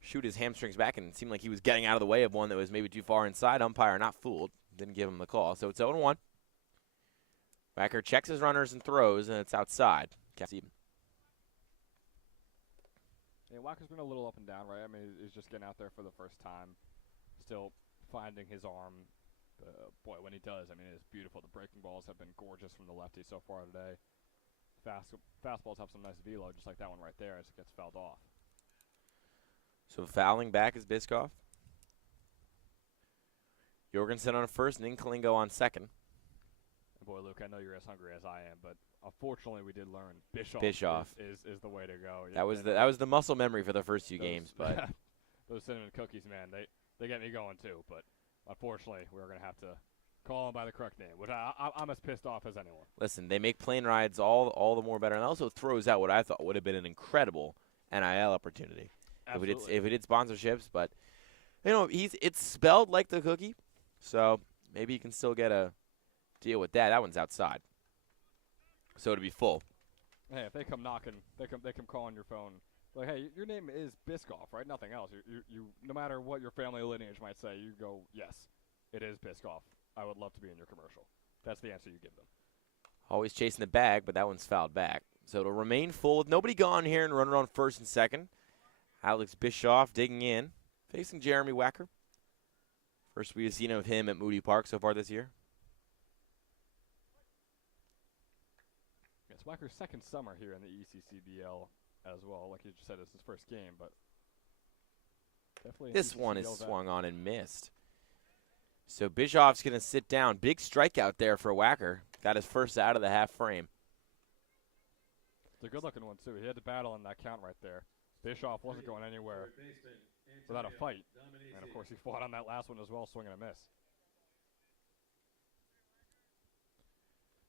shoot his hamstrings back, and it seemed like he was getting out of the way of one that was maybe too far inside. Umpire not fooled, didn't give him the call. So it's 0-1. Wacker checks his runners and throws, and it's outside. Can't see him. Yeah, Wacker's been a little up and down, right? I mean, he's just getting out there for the first time, still finding his arm. Boy, when he does, I mean, it's beautiful. The breaking balls have been gorgeous from the lefty so far today. Fastballs have some nice velo, just like that one right there as it gets fouled off. So fouling back is Bischoff. Jorgensen on first, and Inkalingo on second. And boy, Luke, I know you're as hungry as I am, but unfortunately we did learn Bischoff is the way to go. That was the muscle memory for the first 2 games, but those cinnamon cookies, man, they get me going too. But unfortunately, we're gonna have to call him by the correct name, which I'm as pissed off as anyone. Listen, they make plane rides all the more better, and also throws out what I thought would have been an incredible NIL opportunity Absolutely. if it did sponsorships. But you know, it's spelled like the cookie, so maybe you can still get a deal with that. That one's outside, so it'll be full. Hey, if they come knocking, they come calling your phone. Like, hey, your name is Biscoff, right? Nothing else. You no matter what your family lineage might say, you go, yes, it is Biscoff. I would love to be in your commercial. That's the answer you give them. Always chasing the bag, but that one's fouled back. So it'll remain full with nobody gone here and runner on first and second. Alex Bischoff digging in, facing Jeremy Wacker. First we've seen of him at Moody Park so far this year. Yes, Wacker's second summer here in the ECCBL as well. Like you just said, it's his first game, but definitely this one is swung on and missed. So Bischoff's going to sit down. Big strikeout there for Wacker. Got his first out of the half frame. It's a good-looking one, too. He had to battle in that count right there. Bischoff wasn't going anywhere without a fight. And, of course, he fought on that last one as well, swing and a miss.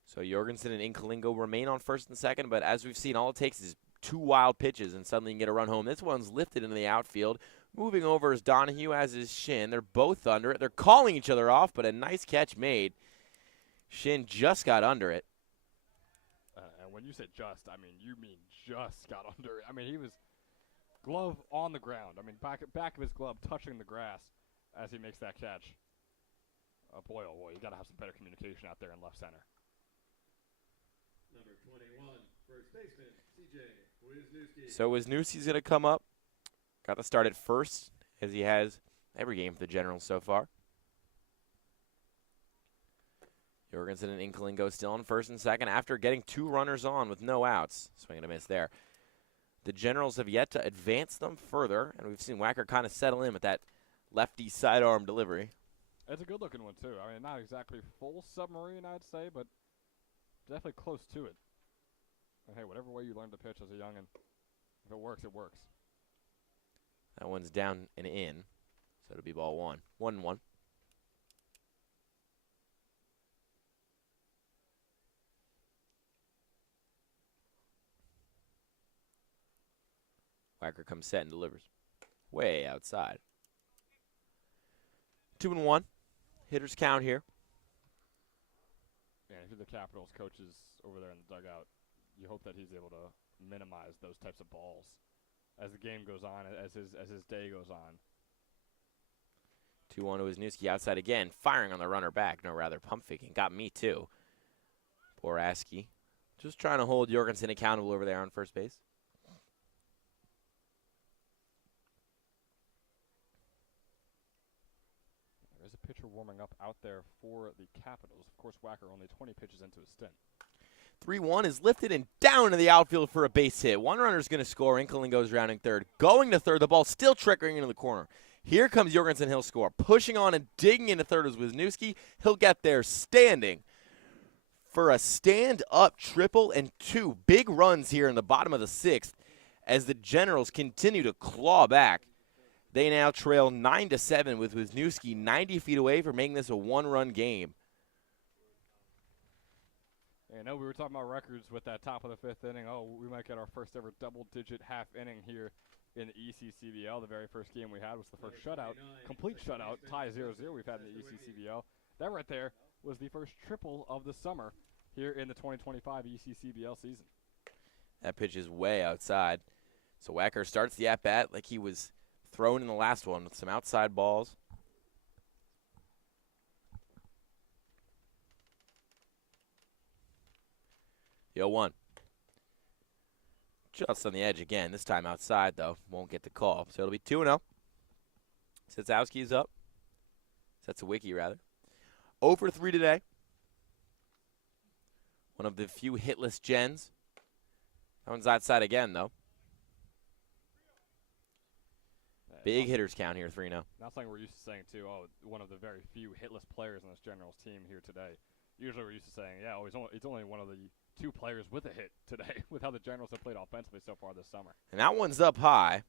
So Jorgensen and Inkalingo remain on first and second, but as we've seen, all it takes is 2 wild pitches and suddenly you can get a run home. This one's lifted into the outfield. Moving over is Donahue as his Shin. They're both under it. They're calling each other off, but a nice catch made. Shin just got under it. And when you say just, I mean, you mean just got under it. I mean, he was glove on the ground. I mean, back of his glove touching the grass as he makes that catch. Boy, oh boy, you got to have some better communication out there in left center. Number 21, first baseman, CJ Wisniewski. So Wisniewski's going to come up. Got to start at first, as he has every game for the Generals so far. Jorgensen and Inkalingo still on first and second after getting 2 runners on with no outs. Swing and a miss there. The Generals have yet to advance them further, and we've seen Wacker kind of settle in with that lefty sidearm delivery. It's a good-looking one, too. I mean, not exactly full submarine, I'd say, but definitely close to it. And, hey, whatever way you learn to pitch as a youngin', if it works, it works. That one's down and in, so it'll be ball 1. 1-1. Wacker comes set and delivers. Way outside. 2-1. Hitters count here. Yeah, if you're the Capitals coaches over there in the dugout, you hope that he's able to minimize those types of balls as the game goes on, as his day goes on. 2-1 to Wisniewski outside again, firing on the runner back. No, rather pump faking. Got me too. Boraski just trying to hold Jorgensen accountable over there on first base. There's a pitcher warming up out there for the Capitals. Of course, Wacker only 20 pitches into his stint. 3-1 is lifted and down to the outfield for a base hit. One runner's going to score. Inkling goes rounding third. Going to third. The ball still trickling into the corner. Here comes Jorgensen. He'll score. Pushing on and digging into third is Wisniewski. He'll get there standing for a stand-up triple and 2 big runs here in the bottom of the 6th as the Generals continue to claw back. They now trail 9-7 with Wisniewski 90 feet away for making this a 1-run game. I know we were talking about records with that top of the 5th inning. Oh, we might get our first ever double-digit half inning here in the ECCBL. The very first game we had was the first shutout, complete shutout, tie 0-0 we've had in the ECCBL. That right there was the first triple of the summer here in the 2025 ECCBL season. That pitch is way outside. So Wacker starts the at-bat like he was thrown in the last one with some outside balls. The 0-1. Just on the edge again. This time outside, though. Won't get the call. So it'll be 2-0. Setsowski's up. Setsowicki, rather. 0 for 3 today. One of the few hitless gens. That one's outside again, though. Big hitters count here, 3-0. Not something we're used to saying, too. Oh, one of the very few hitless players on this Generals team here today. Usually we're used to saying, yeah, it's only one of the 2 players with a hit today with how the Generals have played offensively so far this summer. And that one's up high.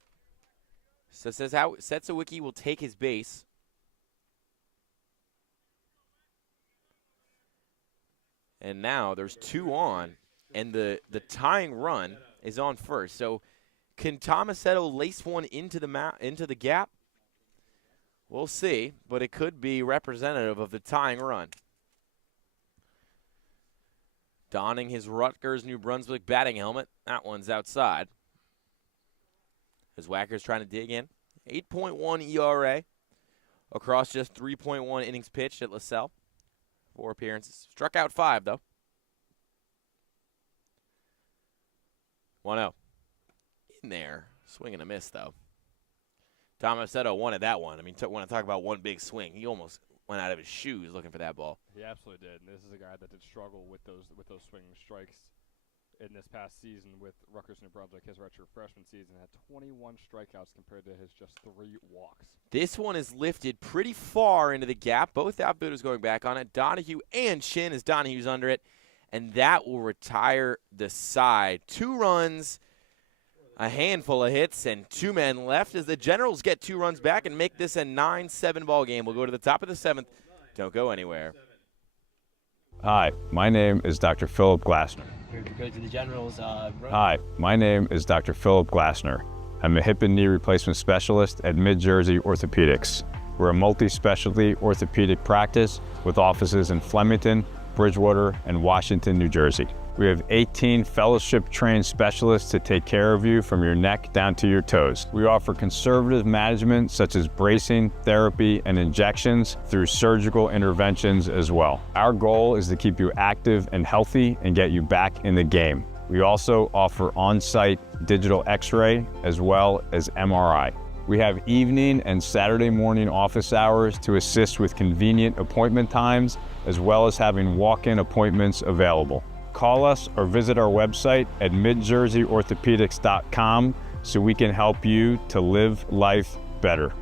So says how Setsowicki will take his base. And now there's 2 on, and the tying run is on first. So can Tomasetto lace one into the gap? We'll see, but it could be representative of the tying run. Donning his Rutgers New Brunswick batting helmet. That one's outside. As Wacker's trying to dig in. 8.1 ERA across just 3.1 innings pitched at LaSalle. 4 appearances. Struck out 5, though. 1-0. In there. Swing and a miss, though. Tomasetto wanted that one. I mean, want to talk about one big swing. He almost went out of his shoes looking for that ball. He absolutely did. And this is a guy that did struggle with those swinging strikes in this past season with Rutgers New Brunswick. His redshirt freshman season had 21 strikeouts compared to his just 3 walks. This one is lifted pretty far into the gap. Both outfielders going back on it. Donahue and Shin as Donahue's under it. And that will retire the side. 2 runs, a handful of hits, and 2 men left as the Generals get 2 runs back and make this a 9-7 ball game. We'll go to the top of the 7th. Don't go anywhere. Hi, my name is Dr. Philip Glassner. Here to go to the Generals. Hi, my name is Dr. Philip Glassner. I'm a hip and knee replacement specialist at Mid-Jersey Orthopedics. We're a multi-specialty orthopedic practice with offices in Flemington, Bridgewater, and Washington, New Jersey. We have 18 fellowship-trained specialists to take care of you from your neck down to your toes. We offer conservative management such as bracing, therapy, and injections through surgical interventions as well. Our goal is to keep you active and healthy and get you back in the game. We also offer on-site digital x-ray as well as MRI. We have evening and Saturday morning office hours to assist with convenient appointment times, as well as having walk-in appointments available. Call us or visit our website at midjerseyorthopedics.com so we can help you to live life better.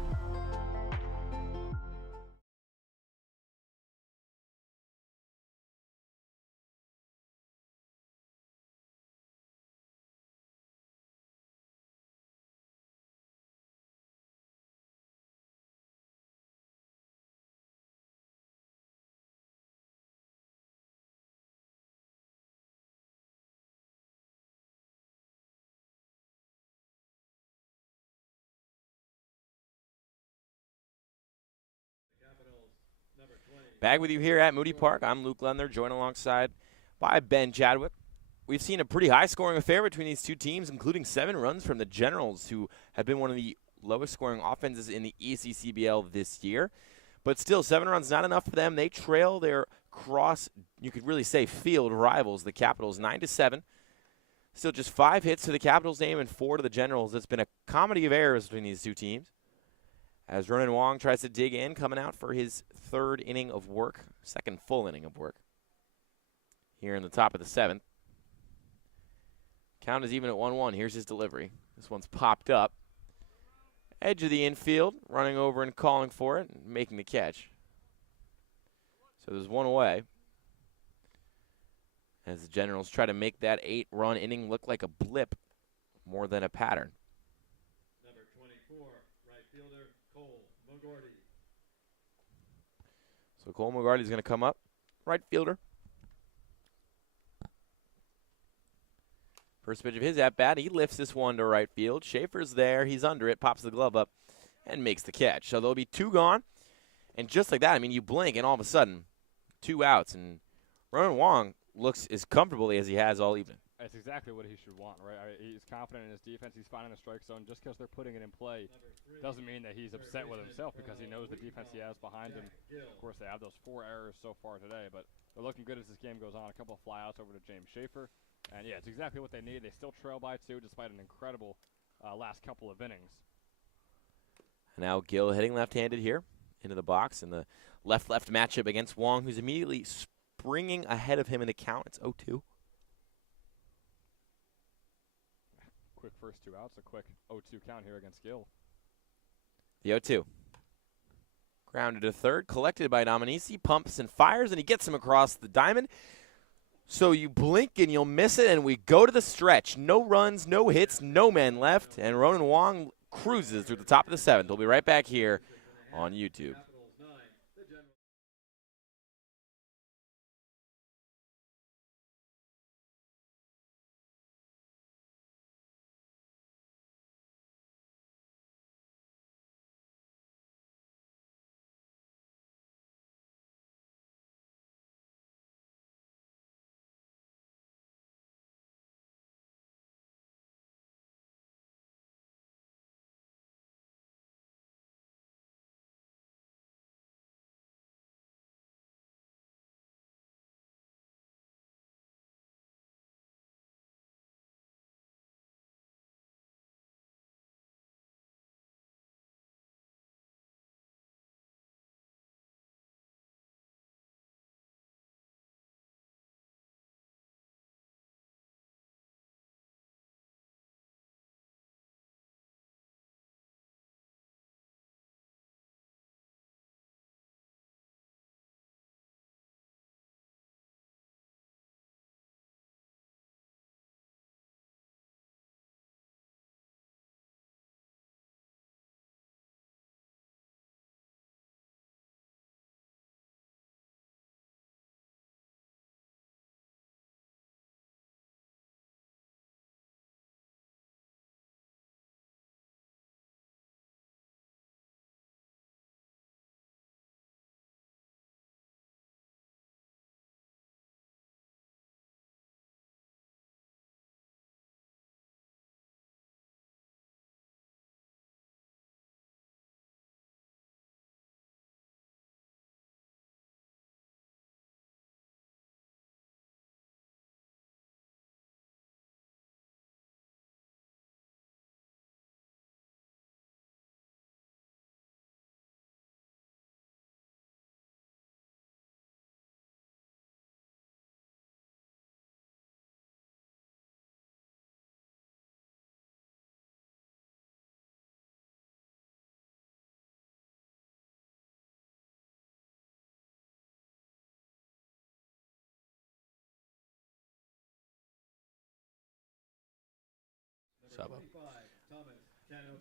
Back with you here at Moody Park. I'm Luke Lendler, joined alongside by Ben Chadwick. We've seen a pretty high-scoring affair between these 2 teams, including 7 runs from the Generals, who have been one of the lowest-scoring offenses in the ECCBL this year. But still, 7 runs not enough for them. They trail their you could really say field rivals the Capitals 9-7. Still just 5 hits to the Capitals' name and 4 to the Generals. It's been a comedy of errors between these two teams. As Ronan Wong tries to dig in, coming out for his 3rd inning of work, 2nd full inning of work. Here in the top of the 7th. Count is even at 1-1. Here's his delivery. This one's popped up. Edge of the infield, running over and calling for it, and making the catch. So there's 1 away. As the Generals try to make that 8-run inning look like a blip more than a pattern. Number 24, right fielder Cole McGorty. So Cole McGarty is going to come up, right fielder. First pitch of his at-bat, he lifts this one to right field. Schaefer's there, he's under it, pops the glove up, and makes the catch. So there'll be 2 gone, and just like that, I mean, you blink, and all of a sudden, 2 outs, and Ronan Wong looks as comfortably as he has all evening. That's exactly what he should want, right? He's confident in his defense. He's finding the strike zone. Just because they're putting it in play doesn't mean that he's upset with himself because he knows the defense he has behind him. Of course, they have those 4 errors so far today, but they're looking good as this game goes on. A couple of flyouts over to James Schaefer. And, yeah, it's exactly what they need. They still trail by 2 despite an incredible last couple of innings. Now Gill hitting left-handed here into the box in the left-left matchup against Wong, who's immediately springing ahead of him in the count. It's 0-2. Quick first 2 outs, a quick 0-2 count here against Gill. The 0-2. Grounded to third, collected by Dominisi, pumps and fires, and he gets him across the diamond. So you blink and you'll miss it, and we go to the stretch. No runs, no hits, no men left, and Ronan Wong cruises through the top of the 7th. We'll be right back here on YouTube.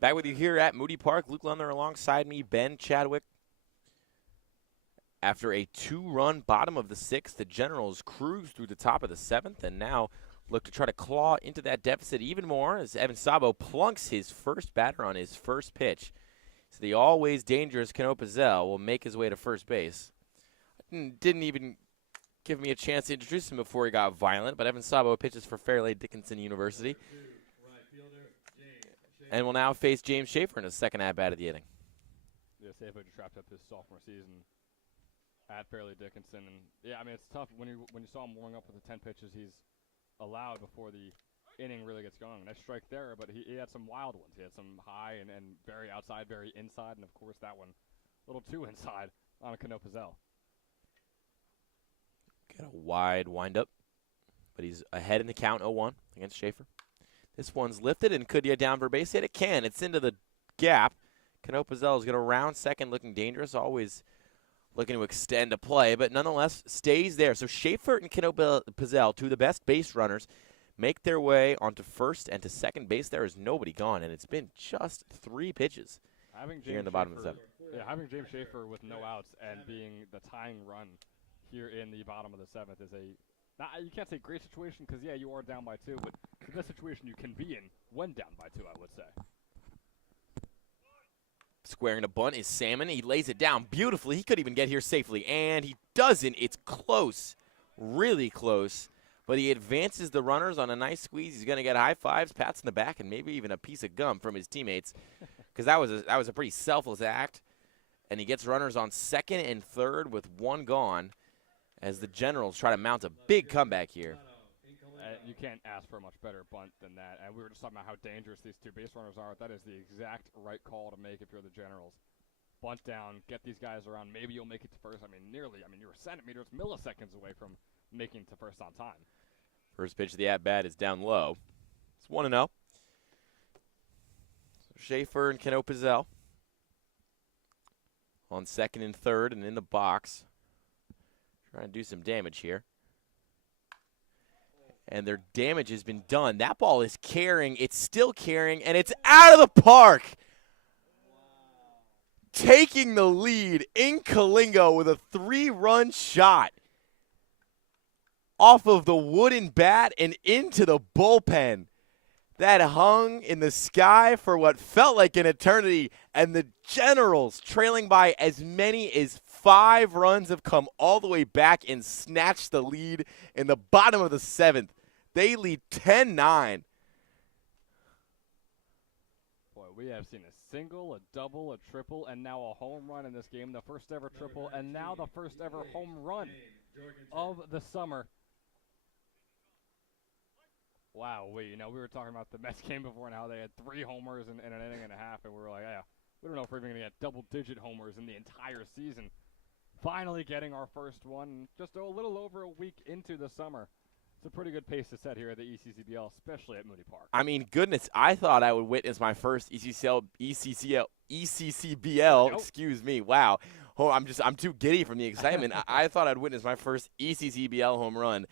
Back with you here at Moody Park. Luke Lundler alongside me, Ben Chadwick. After a 2-run bottom of the 6th, the Generals cruise through the top of the 7th and now look to try to claw into that deficit even more as Evan Sabo plunks his first batter on his first pitch. So the always dangerous Cano Pizzell will make his way to first base. Didn't even give me a chance to introduce him before he got violent, but Evan Sabo pitches for Fairleigh Dickinson University. And will now face James Schaefer in his second at-bat of the inning. Yeah, Schaefer just wrapped up his sophomore season at Fairleigh Dickinson. And yeah, I mean it's tough when you saw him warming up with the 10 pitches he's allowed before the inning really gets going. Nice strike there, but he had some wild ones. He had some high and very outside, very inside, and of course that one a little too inside on a Cano Pizzell. Got a wide windup, but he's ahead in the count 0-1 against Schaefer. This one's lifted and could get down for a base hit. It can. It's into the gap. Cano Pizzell is going to round second, looking dangerous, always looking to extend a play, but nonetheless stays there. So Schaefer and Cano Pizzell, two of the best base runners, make their way onto first and to second base. There is nobody gone, and it's been just 3 pitches here in the bottom of the 7th. Yeah, having James Schaefer with no outs and being the tying run here in the bottom of the 7th is you can't say great situation because, yeah, you are down by 2, but it's a situation you can be in when down by 2, I would say. Squaring to bunt is Salmon. He lays it down beautifully. He could even get here safely, and he doesn't. It's close, really close, but he advances the runners on a nice squeeze. He's going to get high fives, pats in the back, and maybe even a piece of gum from his teammates because that was a pretty selfless act, and he gets runners on second and third with 1 gone as the Generals try to mount a big comeback here. You can't ask for a much better bunt than that. And we were just talking about how dangerous these 2 base runners are. That is the exact right call to make if you're the Generals. Bunt down, get these guys around. Maybe you'll make it to first. I mean, nearly. I mean, you were centimeters, milliseconds away from making it to first on time. First pitch of the at-bat is down low. It's 1-0. So Schaefer and Cano Pizzell on second and third and in the box. Trying to do some damage here. And their damage has been done. That ball is carrying. It's still carrying, and it's out of the park. Taking the lead in Kalingo with a 3-run shot off of the wooden bat and into the bullpen. That hung in the sky for what felt like an eternity, and the Generals, trailing by as many as 5 runs, have come all the way back and snatched the lead in the bottom of the 7th. They lead 10-9. Boy, we have seen a single, a double, a triple, and now a home run in this game. The first ever triple, and now the first ever home run of the summer. Wow, we were talking about the Mets game before and how they had 3 homers in an inning and a half, and we were like, yeah, we don't know if we're even going to get double-digit homers in the entire season. Finally getting our first one just a little over a week into the summer. It's a pretty good pace to set here at the ECCBL, especially at Moody Park. I mean, goodness, I thought I would witness my first ECCBL. Excuse me. Wow. Oh, I'm too giddy from the excitement. I thought I'd witness my first ECCBL home run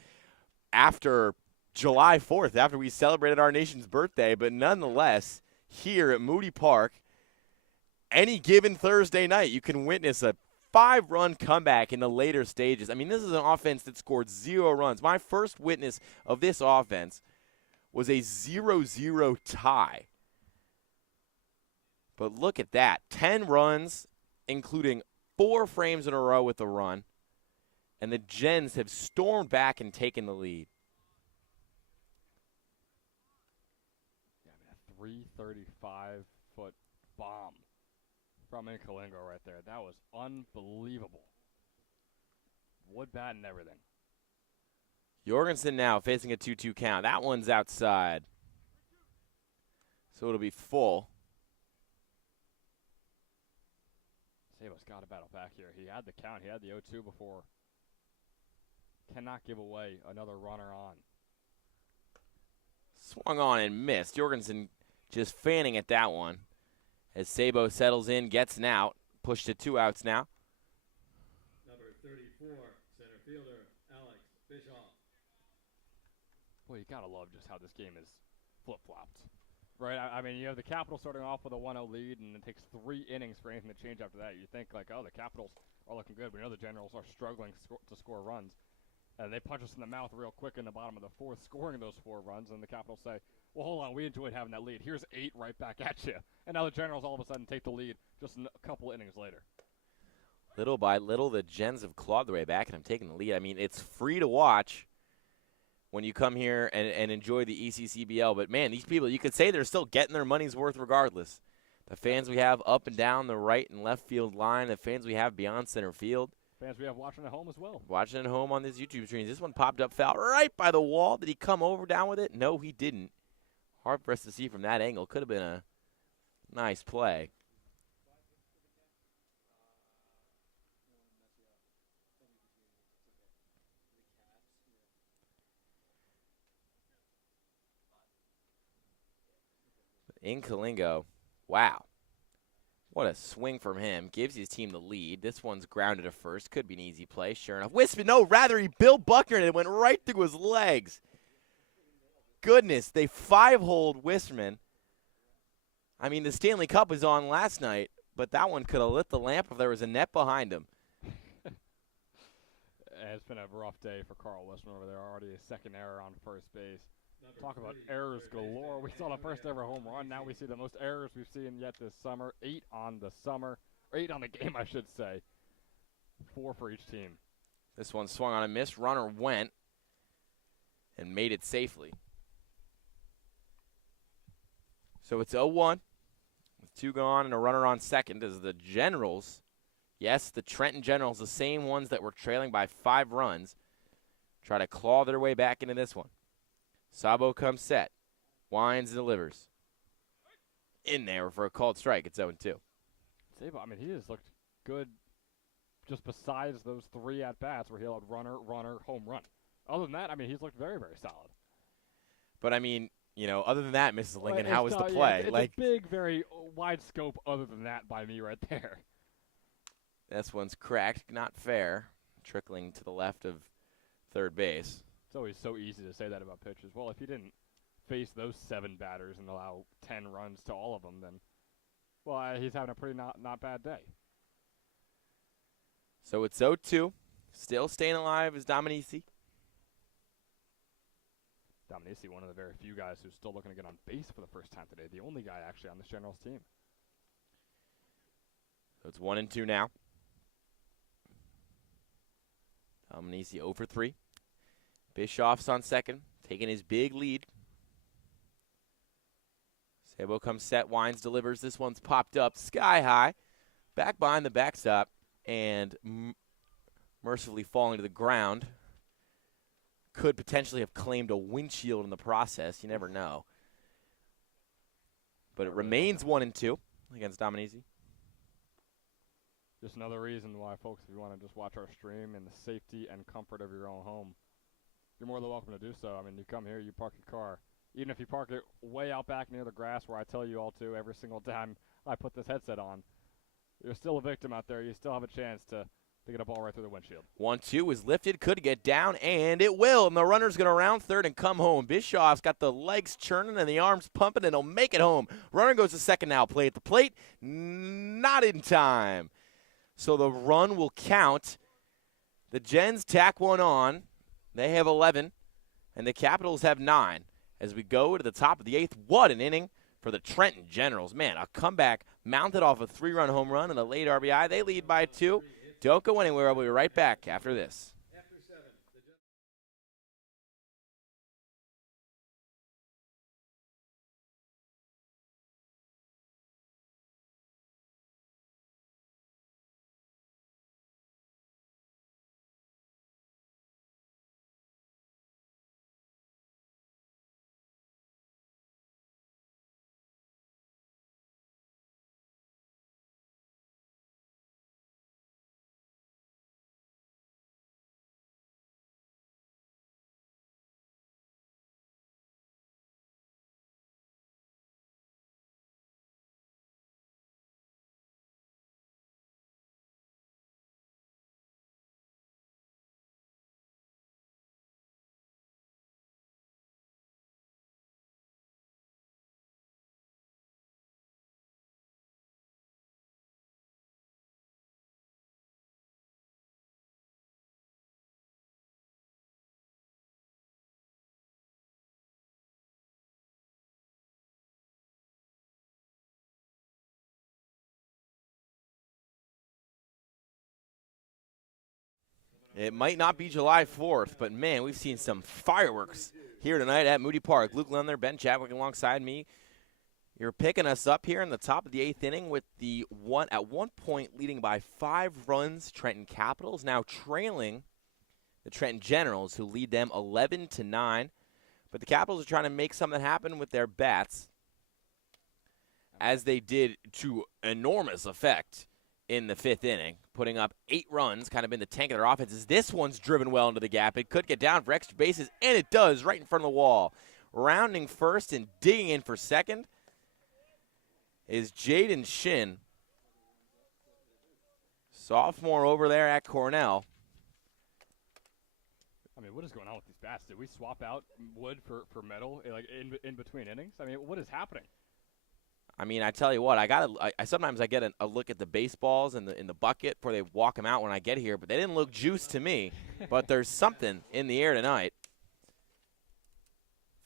after July 4th, after we celebrated our nation's birthday. But nonetheless, here at Moody Park, any given Thursday night, you can witness a 5-run comeback in the later stages. I mean, this is an offense that scored 0 runs. My first witness of this offense was a 0-0 tie. But look at that. 10 runs, including 4 frames in a row with a run. And the Gens have stormed back and taken the lead. Yeah, I mean, a 335-foot bomb from Kalingo right there. That was unbelievable. Wood bat and everything. Jorgensen now facing a 2-2 count. That one's outside. So it'll be full. Sabo's got to battle back here. He had the count. He had the 0-2 before. Cannot give away another runner on. Swung on and missed. Jorgensen just fanning at that one. As Sabo settles in, gets an out. Pushed to 2 outs now. Number 34, center fielder, Alex Bischoff. Boy, you got to love just how this game is flip-flopped. Right? I mean, you have the Capitals starting off with a 1-0 lead, and it takes 3 innings for anything to change after that. You think, like, oh, the Capitals are looking good. We know the Generals are struggling to score runs. And they punch us in the mouth real quick in the bottom of the 4th, scoring those 4 runs, and the Capitals say, well, hold on, we enjoyed having that lead. Here's 8 right back at you. And now the Generals all of a sudden take the lead just a couple innings later. Little by little, the Gens have clawed their way back and have taken the lead. I mean, it's free to watch when you come here and enjoy the ECCBL. But, man, these people, you could say they're still getting their money's worth regardless. The fans we have up and down the right and left field line, the fans we have beyond center field. fans we have watching at home as well. Watching at home on this YouTube stream. This one popped up foul right by the wall. Did he come over down with it? No, he didn't. Hard for us to see from that angle. Could have been a nice play. In Kalingo, wow. What a swing from him. Gives his team the lead. This one's grounded at first. Could be an easy play. Sure enough. Wisman, no, rather he Bill Buckner and it went right through his legs. Goodness, they 5-holed Wisman. I mean, the Stanley Cup was on last night, but that one could have lit the lamp if there was a net behind him. It's been a rough day for Carl Wisman over there. Already a second error on first base. Talk about errors galore. We saw the first ever home run. Now we see the most errors we've seen yet this summer. 8 on the summer. Or 8 on the game, I should say. 4 for each team. This one swung on a miss. Runner went and made it safely. So it's 0-1 with 2 gone and a runner on second as the Generals, yes, the Trenton Generals, the same ones that were trailing by 5 runs, try to claw their way back into this one. Sabo comes set. Wines delivers. In there for a called strike. It's 0-2. Sabo, I mean, he has looked good just besides those 3 at-bats where he allowed runner, home run. Other than that, I mean, he's looked very, very solid. But, I mean, you know, other than that, Mrs. Lincoln, Well, how was the yeah, play? it's a big, very wide scope other than that by me right there. This one's cracked. Not fair. Trickling to the left of third base. It's always so easy to say that about pitchers. Well, if you didn't face those 7 batters and allow 10 runs to all of them, then, well, he's having a pretty not bad day. So it's 0-2. Still staying alive is Dominici. Dominici, one of the very few guys who's still looking to get on base for the first time today. The only guy actually on this Generals team. So it's 1-2 now. Dominici 0 for 3. Bischoff's on second, taking his big lead. Sabo comes set. Wines delivers. This one's popped up sky high. Back behind the backstop and mercifully falling to the ground. Could potentially have claimed a windshield in the process. You never know. But it remains 1-2 against Dominici. Just another reason why, folks, if you want to just watch our stream in the safety and comfort of your own home, you're more than welcome to do so. I mean, you come here, you park your car. Even if you park it way out back near the grass where I tell you all to every single time I put this headset on, you're still a victim out there. You still have a chance to get a ball right through the windshield. 1-2 is lifted, could get down, and it will. And the runner's going to round third and come home. Bischoff's got the legs churning and the arms pumping, and he'll make it home. Runner goes to second now. Play at the plate. Not in time. So the run will count. The Gens tack one on. They have 11, and the Capitals have 9. As we go to the top of the 8th, what an inning for the Trenton Generals. Man, a comeback mounted off a 3-run home run and a late RBI. They lead by 2. Don't go anywhere. We'll be right back after this. It might not be July 4th, but, man, we've seen some fireworks here tonight at Moody Park. Luke Lundler, Ben Chadwick alongside me. You're picking us up here in the top of the 8th inning with at one point leading by 5 runs. Trenton Capitals now trailing the Trenton Generals, who lead them 11-9. But the Capitals are trying to make something happen with their bats, as they did to enormous effect in the 5th inning, putting up 8 runs, kind of in the tank of their offenses. This one's driven well into the gap. It could get down for extra bases, and it does, right in front of the wall. Rounding first and digging in for second is Jaden Shin, sophomore over there at Cornell. I mean, what is going on with these bats? Did we swap out wood for metal like in between innings? I mean, what is happening? I mean, I tell you what, I sometimes I get a look at the baseballs in the bucket before they walk them out when I get here, but they didn't look juiced to me. But there's something in the air tonight.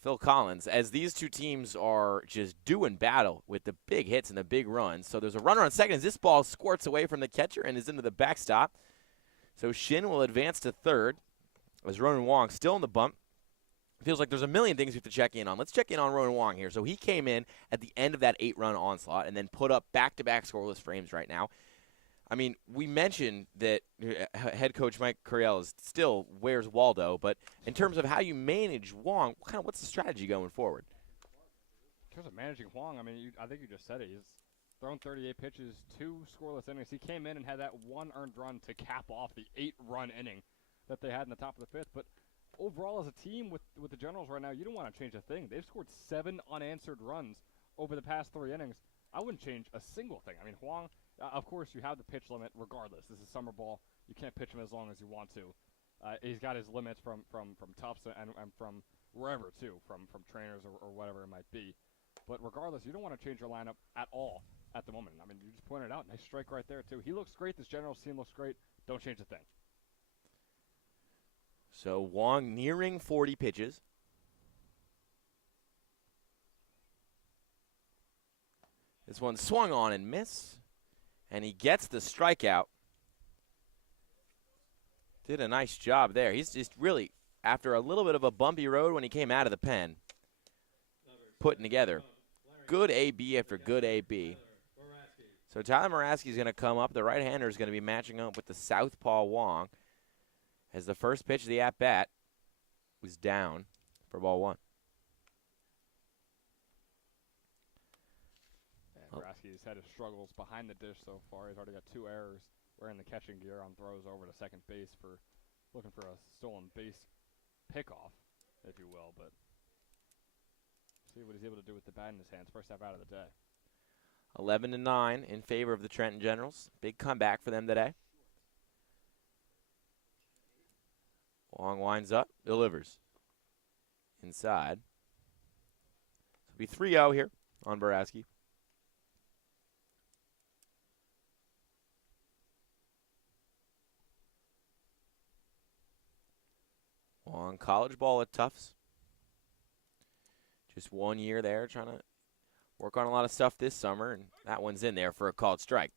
Phil Collins, as these two teams are just doing battle with the big hits and the big runs. So there's a runner on second as this ball squirts away from the catcher and is into the backstop. So Shin will advance to third as Ronan Wong still in the bump. Feels like there's a million things we have to check in on. Let's check in on Ronan Wong here. So he came in at the end of that 8-run onslaught and then put up back-to-back scoreless frames right now. I mean, we mentioned that head coach Mike Curiel is still Where's Waldo, but in terms of how you manage Wong, what's the strategy going forward? In terms of managing Wong, I mean, I think you just said it. He's thrown 38 pitches, 2 scoreless innings. He came in and had that 1 earned run to cap off the 8-run inning that they had in the top of the 5th. But overall, as a team with the Generals right now, you don't want to change a thing. They've scored 7 unanswered runs over the past 3 innings. I wouldn't change a single thing. I mean, Huang, of course, you have the pitch limit regardless. This is summer ball. You can't pitch him as long as you want to. He's got his limits from Tufts and from wherever, too, from trainers or whatever it might be. But regardless, you don't want to change your lineup at all at the moment. I mean, you just pointed out, nice strike right there, too. He looks great. This Generals team looks great. Don't change a thing. So Wong nearing 40 pitches. This one swung on and missed, and he gets the strikeout. Did a nice job there. He's just really, after a little bit of a bumpy road when he came out of the pen, putting together good AB after good AB. So Tyler Moraski is going to come up. The right-hander is going to be matching up with the southpaw Wong, as the first pitch of the at-bat was down for ball 1. Moraski's had his struggles behind the dish so far. He's already got 2 errors wearing the catching gear on throws over to second base for looking for a stolen base pickoff, if you will. But see what he's able to do with the bat in his hands. First half out of the day. 11-9 in favor of the Trenton Generals. Big comeback for them today. Wong winds up, delivers. Inside. It'll be 3-0 here on Baraski. Wong, college ball at Tufts. Just 1 year there, trying to work on a lot of stuff this summer, and that one's in there for a called strike.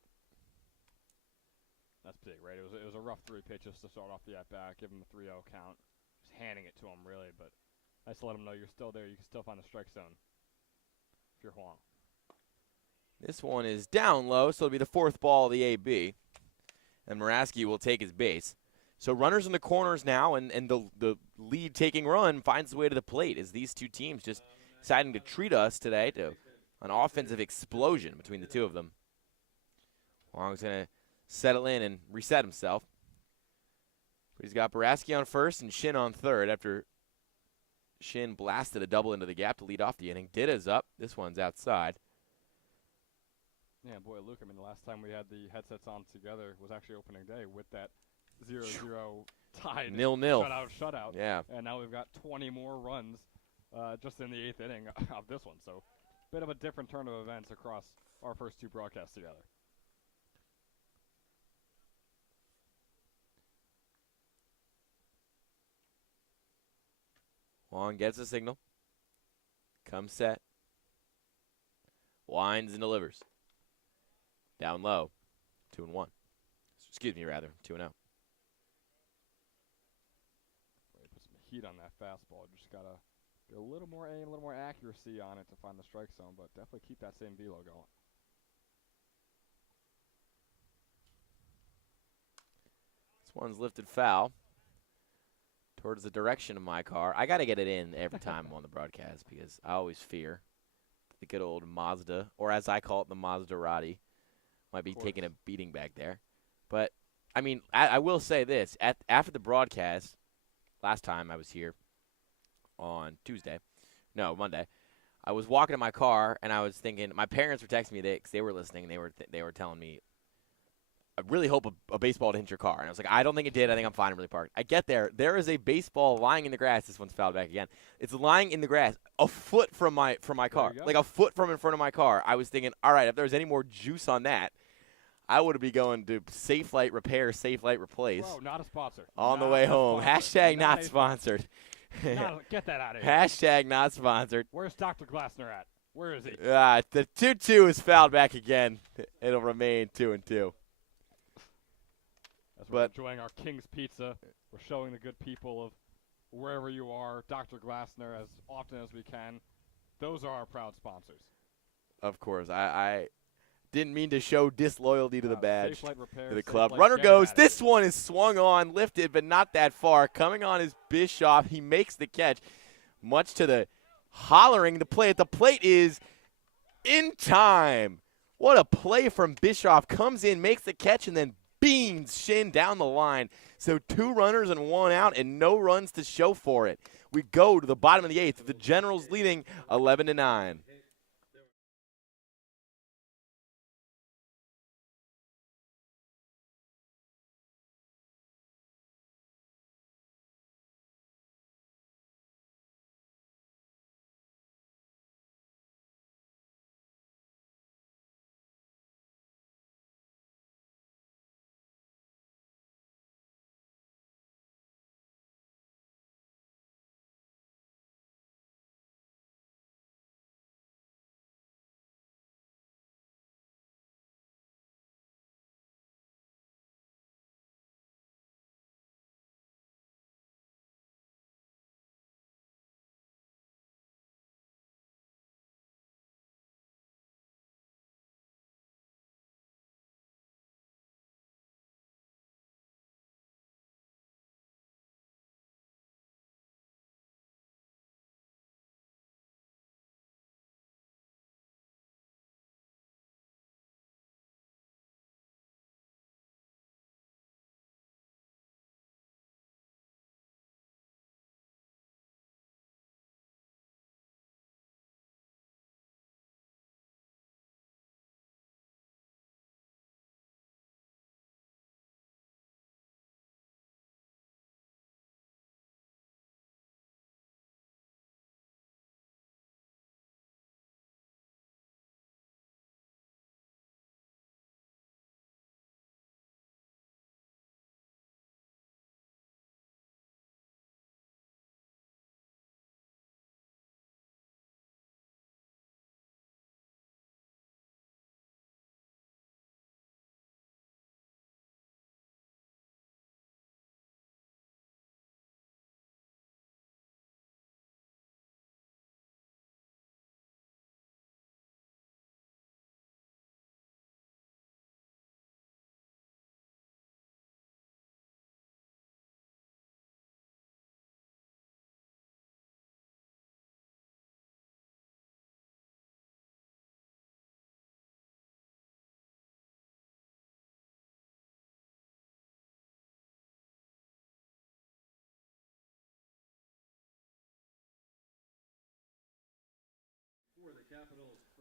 That's big, right? It was a rough 3 pitches to start off the at-bat, give him a 3-0 count. Just handing it to him, really, but nice to let him know you're still there. You can still find the strike zone if you're Huang. This one is down low, so it'll be the 4th ball of the AB, and Moraski will take his base. So runners in the corners now, and the lead-taking run finds the way to the plate as these two teams just deciding to treat us today to an offensive explosion between the two of them. Wong's going to settle in and reset himself. But he's got Baraski on first and Shin on third after Shin blasted a double into the gap to lead off the inning. Ditta's up. This one's outside. Yeah, boy, Luke, I mean, the last time we had the headsets on together was actually opening day with that 0-0 tied. 0-0. Shutout. Yeah. And now we've got 20 more runs just in the 8th inning of this one. So bit of a different turn of events across our first 2 broadcasts together. Wong gets the signal. Comes set. Winds and delivers. Down low. 2-1. Excuse me, rather. 2-0. Put some heat on that fastball. Just got to Get a little more aim, a little more accuracy on it to find the strike zone, but definitely keep that same velo going. This one's lifted foul towards the direction of my car. I got to get it in every time I'm on the broadcast because I always fear the good old Mazda, or as I call it, the Maserati, might be taking a beating back there. But, I mean, I will say this. After the broadcast, last time I was here on Monday, I was walking in my car, and I was thinking, my parents were texting me because they were listening, and they were telling me, I really hope a baseball didn't hit your car. And I was like, I don't think it did. I think I'm fine. I'm really parked. I get there. There is a baseball lying in the grass. This one's fouled back again. It's lying in the grass a foot from my car. Like a foot from in front of my car. I was thinking, all right, if there was any more juice on that, I would be going to Safe Light Repair, Safe Light Replace. Bro, not a sponsor. On the way home. Hashtag not sponsored. Get that out of here. Hashtag not sponsored. Where's Dr. Glasner at? Where is he? The 2-2 is fouled back again. It'll remain 2-2. As we're enjoying our King's Pizza, we're showing the good people of wherever you are, Dr. Glasner, as often as we can. Those are our proud sponsors. Of course. I didn't mean to show disloyalty to the badge, Repair, to the club. Runner goes. This one is swung on, lifted, but not that far. Coming on is Bischoff. He makes the catch, much to the hollering. The play at the plate is in time. What a play from Bischoff. Comes in, makes the catch, and then beans Shin down the line. So 2 runners and 1 out and no runs to show for it. We go to the bottom of the 8th. The Generals leading 11-9.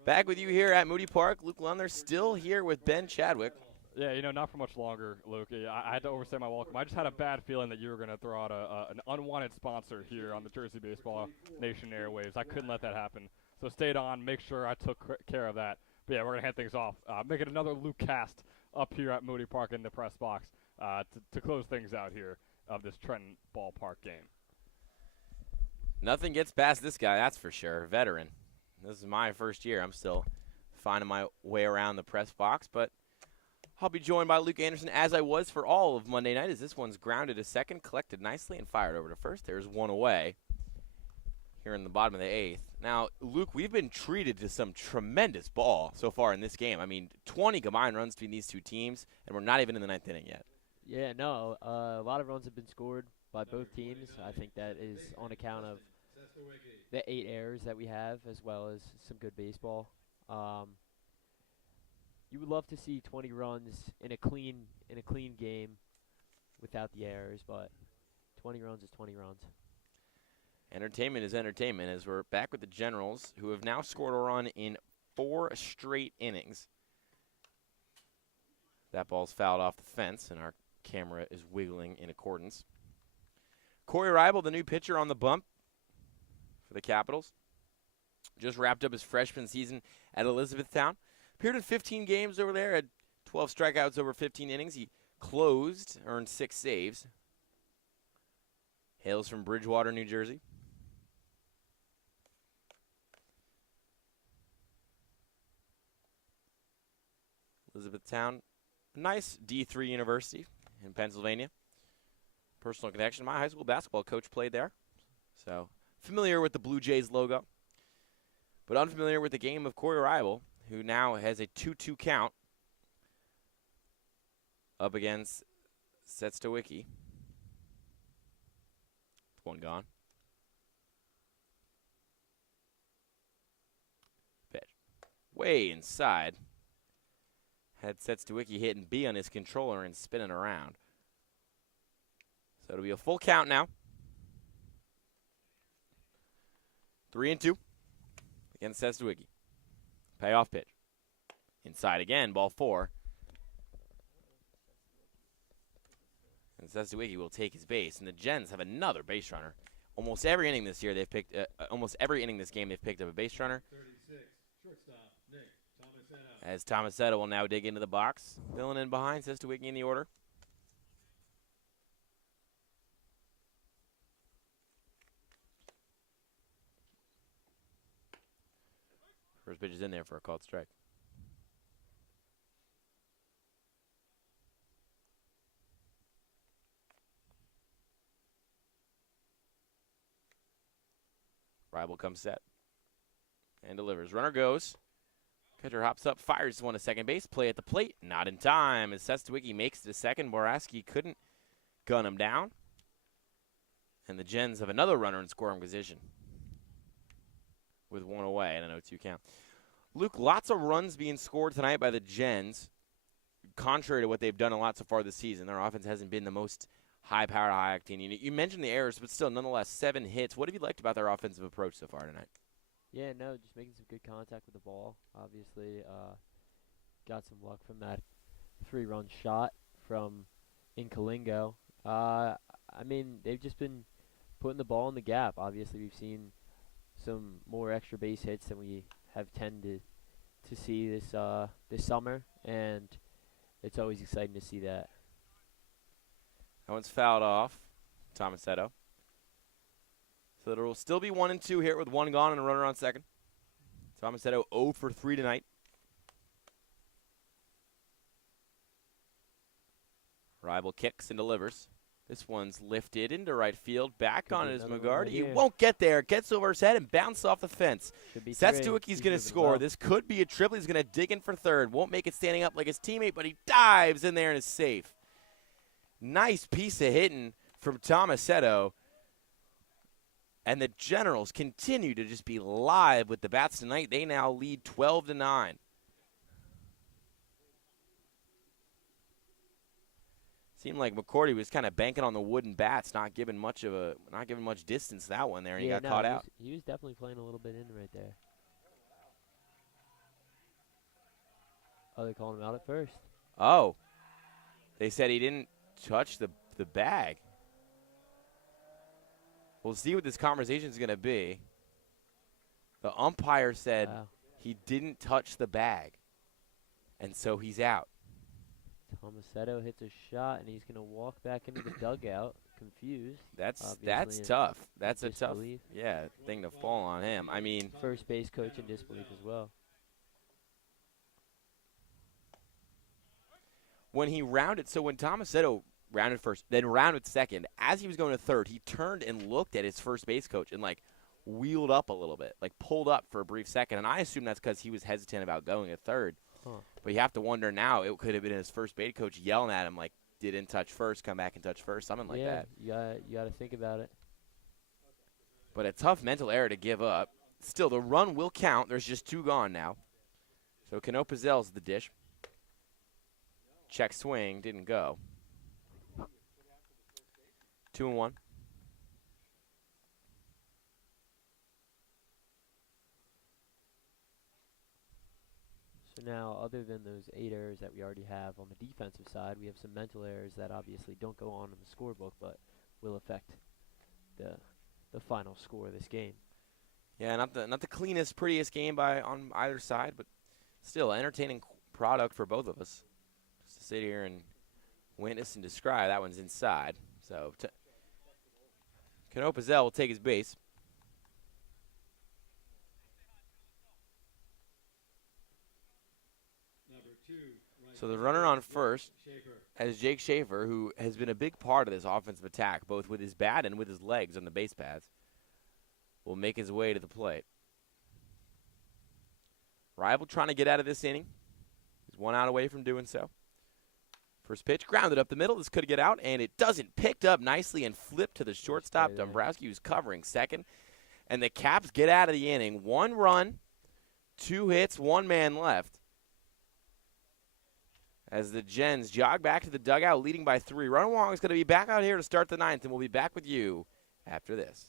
Back with you here at Moody Park. Luke Lunner still here with Ben Chadwick. Yeah, not for much longer, Luke. I had to overstay my welcome. I just had a bad feeling that you were going to throw out an unwanted sponsor here on the Jersey Baseball Nation airwaves. I couldn't let that happen. So stayed on, make sure I took care of that. But yeah, we're going to hand things off. Make it another Luke cast up here at Moody Park in the press box to close things out here of this Trenton ballpark game. Nothing gets past this guy, that's for sure. Veteran. This is my first year. I'm still finding my way around the press box, but I'll be joined by Luke Anderson, as I was for all of Monday night, as this one's grounded to second, collected nicely, and fired over to first. There's one away. here in the bottom of the 8th. Now, Luke, we've been treated to some tremendous ball so far in this game. I mean, 20 combined runs between these two teams, and we're not even in the 9th inning yet. Yeah, no, a lot of runs have been scored by both teams. I think that is on account of the 8 errors that we have, as well as some good baseball. You would love to see 20 runs in a clean game without the errors, but 20 runs is 20 runs. Entertainment is entertainment as we're back with the Generals, who have now scored a run in 4 straight innings. That ball's fouled off the fence, and our camera is wiggling in accordance. Corey Reibel, the new pitcher on the bump for the Capitals, just wrapped up his freshman season at Elizabethtown. Appeared in 15 games over there, had 12 strikeouts over 15 innings. He closed, earned 6 saves. Hails from Bridgewater, New Jersey. Elizabethtown, a nice D3 university in Pennsylvania. Personal connection. My high school basketball coach played there, so familiar with the Blue Jays logo, but unfamiliar with the game of Corey Reibel, who now has a 2-2 count up against Setstowicki. One gone. Pitch. Way inside. Had Setstowicki hitting B on his controller and spinning around. So it'll be a full count now. 3-2 against Setstowicki. Payoff pitch. Inside again, ball 4. And Setstowicki will take his base, and the Gens have another base runner. Almost every inning this year they've picked. Almost every inning this game they've picked up a base runner. 36, shortstop, Nick Tomasetto. As Tomasetto will now dig into the box, filling in behind Setstowicki in the order. First pitch is in there for a called strike. Reibel comes set and delivers. Runner goes. Catcher hops up, fires one to second base. Play at the plate, not in time. As Setstowicki makes it to second, Boraski couldn't gun him down. And the Gens have another runner in scoring position with 1 away and an 0-2 count. Luke, lots of runs being scored tonight by the Gens, contrary to what they've done a lot so far this season. Their offense hasn't been the most high-powered, high-octane. You mentioned the errors, but still, nonetheless, 7 hits. What have you liked about their offensive approach so far tonight? Yeah, no, just making some good contact with the ball. Obviously, got some luck from that 3-run shot from Inkalingo. I mean, they've just been putting the ball in the gap. Obviously, we've seen some more extra base hits than we have tended to see this summer, and it's always exciting to see that. That one's fouled off, Tomasetto. So there will still be 1-2 here with 1 gone and a runner on second. Tomasetto 0 for 3 tonight. Reibel kicks and delivers. This one's lifted into right field. Back on his McGarty. He won't get there. Gets over his head and bounces off the fence. Setstowicki's going to score. Well. This could be a triple. He's going to dig in for third. Won't make it standing up like his teammate, but he dives in there and is safe. Nice piece of hitting from Tomasetto. And the Generals continue to just be live with the bats tonight. They now lead 12-9. Seemed like McCourty was kind of banking on the wooden bats, not giving much distance to that one there, and he got caught out. He was definitely playing a little bit in right there. Oh, they called him out at first. Oh, they said he didn't touch the bag. We'll see what this conversation is going to be. The umpire said he didn't touch the bag, and so he's out. Tomasetto hits a shot, and he's going to walk back into the dugout, confused. That's obviously, tough. That's a tough disbelief. thing to fall on him. I mean, First base coach in disbelief as well. when he rounded, so when Tomasetto rounded first, then rounded second, as he was going to third, he turned and looked at his first base coach and, like, wheeled up a little bit, like pulled up for a brief second. And I assume that's because he was hesitant about going at third. Huh. But you have to wonder now, it could have been his first bait coach yelling at him like, didn't touch first, come back and touch first, something like that. Yeah, you got to think about it. But a tough mental error to give up. Still, the run will count. There's just 2 gone now. So Cano Pazell's the dish. Check swing, didn't go. 2-1. So now, other than those 8 errors that we already have on the defensive side, we have some mental errors that obviously don't go on in the scorebook, but will affect the final score of this game. Yeah, not the cleanest, prettiest game on either side, but still entertaining product for both of us. Just to sit here and witness and describe. That one's inside. So Cano Pazell will take his base. Number 2, right So the runner on fielder, first Schaefer. as Jake Schaefer, who has been a big part of this offensive attack, both with his bat and with his legs on the base paths, will make his way to the plate. Rival trying to get out of this inning. He's 1 out away from doing so. First pitch, grounded up the middle. This could get out, and it doesn't. Picked up nicely and flipped to the shortstop. Dombrowski, who's covering second. And the Caps get out of the inning. 1 run, 2 hits, 1 man left. As the Gens jog back to the dugout, leading by 3. Runner Wong is going to be back out here to start the 9th, and we'll be back with you after this.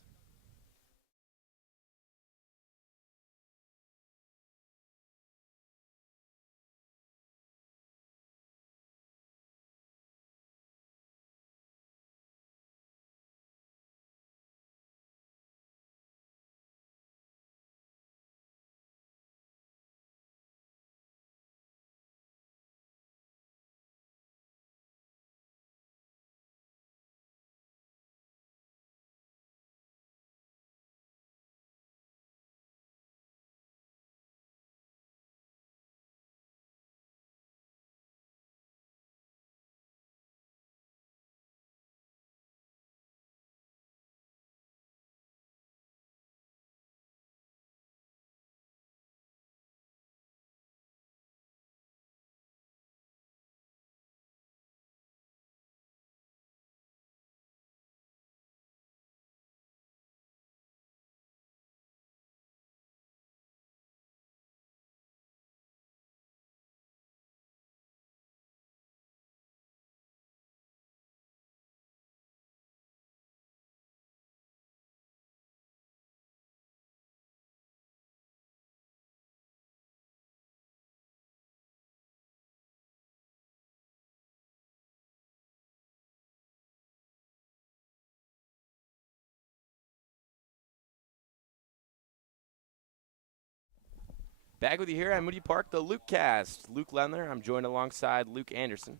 Back with you here at Moody Park, the Luke Cast. Luke Lendler, I'm joined alongside Luke Anderson,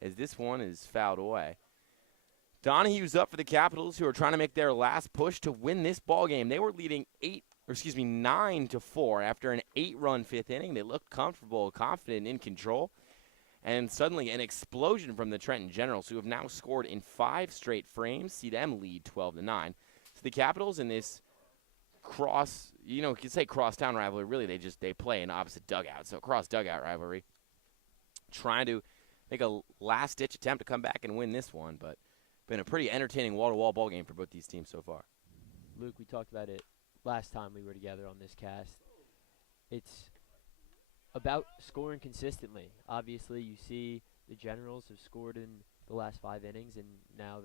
as this one is fouled away. Donahue's up for the Capitals, who are trying to make their last push to win this ball game. They were leading 9-4 after an 8-run 5th inning. They looked comfortable, confident, in control. And suddenly an explosion from the Trenton Generals, who have now scored in 5 straight frames, see them lead 12-9. So the Capitals in this you could say cross-town rivalry. Really, they play in opposite dugouts. So cross-dugout rivalry. Trying to make a last-ditch attempt to come back and win this one, but been a pretty entertaining wall-to-wall ball game for both these teams so far. Luke, we talked about it last time we were together on this cast. It's about scoring consistently. Obviously, you see the Generals have scored in the last 5 innings, and now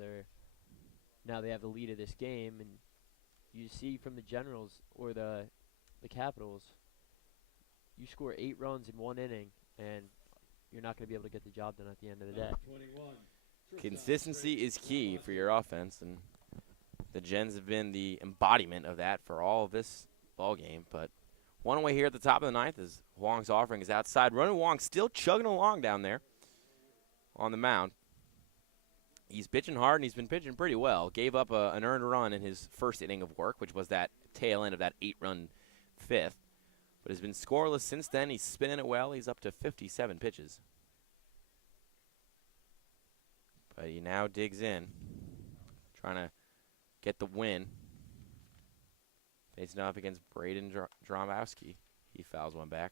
they have the lead of this game, and you see from the Generals or the Capitals, you score 8 runs in 1 inning, and you're not going to be able to get the job done at the end of the day. 21. Consistency is key for your offense, and the Gens have been the embodiment of that for all of this ball game. But one away here at the top of the 9th as Wong's offering is outside. Running Wong still chugging along down there on the mound. He's pitching hard, and he's been pitching pretty well. Gave up an earned run in his first inning of work, which was that tail end of that 8-run 5th. But has been scoreless since then. He's spinning it well. He's up to 57 pitches. But he now digs in, trying to get the win. Facing off against Braden Drombowski. He fouls one back.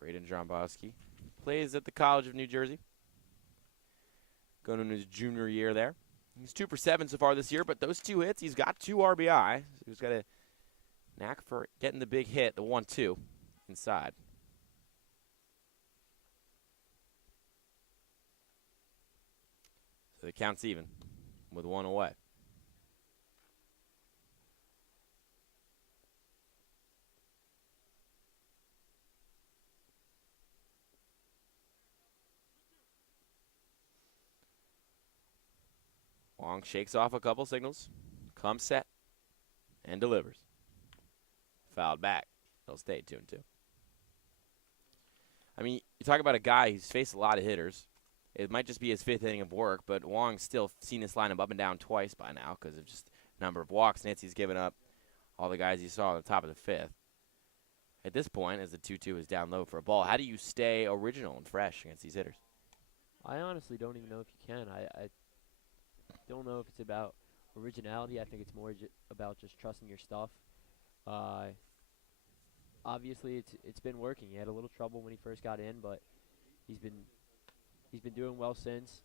Braden Drombowski plays at the College of New Jersey. Going into his junior year there. He's 2 for 7 so far this year, but those 2 hits, he's got 2 RBI. So he's got a knack for getting the big hit, the 1-2 inside. So the count's even with 1 away. Wong shakes off a couple signals, comes set, and delivers. Fouled back. He'll stay 2-2. I mean, you talk about a guy who's faced a lot of hitters. It might just be his 5th inning of work, but Wong's still seen this lineup up and down twice by now because of just number of walks and hits he's given up, all the guys you saw at the top of the 5th. At this point, as the 2-2 is down low for a ball, how do you stay original and fresh against these hitters? I honestly don't even know if you can. I don't know if it's about originality. I think it's more about just trusting your stuff. Obviously, it's been working. He had a little trouble when he first got in, but he's been doing well since.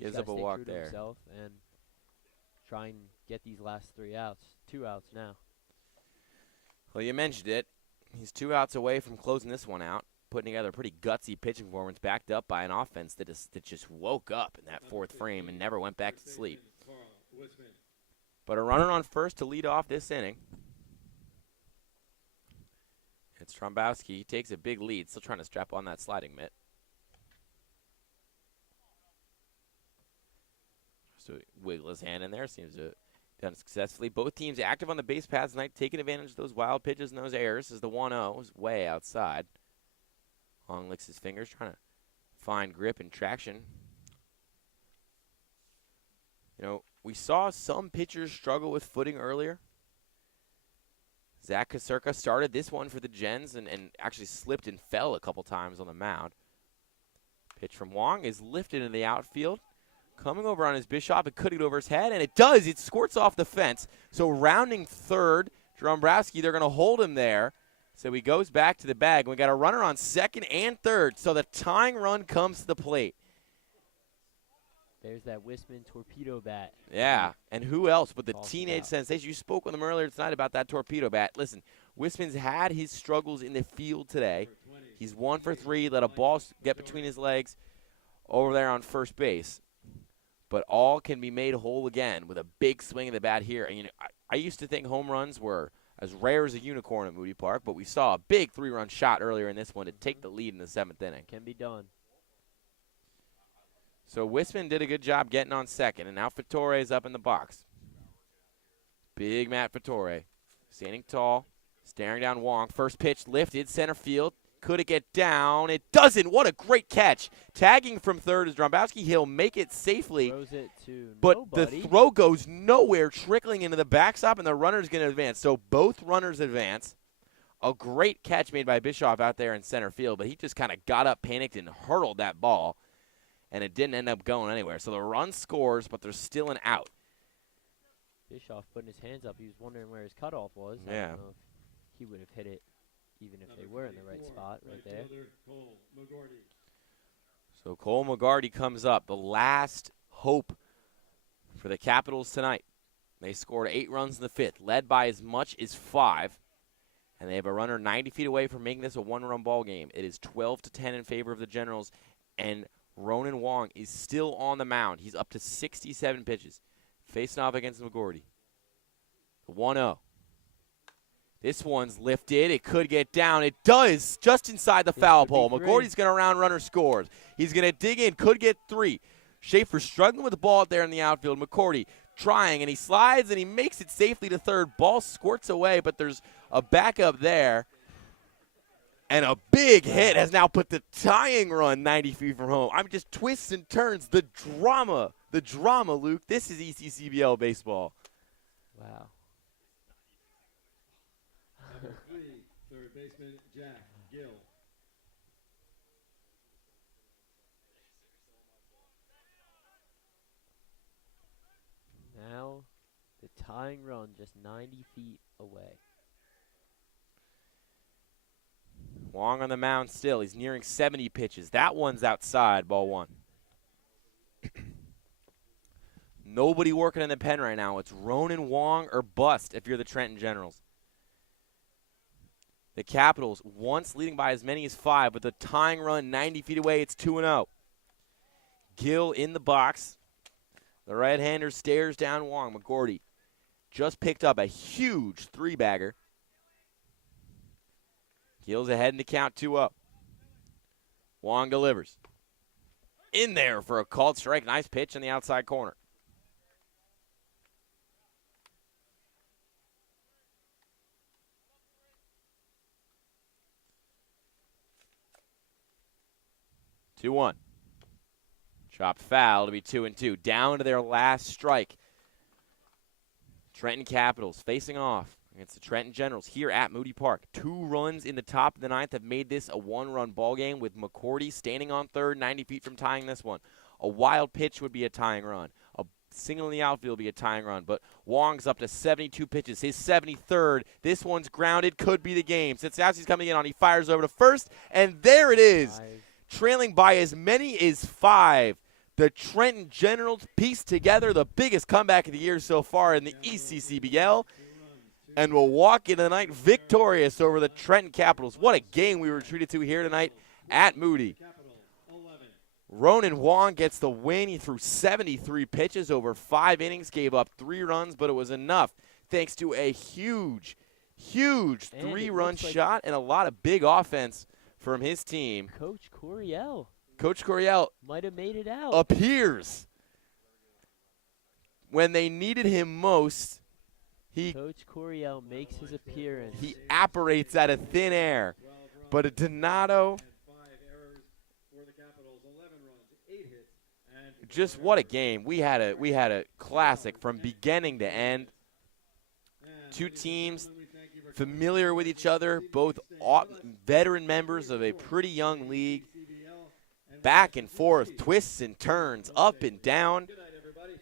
Gives up a walk there. Himself and try and get these last 3 outs. 2 outs now. Well, you mentioned it. He's 2 outs away from closing this one out, putting together a pretty gutsy pitching performance, backed up by an offense that just woke up in that 4th frame and never went back to sleep. But a runner on first to lead off this inning. It's Trombowski. He takes a big lead, still trying to strap on that sliding mitt. So wiggle his hand in there. Seems to have done it successfully. Both teams active on the base paths tonight, taking advantage of those wild pitches and those errors as the 1-0 is way outside. Long licks his fingers, trying to find grip and traction. You know, we saw some pitchers struggle with footing earlier. Zach Kasurka started this one for the Gens and actually slipped and fell a couple times on the mound. Pitch from Wong is lifted into the outfield. Coming over on his Bischoff, it could get over his head, and it does. It squirts off the fence. So rounding third, Drombrowski, they're going to hold him there. So he goes back to the bag. We got a runner on second and third. So the tying run comes to the plate. There's that Wisman torpedo bat. Yeah, and who else but the teenage sensation? You spoke with him earlier tonight about that torpedo bat. Listen, Wisman's had his struggles in the field today. He's 1 for 3, let a ball get between his legs over there on first base. But all can be made whole again with a big swing of the bat here. And, you know, I used to think home runs were as rare as a unicorn at Moody Park, but we saw a big 3-run shot earlier in this one to take the lead in the 7th inning. Can be done. So Wisman did a good job getting on second, and now Fattore is up in the box. Big Matt Fattore, standing tall, staring down Wong. First pitch lifted, center field. Could it get down? It doesn't. What a great catch. Tagging from third is Drombowski. He'll make it safely. Throws it to but nobody. The throw goes nowhere, trickling into the backstop, and the runner's going to advance. So both runners advance. A great catch made by Bischoff out there in center field, but he just kind of got up, panicked, and hurled that ball. And it didn't end up going anywhere. So the run scores, but there's still an out. Bischoff putting his hands up. He was wondering where his cutoff was. Yeah. I don't know if he would have hit it even if they were in the right spot right there. So Cole McGarty comes up. The last hope for the Capitals tonight. They scored 8 runs in the 5th, led by as much as 5. And they have a runner 90 feet away from making this a 1-run ball game. It is 12-10 in favor of the Generals. And Ronan Wong is still on the mound. He's up to 67 pitches. Facing off against McGordy. 1-0. This one's lifted. It could get down. It does, just inside the foul pole. McGordy's going to round runner scores. He's going to dig in. Could get 3. Schaefer struggling with the ball out there in the outfield. McGordy trying, and he slides, and he makes it safely to third. Ball squirts away, but there's a backup there. And a big hit has now put the tying run 90 feet from home. I'm just twists and turns. The drama, Luke. This is ECCBL baseball. Wow. Number 3, third baseman Jack Gill. Now the tying run just 90 feet away. Wong on the mound still. He's nearing 70 pitches. That one's outside, ball one. Nobody working in the pen right now. It's Ronan Wong or bust if you're the Trenton Generals. The Capitals, once leading by as many as 5, with a tying run 90 feet away, it's 2-0. Gill in the box. The right-hander stares down Wong. McGordy just picked up a huge 3-bagger. Gill's ahead in the count, 2-0. Wong delivers. In there for a called strike. Nice pitch in the outside corner. Two one. Chopped foul to be 2-2. Down to their last strike. Trenton Capitals facing off against the Trenton Generals here at Moody Park. 2 runs in the top of the 9th have made this a 1-run ball game, with McCourty standing on third, 90 feet from tying this one. A wild pitch would be a tying run. A single in the outfield would be a tying run. But Wong's up to 72 pitches. His 73rd. This one's grounded. Could be the game. Sitzowski's coming in on. He fires over to first. And there it is. Trailing by as many as 5. The Trenton Generals pieced together the biggest comeback of the year so far in the ECCBL and will walk in tonight victorious over the Trenton Capitals. What a game we were treated to here tonight at Moody. Ronan Wong gets the win. He threw 73 pitches over 5 innings, gave up 3 runs, but it was enough thanks to a huge 3-run shot and a lot of big offense from his team. Coach Coryell might have made it out. Appears when they needed him most. Coach Coryell makes his appearance. He apparates out of thin air. But a Donato, just what a game. We had a classic from beginning to end. 2 teams familiar with each other, both veteran members of a pretty young league. Back and forth, twists and turns, up and down.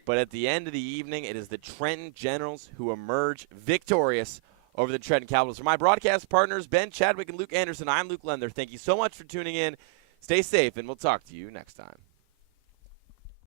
But at the end of the evening, it is the Trenton Generals who emerge victorious over the Trenton Capitals. For my broadcast partners, Ben Chadwick and Luke Anderson, I'm Luke Lender. Thank you so much for tuning in. Stay safe, and we'll talk to you next time.